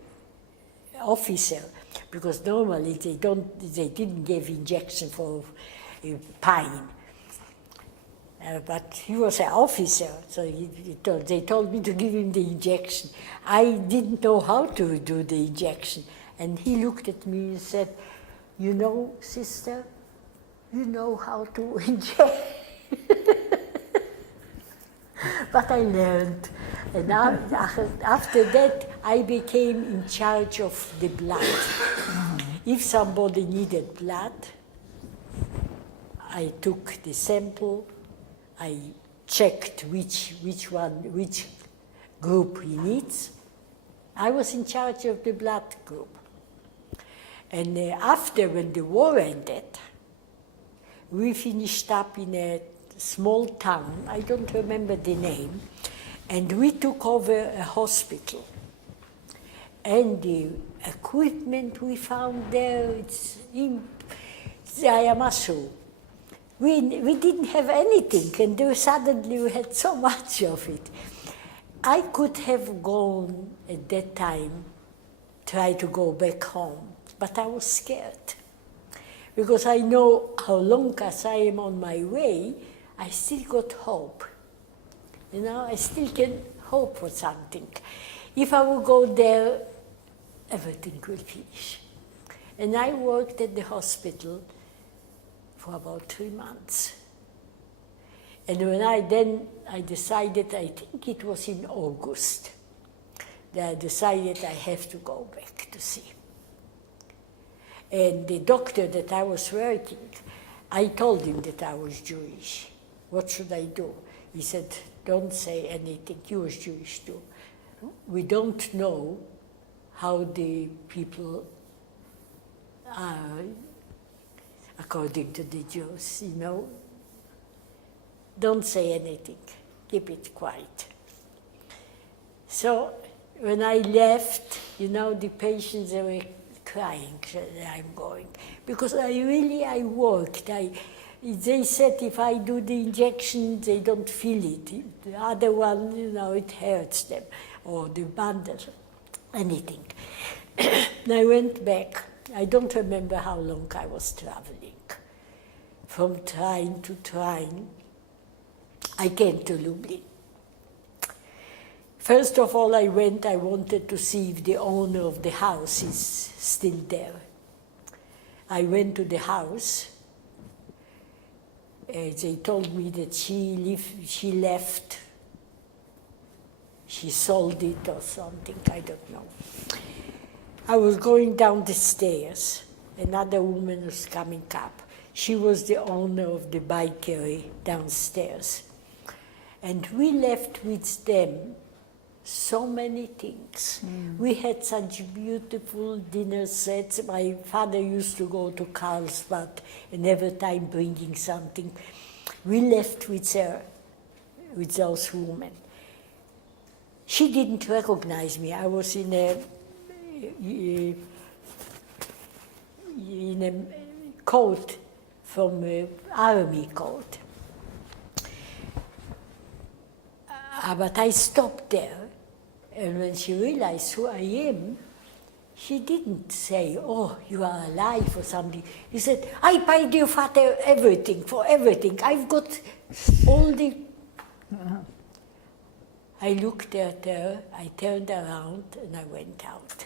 officer, because normally they didn't give injection for pain. But he was an officer, so they told me to give him the injection. I didn't know how to do the injection. And he looked at me and said, you know, sister, you know how to inject. But I learned. And after that, I became in charge of the blood. If somebody needed blood, I took the sample, I checked which group he needs. I was in charge of the blood group. And after, when the war ended, we finished up in a small town, I don't remember the name, and we took over a hospital. And the equipment we found there, it's Ayamashu. We didn't have anything, and suddenly we had so much of it. I could have gone at that time, try to go back home, but I was scared. Because I know how long as I am on my way, I still got hope. You know, I still can hope for something. If I will go there, everything will finish. And I worked at the hospital for about 3 months. And when I decided, I think it was in August, that I decided I have to go back to see. And the doctor that I was working, I told him that I was Jewish. What should I do? He said, don't say anything, he was Jewish too. We don't know how the people are, according to the Jews, you know. Don't say anything, keep it quiet. So when I left, you know, the patients, they were crying that I'm going. Because I worked. They said if I do the injection, they don't feel it. The other one, you know, it hurts them, or the bandage, anything. And I went back. I don't remember how long I was traveling. From train to train, I came to Lublin. First of all, I wanted to see if the owner of the house is still there. I went to the house. They told me that she left. She sold it or something, I don't know. I was going down the stairs. Another woman was coming up. She was the owner of the bakery downstairs. And we left with them so many things. We had such beautiful dinner sets. My father used to go to Carlsbad and every time bringing something. We left with her, with those women. She didn't recognize me. I was in a coat from army coat. But I stopped there, and when she realized who I am, she didn't say, "Oh, you are alive" or something. She said, "I paid your father everything, for everything. I've got all the..." I looked at her, I turned around, and I went out.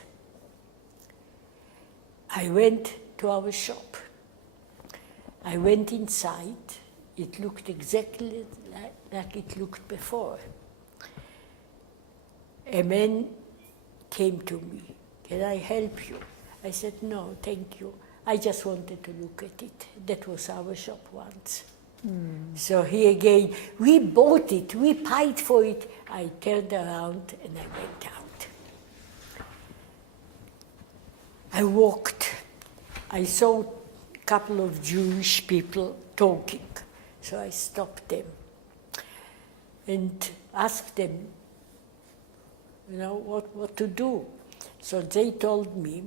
I went to our shop. I went inside. It looked exactly like it looked before. A man came to me. "Can I help you?" I said, "No, thank you. I just wanted to look at it." That was our shop once. So he again, we bought it, we paid for it. I turned around and I went out. I walked. I saw a couple of Jewish people talking. So I stopped them and asked them, you know, what to do. So they told me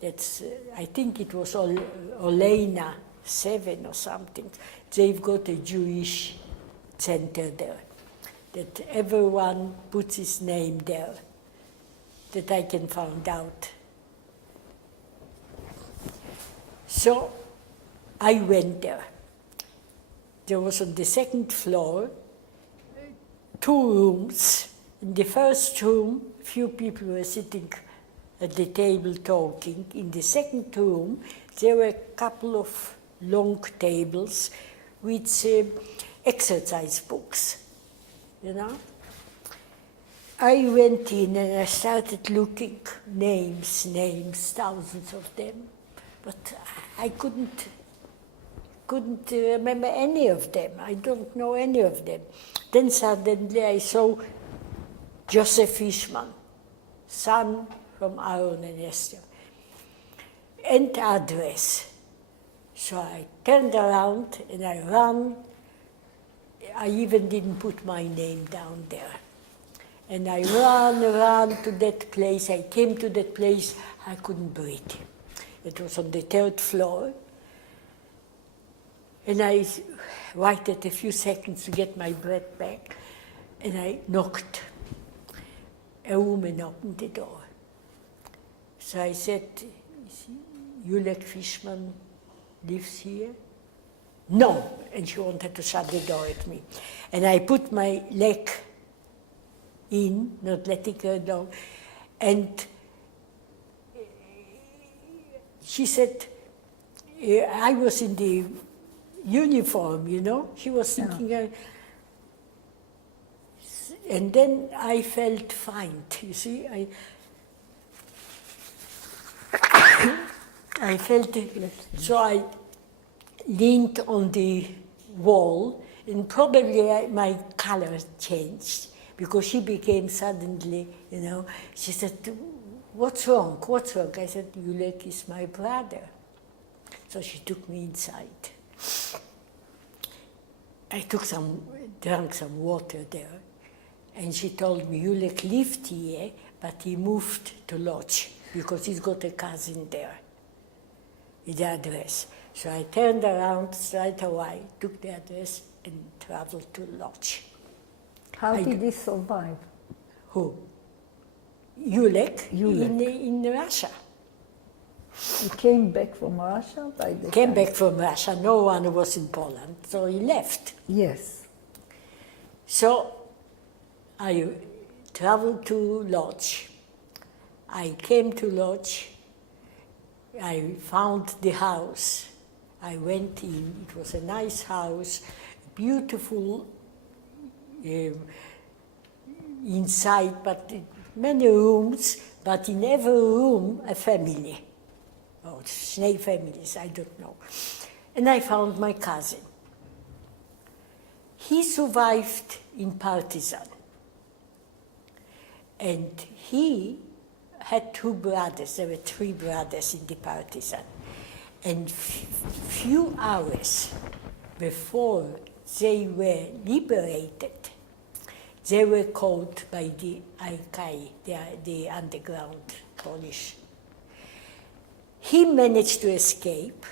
that, I think it was Olena 7 or something, they've got a Jewish center there, that everyone puts his name there, that I can find out. So I went there. There was on the second floor 2 rooms. In the first room, few people were sitting at the table talking. In the second room, there were a couple of long tables with exercise books, you know. I went in and I started looking, names, thousands of them, but I couldn't remember any of them. I don't know any of them. Then suddenly I saw Joseph Fishman, son from Aharon and Esther, and address. So I turned around and I ran. I even didn't put my name down there. And I ran to that place. I came to that place, I couldn't breathe. It was on the 3rd floor. And I waited a few seconds to get my breath back, and I knocked. A woman opened the door. So I said, "Yulek Fishman lives here?" "No," and she wanted to shut the door at me. And I put my leg in, not letting her know, and she said, I was in the uniform, you know, she was thinking, and then I felt fine, you see, I felt it, so I leaned on the wall, and probably my color changed, because she became suddenly, you know, she said, what's wrong? I said, "Yulek is my brother." So she took me inside. I drank some water there, and she told me, Julek lived here, but he moved to Lodz because he's got a cousin there, with the address. So I turned around straight away, took the address, and traveled to Lodz. How did he survive? Who? Julek. In Russia. He came back from Russia by the Came time? back from Russia. No one was in Poland, so he left. Yes. So I traveled to Lodz. I came to Lodz. I found the house. I went in. It was a nice house, beautiful inside, but many rooms, but in every room a family. Or Schnee families, I don't know. And I found my cousin. He survived in partisan. And he had two brothers. There were three brothers in the partisan. And few hours before they were liberated, they were caught by the IK, the underground Polish. He managed to escape.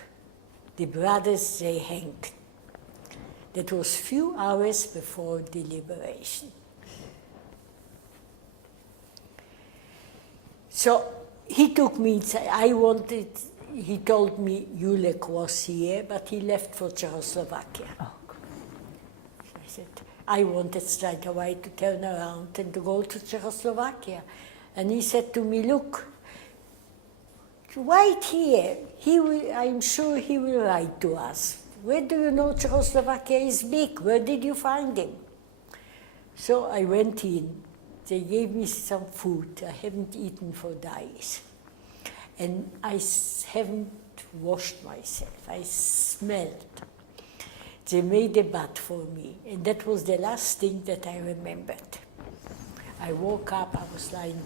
The brothers, they hanged. That was few hours before the liberation. So he took me inside. He told me Julek was here, but he left for Czechoslovakia. Oh. I said, I wanted straight away to turn around and to go to Czechoslovakia. And he said to me, look, wait here. I'm sure he will write to us. Where do you know Czechoslovakia is big? Where did you find him? So I went in. They gave me some food. I haven't eaten for days. And I haven't washed myself. I smelled. They made a bath for me. And that was the last thing that I remembered. I woke up, I was lying.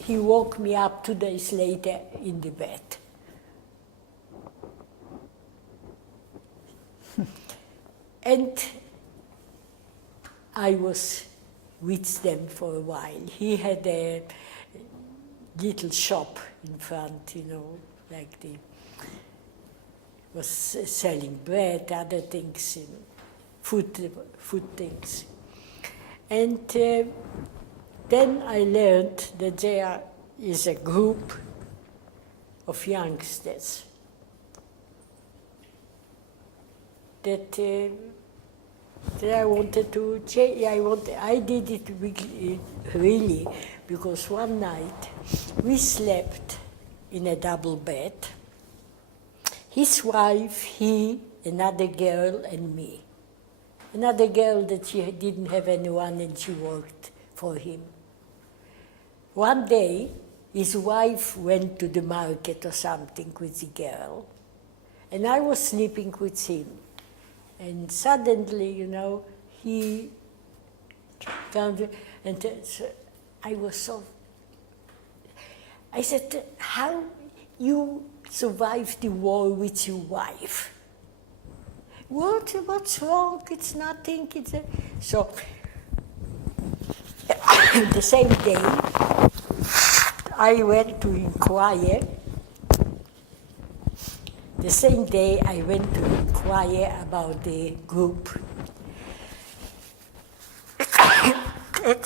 He woke me up 2 days later in the bed. And I was with them for a while. He had a little shop in front, like was selling bread, other things, food things. And then I learned that there is a group of youngsters that I wanted to change. I did it really because one night we slept in a double bed. His wife, he, another girl, and me. Another girl that she didn't have anyone and she worked for him. One day, his wife went to the market or something with the girl, and I was sleeping with him. And suddenly, he found, and so I was so. I said, "How you survived the war with your wife? What's wrong? It's nothing. So the same day, I went to inquire. The same day, I went to inquire about the group. And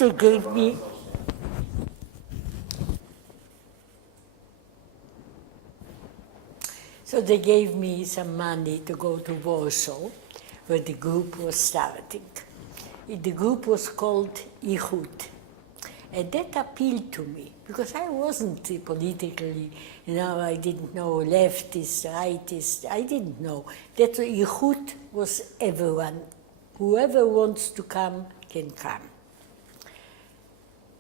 they gave me some money to go to Warsaw, where the group was starting. The group was called Ichud. And that appealed to me, because I wasn't politically, I didn't know leftist, rightist, I didn't know. That Ichud was everyone. Whoever wants to come can come.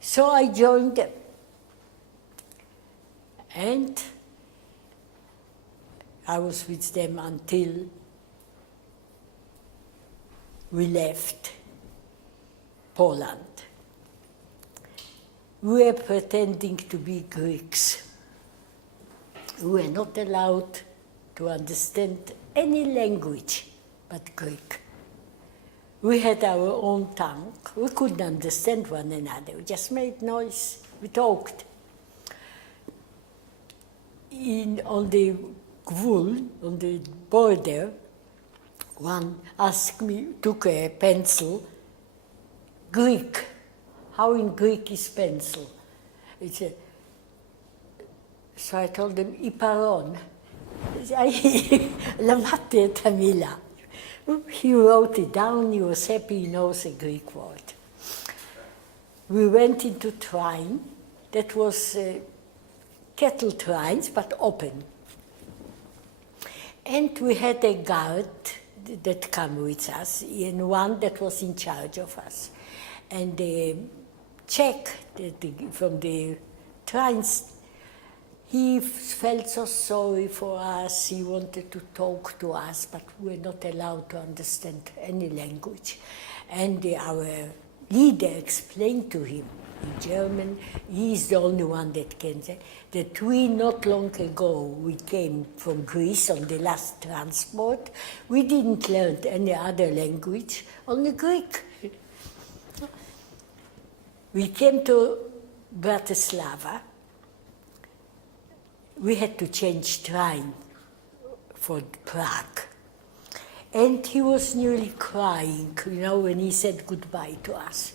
So I joined them. And I was with them until we left Poland. We were pretending to be Greeks. We were not allowed to understand any language but Greek. We had our own tongue. We couldn't understand one another. We just made noise. We talked. On the gvul, on the border, one asked me, took a pencil, Greek. How in Greek is pencil? So I told him, Aharon. למדתי את המילה. He wrote it down, he was happy, he knows a Greek word. We went into train, that was cattle trains, but open. And we had a guard that came with us, and one that was in charge of us. And the Czech from the trains, he felt so sorry for us, he wanted to talk to us, but we were not allowed to understand any language. And our leader explained to him in German, he's the only one that can say, that we not long ago, we came from Greece on the last transport, we didn't learn any other language, only Greek. We came to Bratislava. We had to change train for Prague. And he was nearly crying, when he said goodbye to us.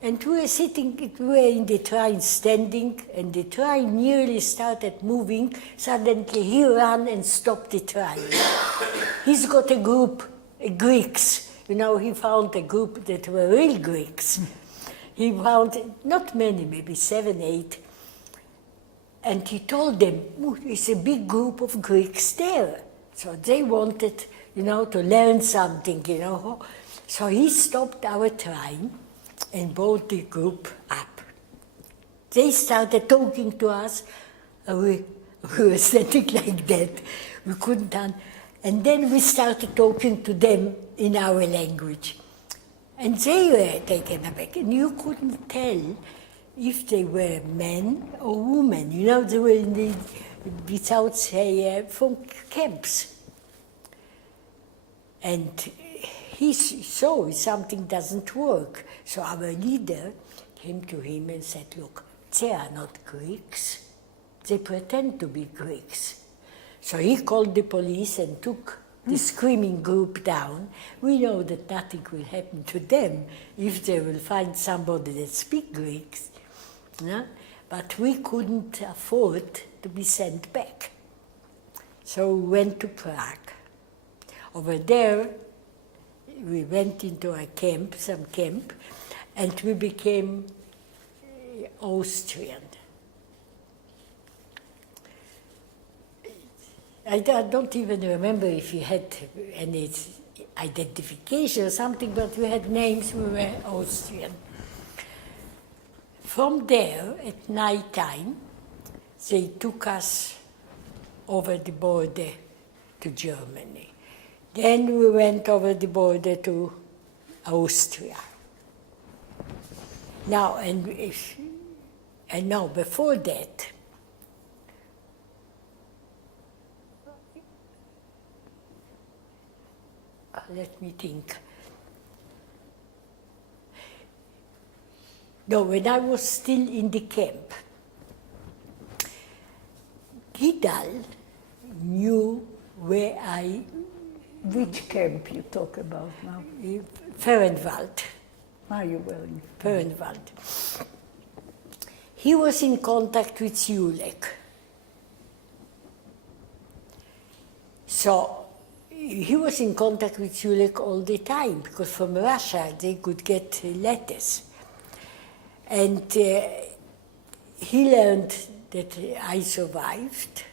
And we were sitting, we were in the train standing, and the train nearly started moving. Suddenly he ran and stopped the train. He's got a group, Greeks. He found a group that were real Greeks. He found not many, maybe 7, 8. And he told them, it's a big group of Greeks there. So they wanted, to learn something, So he stopped our train and brought the group up. They started talking to us. We were standing like that. We couldn't and then we started talking to them in our language. And they were taken aback. And you couldn't tell if they were men or women. They were without say, from camps. And he saw something doesn't work. So our leader came to him and said, look, they are not Greeks. They pretend to be Greeks. So he called the police and took the screaming group down. We know that nothing will happen to them if they will find somebody that speaks Greek. But we couldn't afford to be sent back. So we went to Prague. Over there, we went into a camp, and we became Austrian. I don't even remember if we had any identification or something, but we had names, we were Austrian. From there, at night time, they took us over the border to Germany. Then we went over the border to Austria. Now, and now before that, let me think. No, when I was still in the camp, Gidal knew where Which camp you talk about now? Ferenwald. You were in Ferenwald. He was in contact with Julek. So he was in contact with Julek all the time, because from Russia they could get letters. And he learned that I survived.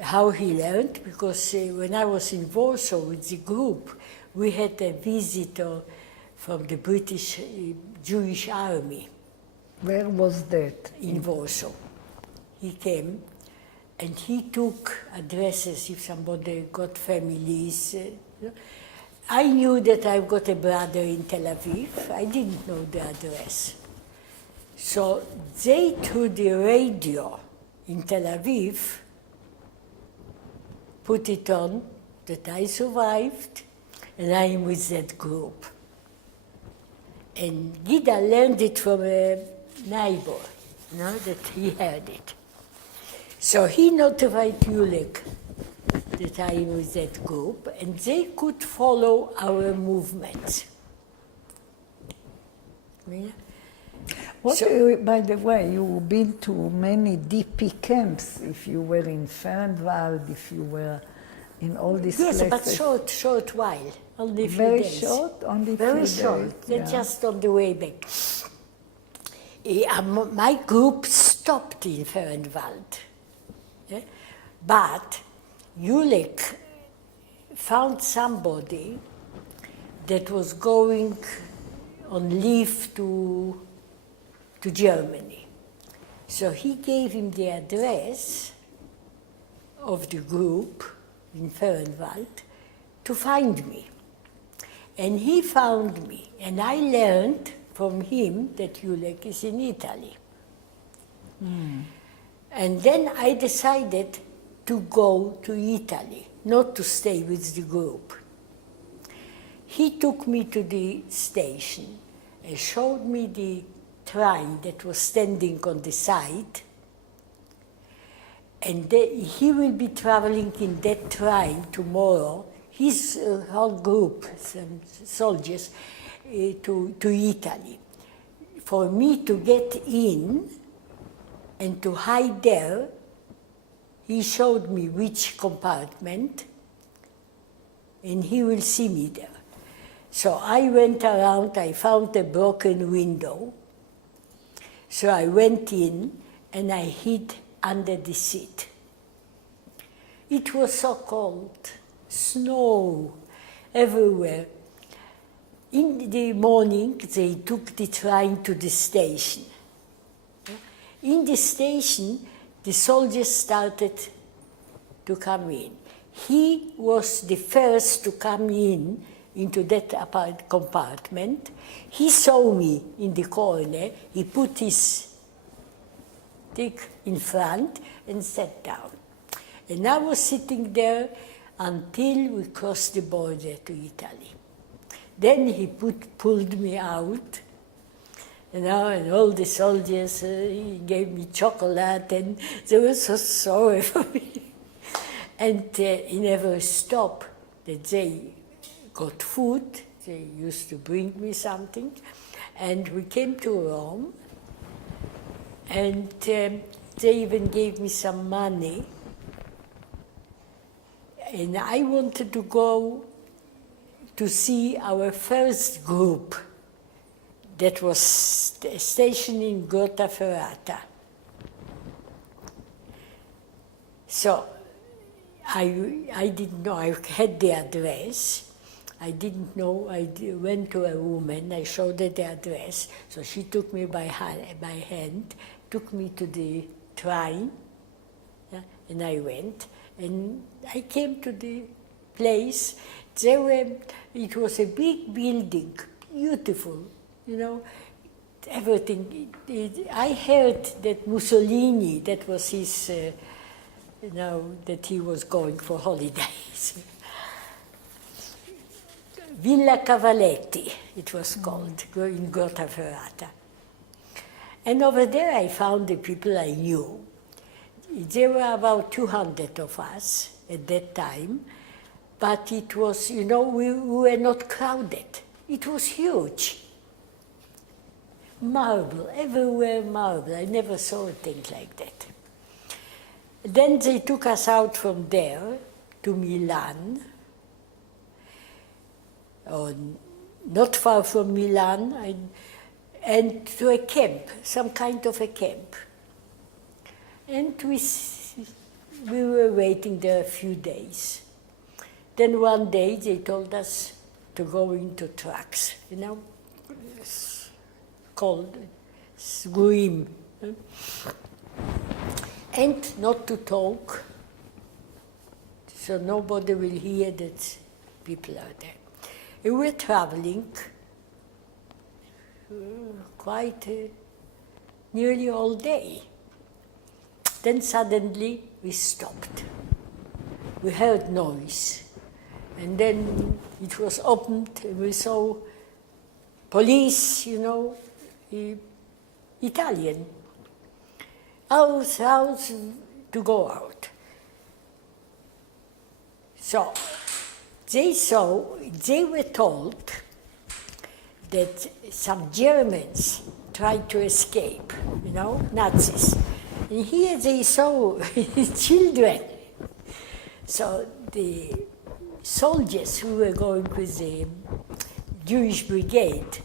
How he learned? Because when I was in Warsaw with the group, we had a visitor from the British Jewish Army. Where was that? In Warsaw. He came and he took addresses if somebody got families. I knew that I've got a brother in Tel Aviv. I didn't know the address. So they, through the radio in Tel Aviv, put it on that I survived, and I am with that group. And Gida learned it from a neighbor, that he heard it. So he notified Yulek that I am with that group, and they could follow our movements. Yeah. By the way, you've been to many DP camps, if you were in Fernwald, if you were in all these places. Yes, but short while, only a few Very days. short, only Very few short, days. Yeah. just on the way back. My group stopped in Fernwald. Yeah? But Julek found somebody that was going on leave to Germany. So he gave him the address of the group in Fernwald to find me. And he found me, and I learned from him that Julek is in Italy. And then I decided to go to Italy, not to stay with the group. He took me to the station and showed me the train that was standing on the side. And he will be traveling in that train tomorrow, his whole group, some soldiers, to Italy. For me to get in and to hide there, he showed me which compartment, and he will see me there. So I went around, I found a broken window. So I went in and I hid under the seat. It was so cold, snow everywhere. In the morning, they took the train to the station. In the station, the soldiers started to come in. He was the first to come in into that compartment. He saw me in the corner. He put his stick in front and sat down. And I was sitting there until we crossed the border to Italy. Then he pulled me out, and all the soldiers, he gave me chocolate, and they were so sorry for me. And he never stopped that they got food. They used to bring me something. And we came to Rome, and they even gave me some money. And I wanted to go to see our first group that was stationed in Grottaferrata. So I didn't know, I had the address. I didn't know, went to a woman, I showed her the address. So she took me by hand, took me to the train, and I went. And I came to the place. It was a big building, beautiful, everything. I heard that Mussolini, that was his, that he was going for holidays. Villa Cavaletti, it was called, in Grottaferrata. And over there I found the people I knew. There were about 200 of us at that time, but it was, we were not crowded. It was huge. Marble, everywhere marble. I never saw a thing like that. Then they took us out from there to Milan, or not far from Milan, and to a camp, some kind of a camp. And we were waiting there a few days. Then one day they told us to go into trucks, called swim, and not to talk, so nobody will hear that people are there. We were traveling quite nearly all day. Then suddenly we stopped. we heard noise. And then it was opened, and we saw police, you know, Italian. House to go out. So they were told that some Germans tried to escape, you know, Nazis. And here they saw children. So the soldiers who were going with the Jewish brigade,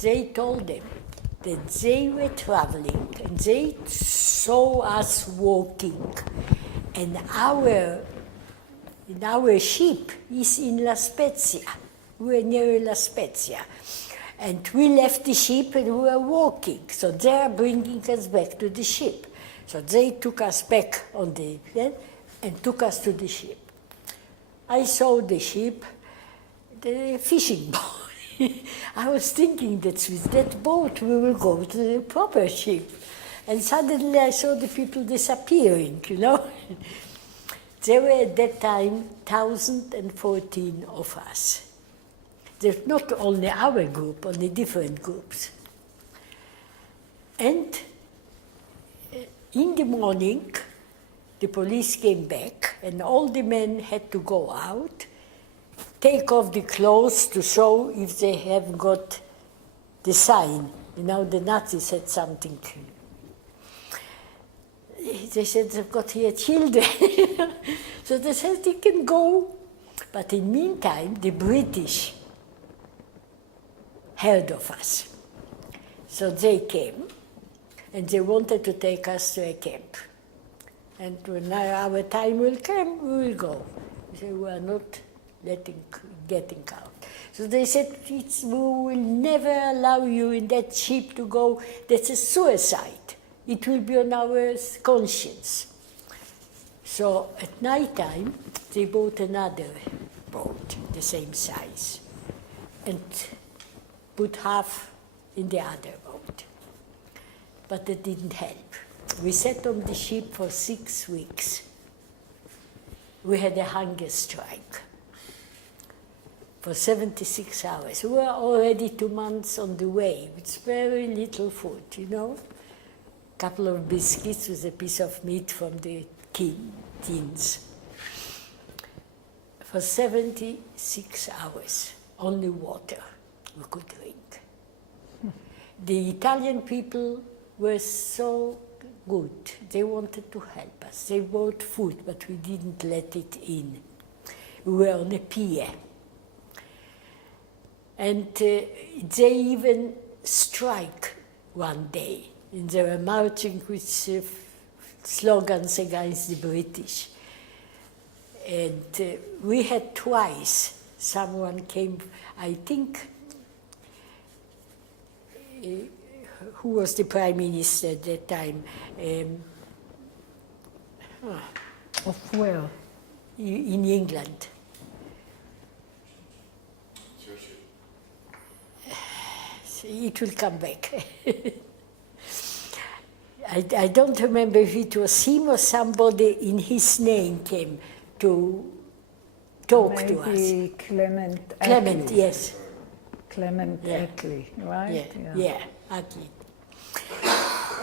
they told them that they were traveling and they saw us walking, and our ship is in La Spezia. We were near La Spezia. And we left the ship and we were walking. So they are bringing us back to the ship. So they took us back on the and took us to the ship. I saw the ship, the fishing boat. I was thinking that with that boat we will go to the proper ship. And suddenly I saw the people disappearing, you know. There were at that time 1,014 of us. There's not only our group, only different groups. And in the morning, the police came back, and all the men had to go out, take off the clothes to show if they have got the sign. You know, the Nazis had something. They said, they've got here children. So they said, they can go. But in the meantime, the British heard of us. So they came, and they wanted to take us to a camp. And when our time will come, we will go. They said, we are not getting out. So they said, we will never allow you in that ship to go. That's a suicide. It will be on our conscience. So at night time, they bought another boat, the same size, and put half in the other boat. But that didn't help. We sat on the ship for 6 weeks. We had a hunger strike for 76 hours. We were already 2 months on the way with very little food, you know. A couple of biscuits with a piece of meat from the tins. For 76 hours, only water we could drink. The Italian people were so good. They wanted to help us. They brought food, but we didn't let it in. We were on a pier. And they even strike one day. And they were marching with slogans against the British. And we had twice, someone came, I think, who was the prime minister at that time? Of where? In England. It will come back. I don't remember if it was him or somebody in his name came to talk to us. Maybe Clement. Clement, Attlee. yes. Clement Attlee, right? Yeah, Attlee.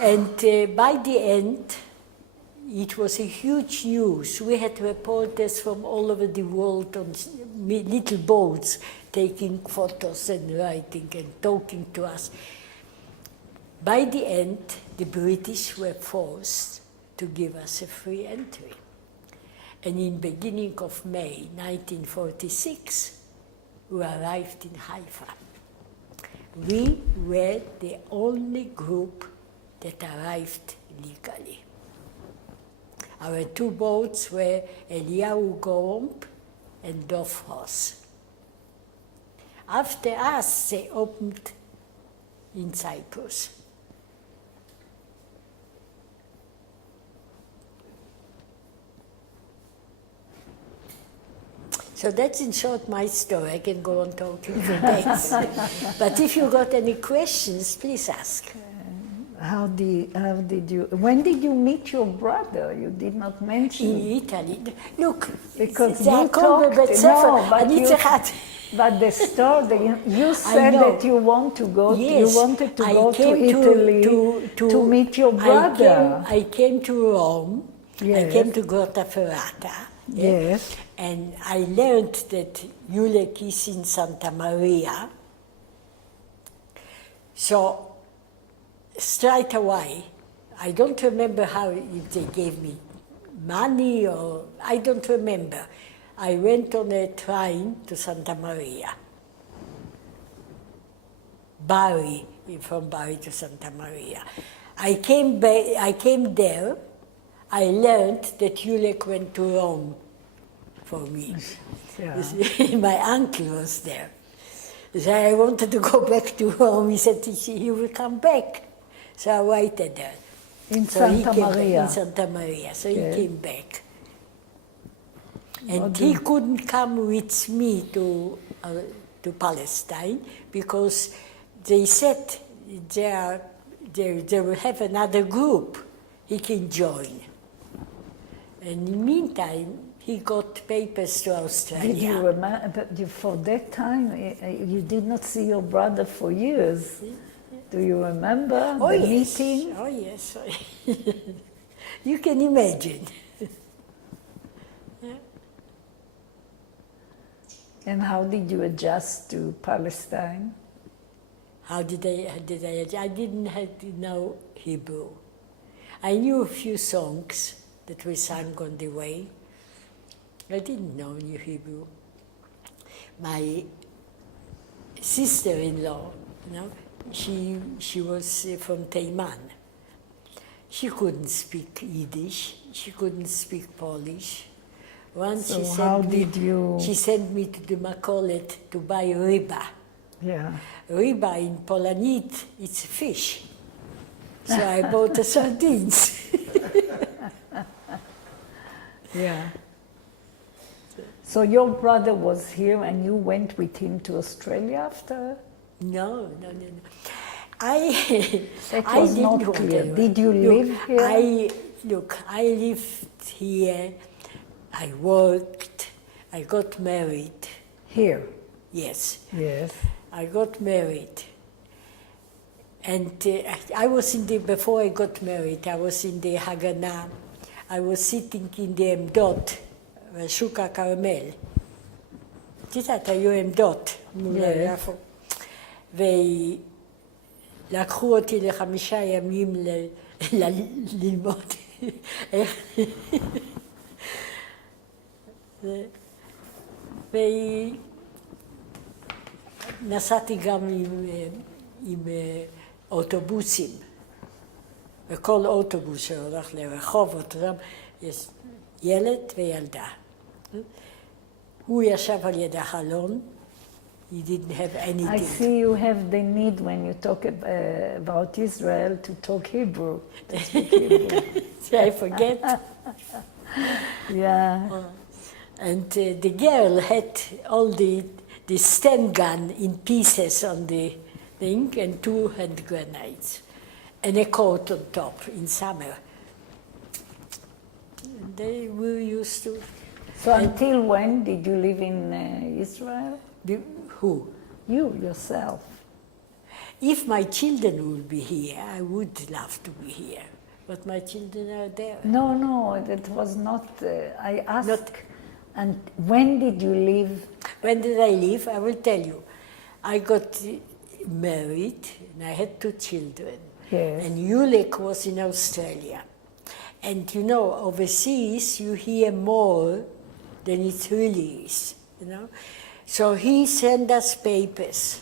And by the end, it was a huge news. We had reporters from all over the world on little boats taking photos and writing and talking to us. By the end, the British were forced to give us a free entry. And in beginning of May 1946, we arrived in Haifa. We were the only group that arrived legally. Our two boats were Eliyahu Goromb and Dov Ross. After us, they opened in Cyprus. So that's in short my story. I can go on talking for days. But if you got any questions, please ask. when did you meet your brother? You did not mention. In Italy. Look, Because זה you הכל talked, בבית ספר, no, but אני צריכה... but the story, you said know. that you want to go, Yes, you wanted to I go to came Italy to meet your brother. I came to Rome. Yes. I came to Grottaferrata. Yes. And I learned that Julek is in Santa Maria. So straight away, I don't remember how, if they gave me money or, I don't remember. I went on a train to Santa Maria. Bari, from Bari to Santa Maria. I came there, I learned that Julek went to Rome for me. Yeah. My uncle was there. So I wanted to go back to Rome. He said he will come back. So I waited there. In So he Santa came Maria. Back, in Santa Maria. So Yes. he came back. And he couldn't come with me to Palestine because they said they will have another group he can join. And in the meantime, he got papers to Australia. Did you remember, for that time, you did not see your brother for years. Do you remember the meeting? Oh, yes. You can imagine. And how did you adjust to Palestine? How did I didn't have to know Hebrew. I knew a few songs that we sang on the way. I didn't know any Hebrew. My sister-in-law, she was from Taiwan. She couldn't speak Yiddish. She couldn't speak Polish. Once she sent me to the Makolet to buy riba. Yeah. Riba in Polanit, it's fish. So I bought the sardines. Yeah. So your brother was here and you went with him to Australia after? No. That was not clear. Did you live here? I lived here. I worked. I got married. Here? Yes. Yes. I got married. And I was before I got married, I was in the Haganah. I was sitting in the עמדות, שוק הכרמל. את יודעת, היו עמדות מול יפו. ולקחו אותי ל5 ימים ללמוד. ונסעתי גם עם אוטובוסים. וכל אוטובוס שהולך לרחובות, יש ילד וילדה. הוא ישב על יד החלון, he didn't have anything. I see you have the need when you talk about Israel to talk Hebrew, to speak Hebrew. I forget. Yeah. And the girl had all the stand gun in pieces on the thing and 2 hand grenades. And a coat on top in summer. And they were used to. So until when did you live in Israel? Who? You, yourself. If my children would be here, I would love to be here. But my children are there. No, that was not, I asked, and when did you leave? When did I leave? I will tell you. I got married and I had 2 children. Yes. And Julek was in Australia. And overseas you hear more than it really is, So he sent us papers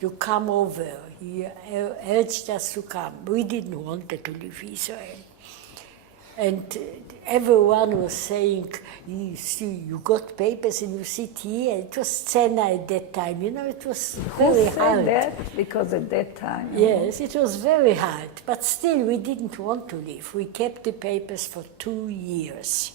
to come over. He urged us to come. We didn't want to leave Israel. And everyone was saying, you see, you got papers and you sit here. It was Sena at that time, it was very hard. That because at that time. Yes, it was very hard. But still, we didn't want to leave. We kept the papers for 2 years.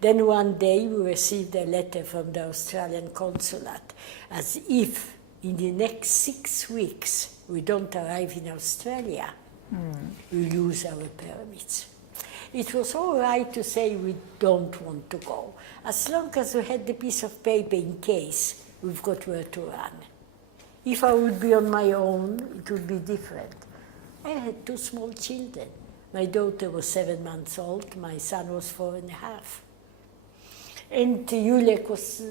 Then one day we received a letter from the Australian consulate as if in the next 6 weeks we don't arrive in Australia, we lose our permits. It was all right to say we don't want to go, as long as we had the piece of paper in case we've got where to run. If I would be on my own, it would be different. I had 2 small children. My daughter was 7 months old, my son was 4.5. And Julek was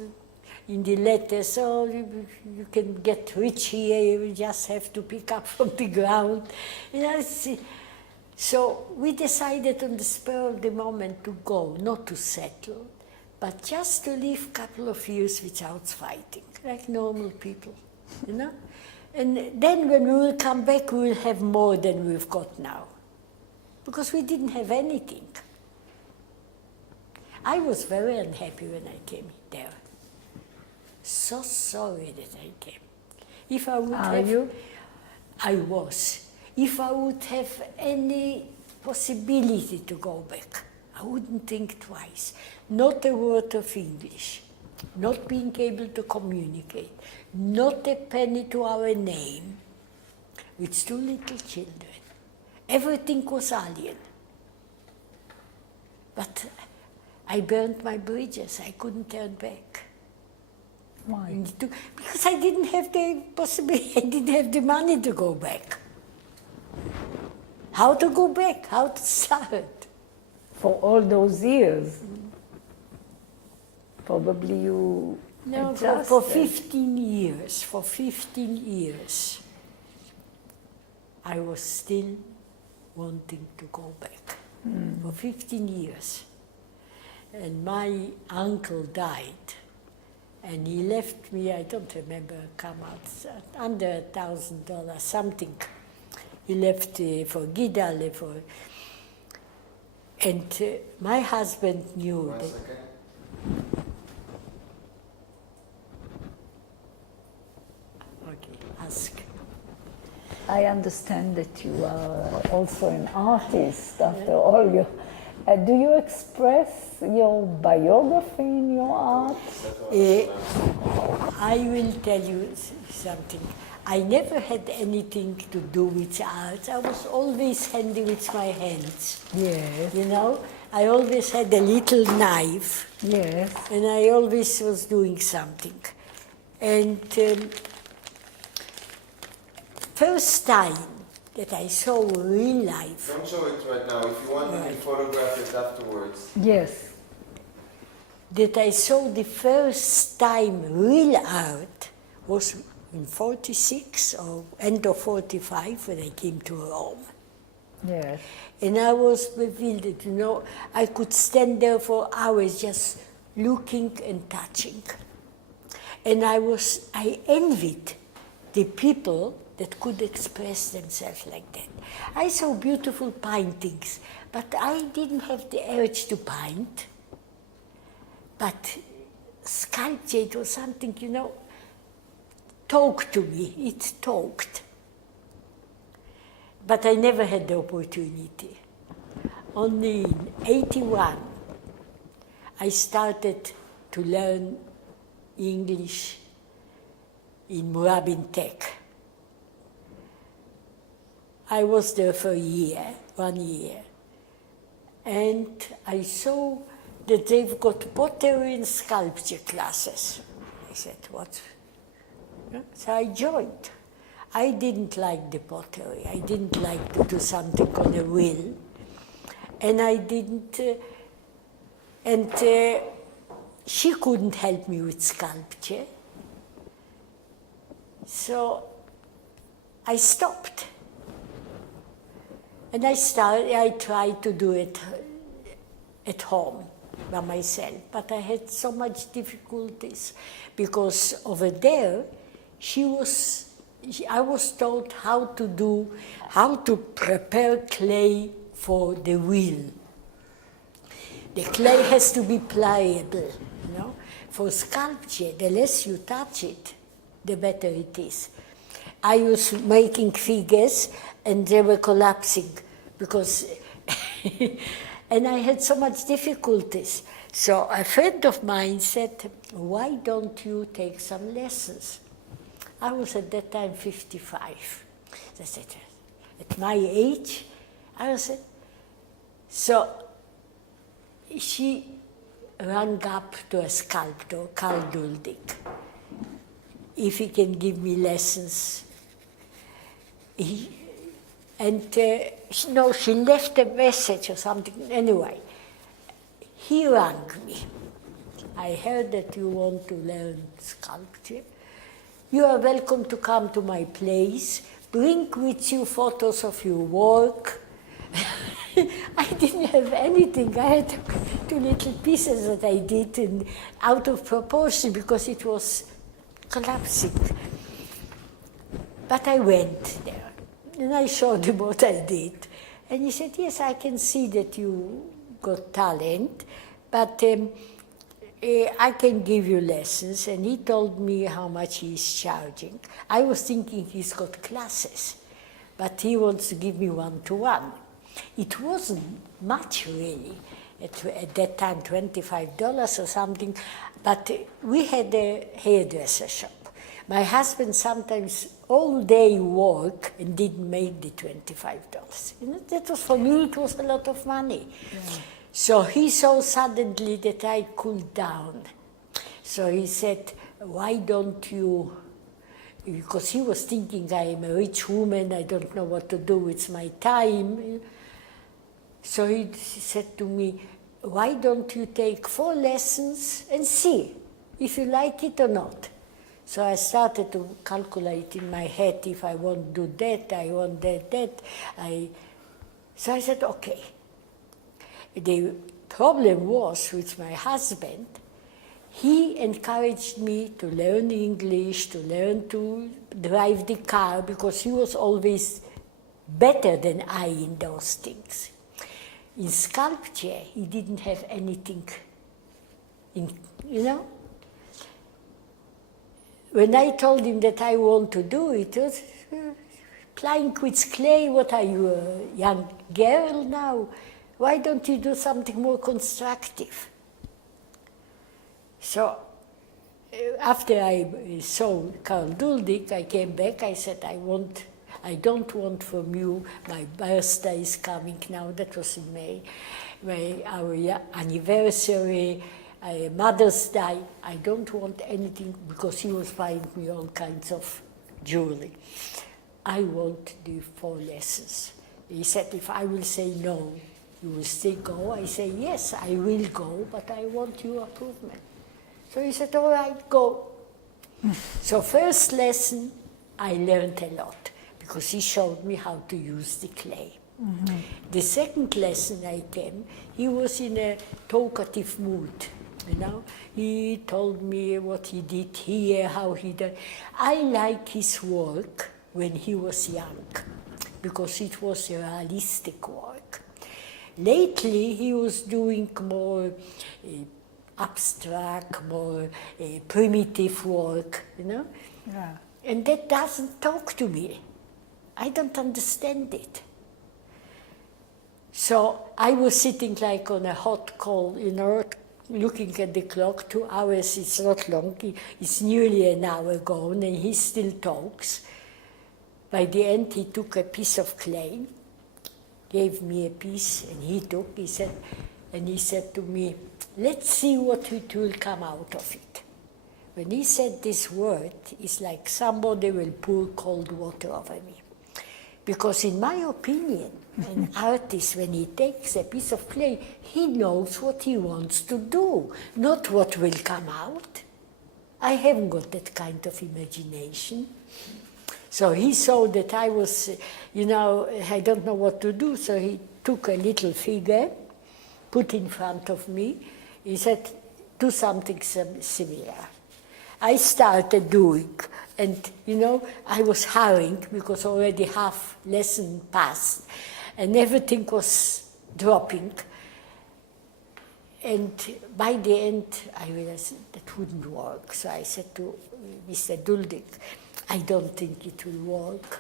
in the letter, so you can get rich here, you just have to pick up from the ground. You know, so we decided on the spur of the moment to go, not to settle, but just to live a couple of years without fighting, like normal people, you know? And then when we will come back, we will have more than we've got now, because we didn't have anything. I was very unhappy when I came there. So sorry that I came. If I would Are you? I was. If I would have any possibility to go back, I wouldn't think twice. Not a word of English, not being able to communicate, not a penny to our name, with 2 little children. Everything was alien. But I burned my bridges. I couldn't turn back. Why? Because I didn't have the possibility, I didn't have the money to go back. How to go back? How to start? For all those years, probably you No, adjusted. for 15 years, I was still wanting to go back. For 15 years. And my uncle died, and he left me, I don't remember, come out, under $1,000, something. He left for Gidale, and my husband knew One that. second. Okay, ask. I understand that you are also an artist after all your. Do you express your biography in your art? I will tell you something. I never had anything to do with art. I was always handy with my hands. Yes. You know, I always had a little knife, Yes. and I always was doing something. And first time that I saw real life, Don't show it right now. If you want, you can photograph it afterwards. Yes. that I saw the first time real art was in 46 or end of 45 when I came to Rome. Yes. And I was bewildered, you know. I could stand there for hours just looking and touching. And I envied the people that could express themselves like that. I saw beautiful paintings, but I didn't have the urge to paint. But sculpture, it was something, you know, talked to me, it talked. But I never had the opportunity. Only in 81, I started to learn English in Murabin Tech. I was there for 1 year. And I saw that they've got pottery and sculpture classes. I said, what? So I joined. I didn't like the pottery. I didn't like to do something on a wheel. And I didn't, she couldn't help me with sculpture. So I stopped. And I tried to do it at home by myself, but I had so much difficulties because over there, I was taught how to prepare clay for the wheel. The clay has to be pliable, you know. For sculpture, the less you touch it, the better it is. I was making figures and they were collapsing because, and I had so much difficulties. So a friend of mine said, why don't you take some lessons? I was at that time 55. I said, at my age, I said, so she rang up to a sculptor, Karl Duldig, if he can give me lessons. She left a message or something. Anyway, he rang me. I heard that you want to learn sculpture. You are welcome to come to my place. Bring with you photos of your work. I didn't have anything. I had 2 little pieces that I did out of proportion because it was collapsing. But I went there and I showed him what I did. And he said, yes, I can see that you got talent, but I can give you lessons. And he told me how much he's charging. I was thinking he's got classes, but he wants to give me one-to-one. It wasn't much really. At that time, $25 or something, but we had a hairdresser shop. My husband sometimes all day work and didn't make the $25. That was, for me, it was a lot of money. Yeah. So he saw suddenly that I cooled down. So he said, why don't you, because he was thinking I am a rich woman, I don't know what to do with my time. So he said to me, why don't you take 4 lessons and see if you like it or not? So I started to calculate in my head, if I want to do that, I want that. So I said, okay. The problem was with my husband. He encouraged me to learn English, to learn to drive the car, because he was always better than I in those things. In sculpture, he didn't have anything, When I told him that I want to do it, was playing with clay. What are you, a young girl now? Why don't you do something more constructive? So after I saw Karl Duldig, I came back. I said, I don't want from you, my birthday is coming now, that was in May, our anniversary, Mother's Day. I don't want anything, because he was buying me all kinds of jewelry. I want the 4 lessons. He said, if I will say no, you will still go? I say, yes, I will go, but I want your approval. So he said, all right, go. So first lesson, I learned a lot, because he showed me how to use the clay. Mm-hmm. The second lesson I came, he was in a talkative mood. He told me what he did here, how he did. I like his work when he was young, because it was a realistic work. Lately, he was doing more abstract, more primitive work, Yeah. And that doesn't talk to me. I don't understand it. So I was sitting like on a hot coal, looking at the clock. 2 hours, it's not long. It's nearly an hour gone, and he still talks. By the end, he took a piece of clay, gave me a piece, and he said to me, let's see what it will come out of it. When he said this word, it's like somebody will pour cold water over me. Because in my opinion, an artist, when he takes a piece of clay, he knows what he wants to do, not what will come out. I haven't got that kind of imagination. So he saw that I was, I don't know what to do, so he took a little figure, put in front of me. He said, do something similar. I started doing, and I was hurrying because already half lesson passed, and everything was dropping. And by the end, I realized that wouldn't work. So I said to Mr. Duldig, I don't think it will work.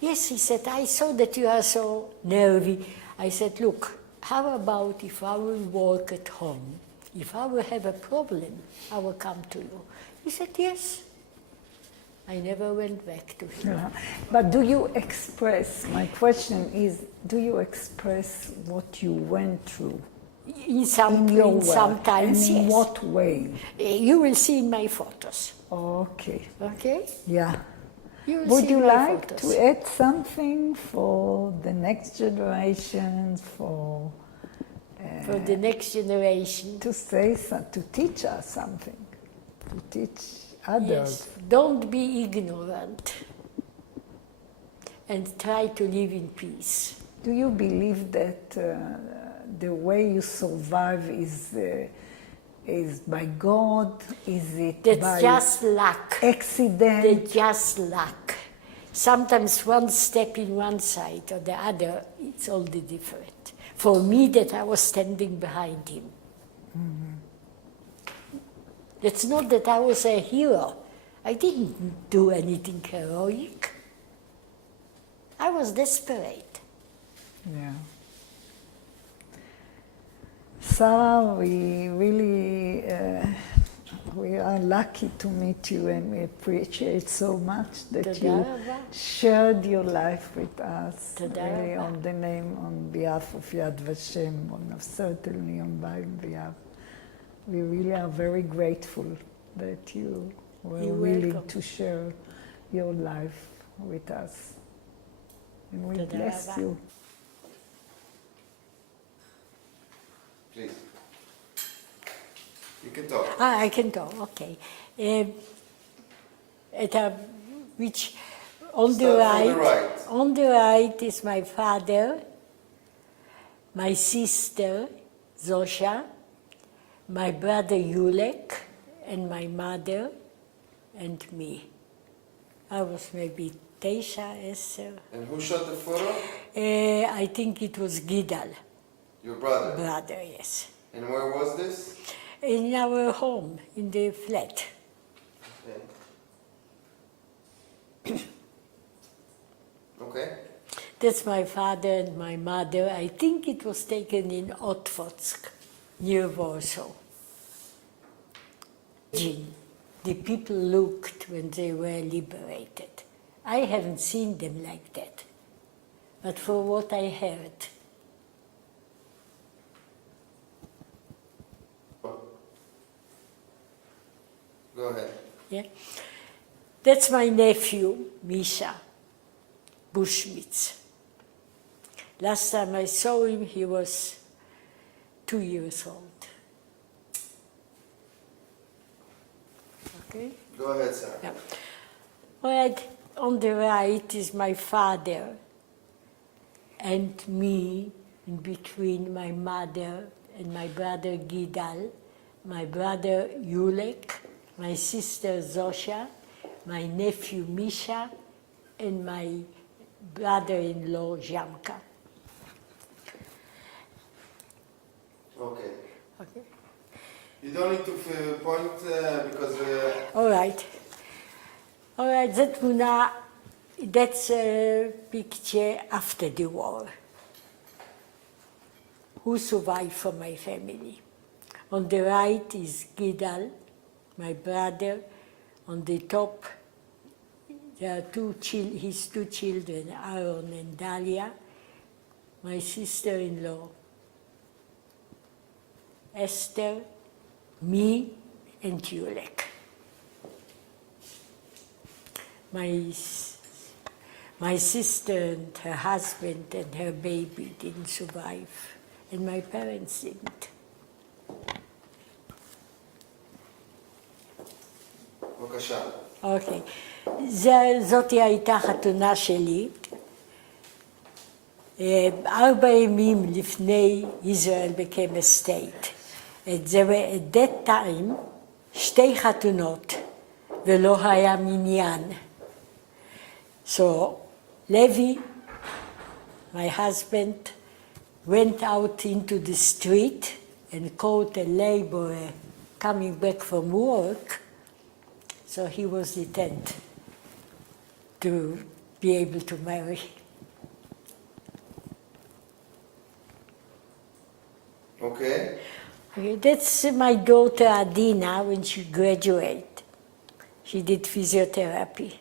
Yes, he said, I saw that you are so nervy. I said, look, how about if I will work at home? If I will have a problem, I will come to you. He said, yes. I never went back to him. Yeah. But do you express, my question is, do you express what you went through In some in your in work? sometimes, And in yes. what way? You will see in my photos. Okay, Okay? yeah. You will Would see you my like photos. to add something for the next generation, for For the next generation. to say, to teach us something, to teach others? Yes. Don't be ignorant. And try to live in peace. Do you believe that the way you survive is by God? Is it That's by just luck. accident? That's just luck. Sometimes one step in one side or the other, it's all the different. For me, that I was standing behind him. It's not that I was a hero. I didn't do anything heroic. I was desperate. Yeah. Sarah, we really we are lucky to meet you, and we appreciate so much that Toda you raba. shared your life with us. Toda Really, raba. on behalf of Yad Vashem, certainly on my behalf. We really are very grateful that you were You're willing welcome. to share your life with us. And we Toda bless raba. you. Please. You can talk. I can talk, okay. Which on the Start from the right, right. on the right is my father, my sister Zosha, my brother Yulek, and my mother, and me. I was maybe Teisha, Esther. And who shot the photo? I think it was Gidal, Your brother. brother, yes. And where was this? In our home, in the flat. Okay. Okay. That's my father and my mother. I think it was taken in Otwock, near Warsaw. The people looked when they were liberated. I haven't seen them like that, but for what I heard, Go ahead. yeah. That's my nephew, Misha Bushmitz. Last time I saw him, he was 2 years old. Okay? Go ahead, Sarah. Yeah. All right, on the right is my father and me, in between my mother and my brother Gidal, my brother Yulek, my sister Zosha, my nephew Misha, and my brother-in-law Jamka. Okay. Okay? You don't need to point because All right. All right, that's a picture after the war. Who survived from my family? On the right is Gidal, my brother. On the top, there are his two children, Aharon and Dalia, my sister-in-law, Esther, me, and Yulek. My sister and her husband and her baby didn't survive, and my parents didn't. בבקשה. אוקיי. זאתי הייתה חתונה שלי. 4 ימים לפני Israel became a state. There were at that time 2 חתונות, ולא היה מניין. So Levi, my husband, went out into the street and caught a laborer coming back from work. So he was detained to be able to marry. Okay. Okay, that's my daughter Adina when she graduated. He did physiotherapy.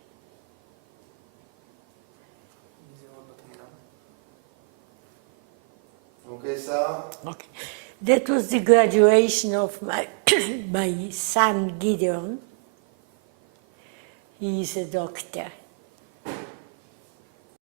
Okay, Sarah? Okay. That was the graduation of my, my son Gideon. He is a doctor.